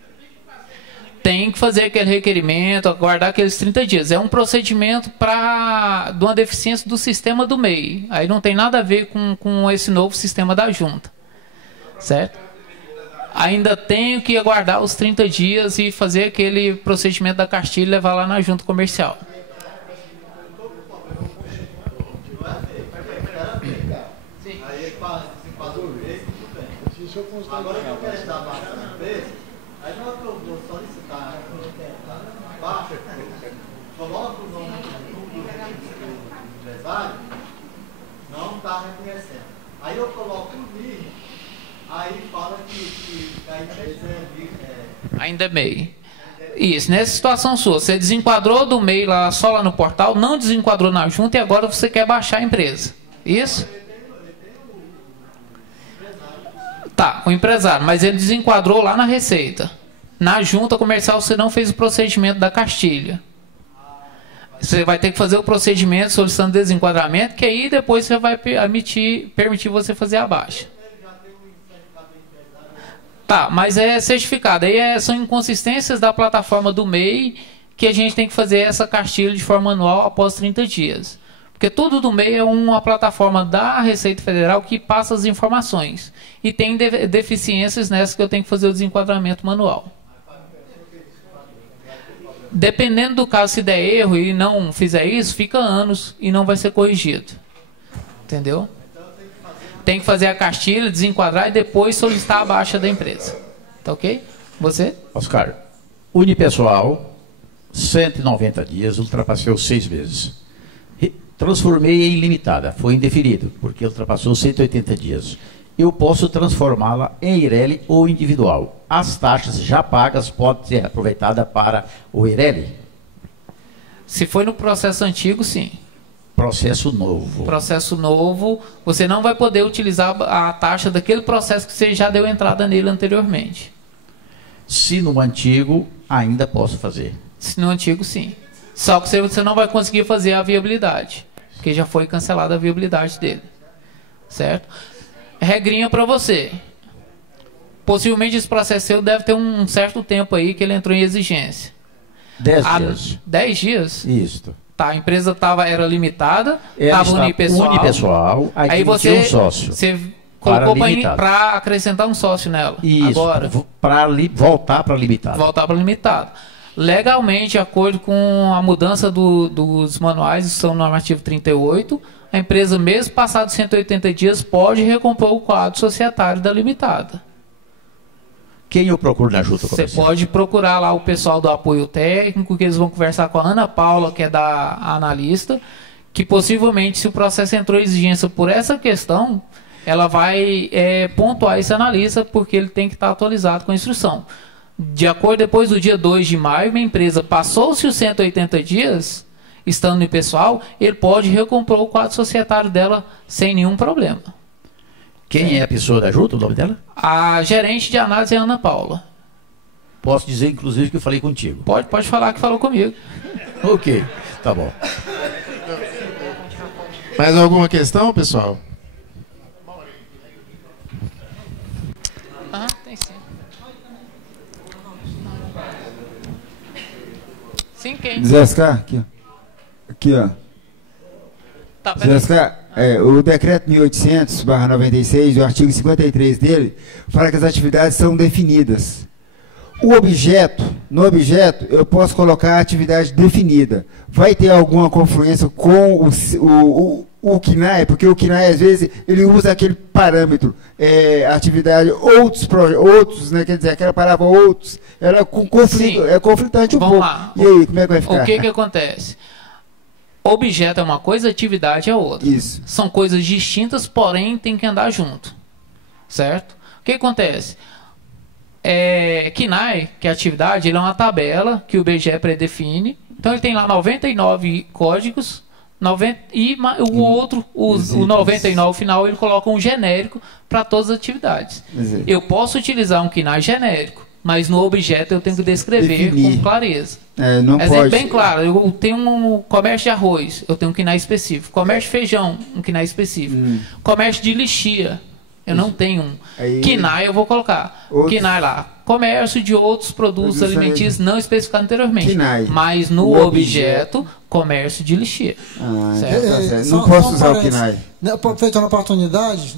Tem que fazer aquele requerimento, aguardar aqueles 30 dias. É um procedimento de uma deficiência do sistema do MEI. Aí não tem nada a ver com esse novo sistema da junta, certo? Ainda tenho que aguardar os 30 dias e fazer aquele procedimento da cartilha e levar lá na junta comercial. Agora eu quero dar baixa na empresa, aí na hora que eu vou solicitar a baixa, coloco o nome do empresário, não está reconhecendo. Aí eu coloco o NIR, aí fala que a empresa ainda é MEI. Isso, nessa situação sua, você desenquadrou do MEI lá, só lá no portal, não desenquadrou na junta e agora você quer baixar a empresa. Isso? Tá, o empresário, mas ele desenquadrou lá na Receita. Na junta comercial você não fez o procedimento da cartilha. Você vai ter que fazer o procedimento solicitando desenquadramento, que aí depois você vai permitir você fazer a baixa. Tá, mas é certificado. Aí são inconsistências da plataforma do MEI que a gente tem que fazer essa cartilha de forma anual após 30 dias. Porque tudo do MEI é uma plataforma da Receita Federal que passa as informações. E tem deficiências nessas que eu tenho que fazer o desenquadramento manual. Dependendo do caso, se der erro e não fizer isso, fica anos e não vai ser corrigido. Entendeu? Tem que fazer a cartilha, desenquadrar e depois solicitar a baixa da empresa. Tá ok? Você? Oscar, unipessoal, 190 dias, ultrapassou 6 meses. Transformei em limitada, foi indefinido, porque ultrapassou 180 dias. Eu posso transformá-la em IRELI ou individual. As taxas já pagas podem ser aproveitadas para o IRELI? Se foi no processo antigo, sim. Processo novo. Processo novo, você não vai poder utilizar a taxa daquele processo que você já deu entrada nele anteriormente. Se no antigo, ainda posso fazer. Se no antigo, sim. Só que você não vai conseguir fazer a viabilidade, porque já foi cancelada a viabilidade dele. Certo? Regrinha para você. Possivelmente esse processo seu deve ter um certo tempo aí que ele entrou em exigência. 10 dias. 10 dias? Isso. Tá, a empresa era limitada, estava unipessoal, aí você, um sócio. Você colocou para acrescentar um sócio nela. Isso, agora para voltar para limitada. Voltar para limitada. Legalmente, de acordo com a mudança dos manuais, estão no normativo 38, a empresa, mesmo passados 180 dias, pode recompor o quadro societário da limitada. Quem eu procuro na junta comercial? Você pode procurar lá o pessoal do apoio técnico, que eles vão conversar com a Ana Paula, que é da analista, que possivelmente, se o processo entrou em exigência por essa questão, ela vai pontuar esse analista, porque ele tem que estar atualizado com a instrução. De acordo, depois do dia 2 de maio, uma empresa passou-se os 180 dias, estando no pessoal, ele pode recompor o quadro societário dela sem nenhum problema. Quem é a pessoa da junta, o nome dela? A gerente de análise é a Ana Paula. Posso dizer, inclusive, que eu falei contigo? Pode falar que falou comigo. Ok, tá bom. Mais alguma questão, pessoal? Tem sim. Sim, quem? Zé Oscar, aqui, ó. Aqui, ó. Tá, Zé Oscar, o decreto 1800/96, o artigo 53 dele, fala que as atividades são definidas. O objeto, no objeto, eu posso colocar a atividade definida. Vai ter alguma confluência com o CNAE? Porque o CNAE, às vezes, ele usa aquele parâmetro, atividade, outros, né, quer dizer, aquela palavra outros, ela com conflito, é conflitante um pouco. Lá. E aí, como é que vai ficar? O que acontece? Objeto é uma coisa, atividade é outra. Isso. São coisas distintas, porém tem que andar junto. Certo? O que acontece? CNAE, que é atividade, ele é uma tabela que o IBGE predefine, Então ele tem lá 99 códigos, e o outro, o 99 final, ele coloca um genérico para todas as atividades. Eu posso utilizar um KNAI genérico, mas no objeto eu tenho que descrever com clareza. Não Exemplo pode. bem claro, eu tenho um comércio de arroz, eu tenho um KNAI específico. Comércio de feijão, um KNAI específico. Comércio de lixia, eu não tenho um. KNAI eu vou colocar. KNAI lá. Comércio de outros produtos alimentícios não especificados anteriormente. KNAI. Mas no objeto, comércio de lixia. Certo. Não posso usar o KNAI. Aproveitando a oportunidade,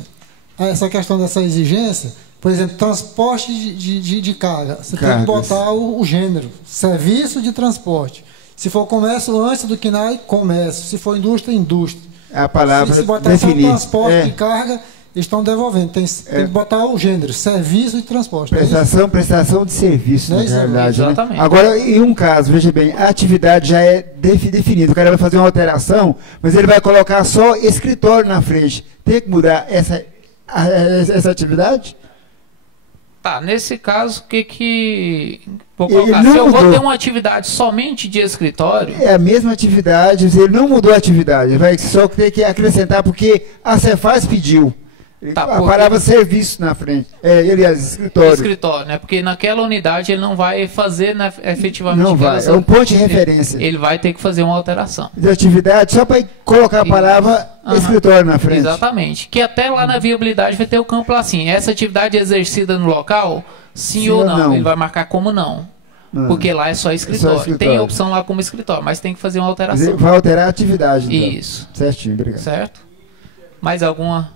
essa questão dessa exigência, por exemplo, transporte de carga. Você tem que botar o gênero. Serviço de transporte. Se for comércio, antes do KNAI, comércio. Se for indústria, indústria. A palavra se botar só transporte de carga, estão devolvendo. Tem que botar o gênero. Serviço de transporte. Prestação de serviço, na realidade. Exatamente. Né? Agora, em um caso, veja bem, a atividade já é definida. O cara vai fazer uma alteração, mas ele vai colocar só escritório na frente. Tem que mudar essa atividade? Tá, nesse caso, vou colocar, se eu vou ter uma atividade somente de escritório... É a mesma atividade, ele não mudou a atividade, ele vai só ter que acrescentar, porque a Cefaz pediu. A palavra serviço na frente. Aliás, escritório. Escritório, né? Porque naquela unidade ele não vai fazer, né, efetivamente. Não vai, é um ponto de referência. Ele vai ter que fazer uma alteração. De atividade, só para colocar a palavra escritório na frente. Exatamente. Que até lá na viabilidade vai ter o campo lá assim. Essa atividade exercida no local, sim ou não? Ele vai marcar como não. Porque lá é só escritório. Tem a opção lá como escritório, mas tem que fazer uma alteração. Vai alterar a atividade. Então. Isso. Certinho, obrigado. Certo? Mais alguma?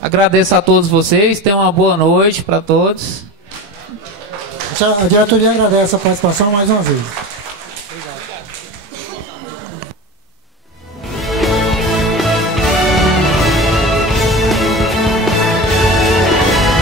Agradeço a todos vocês, tenham uma boa noite para todos. A diretoria agradece a participação mais uma vez.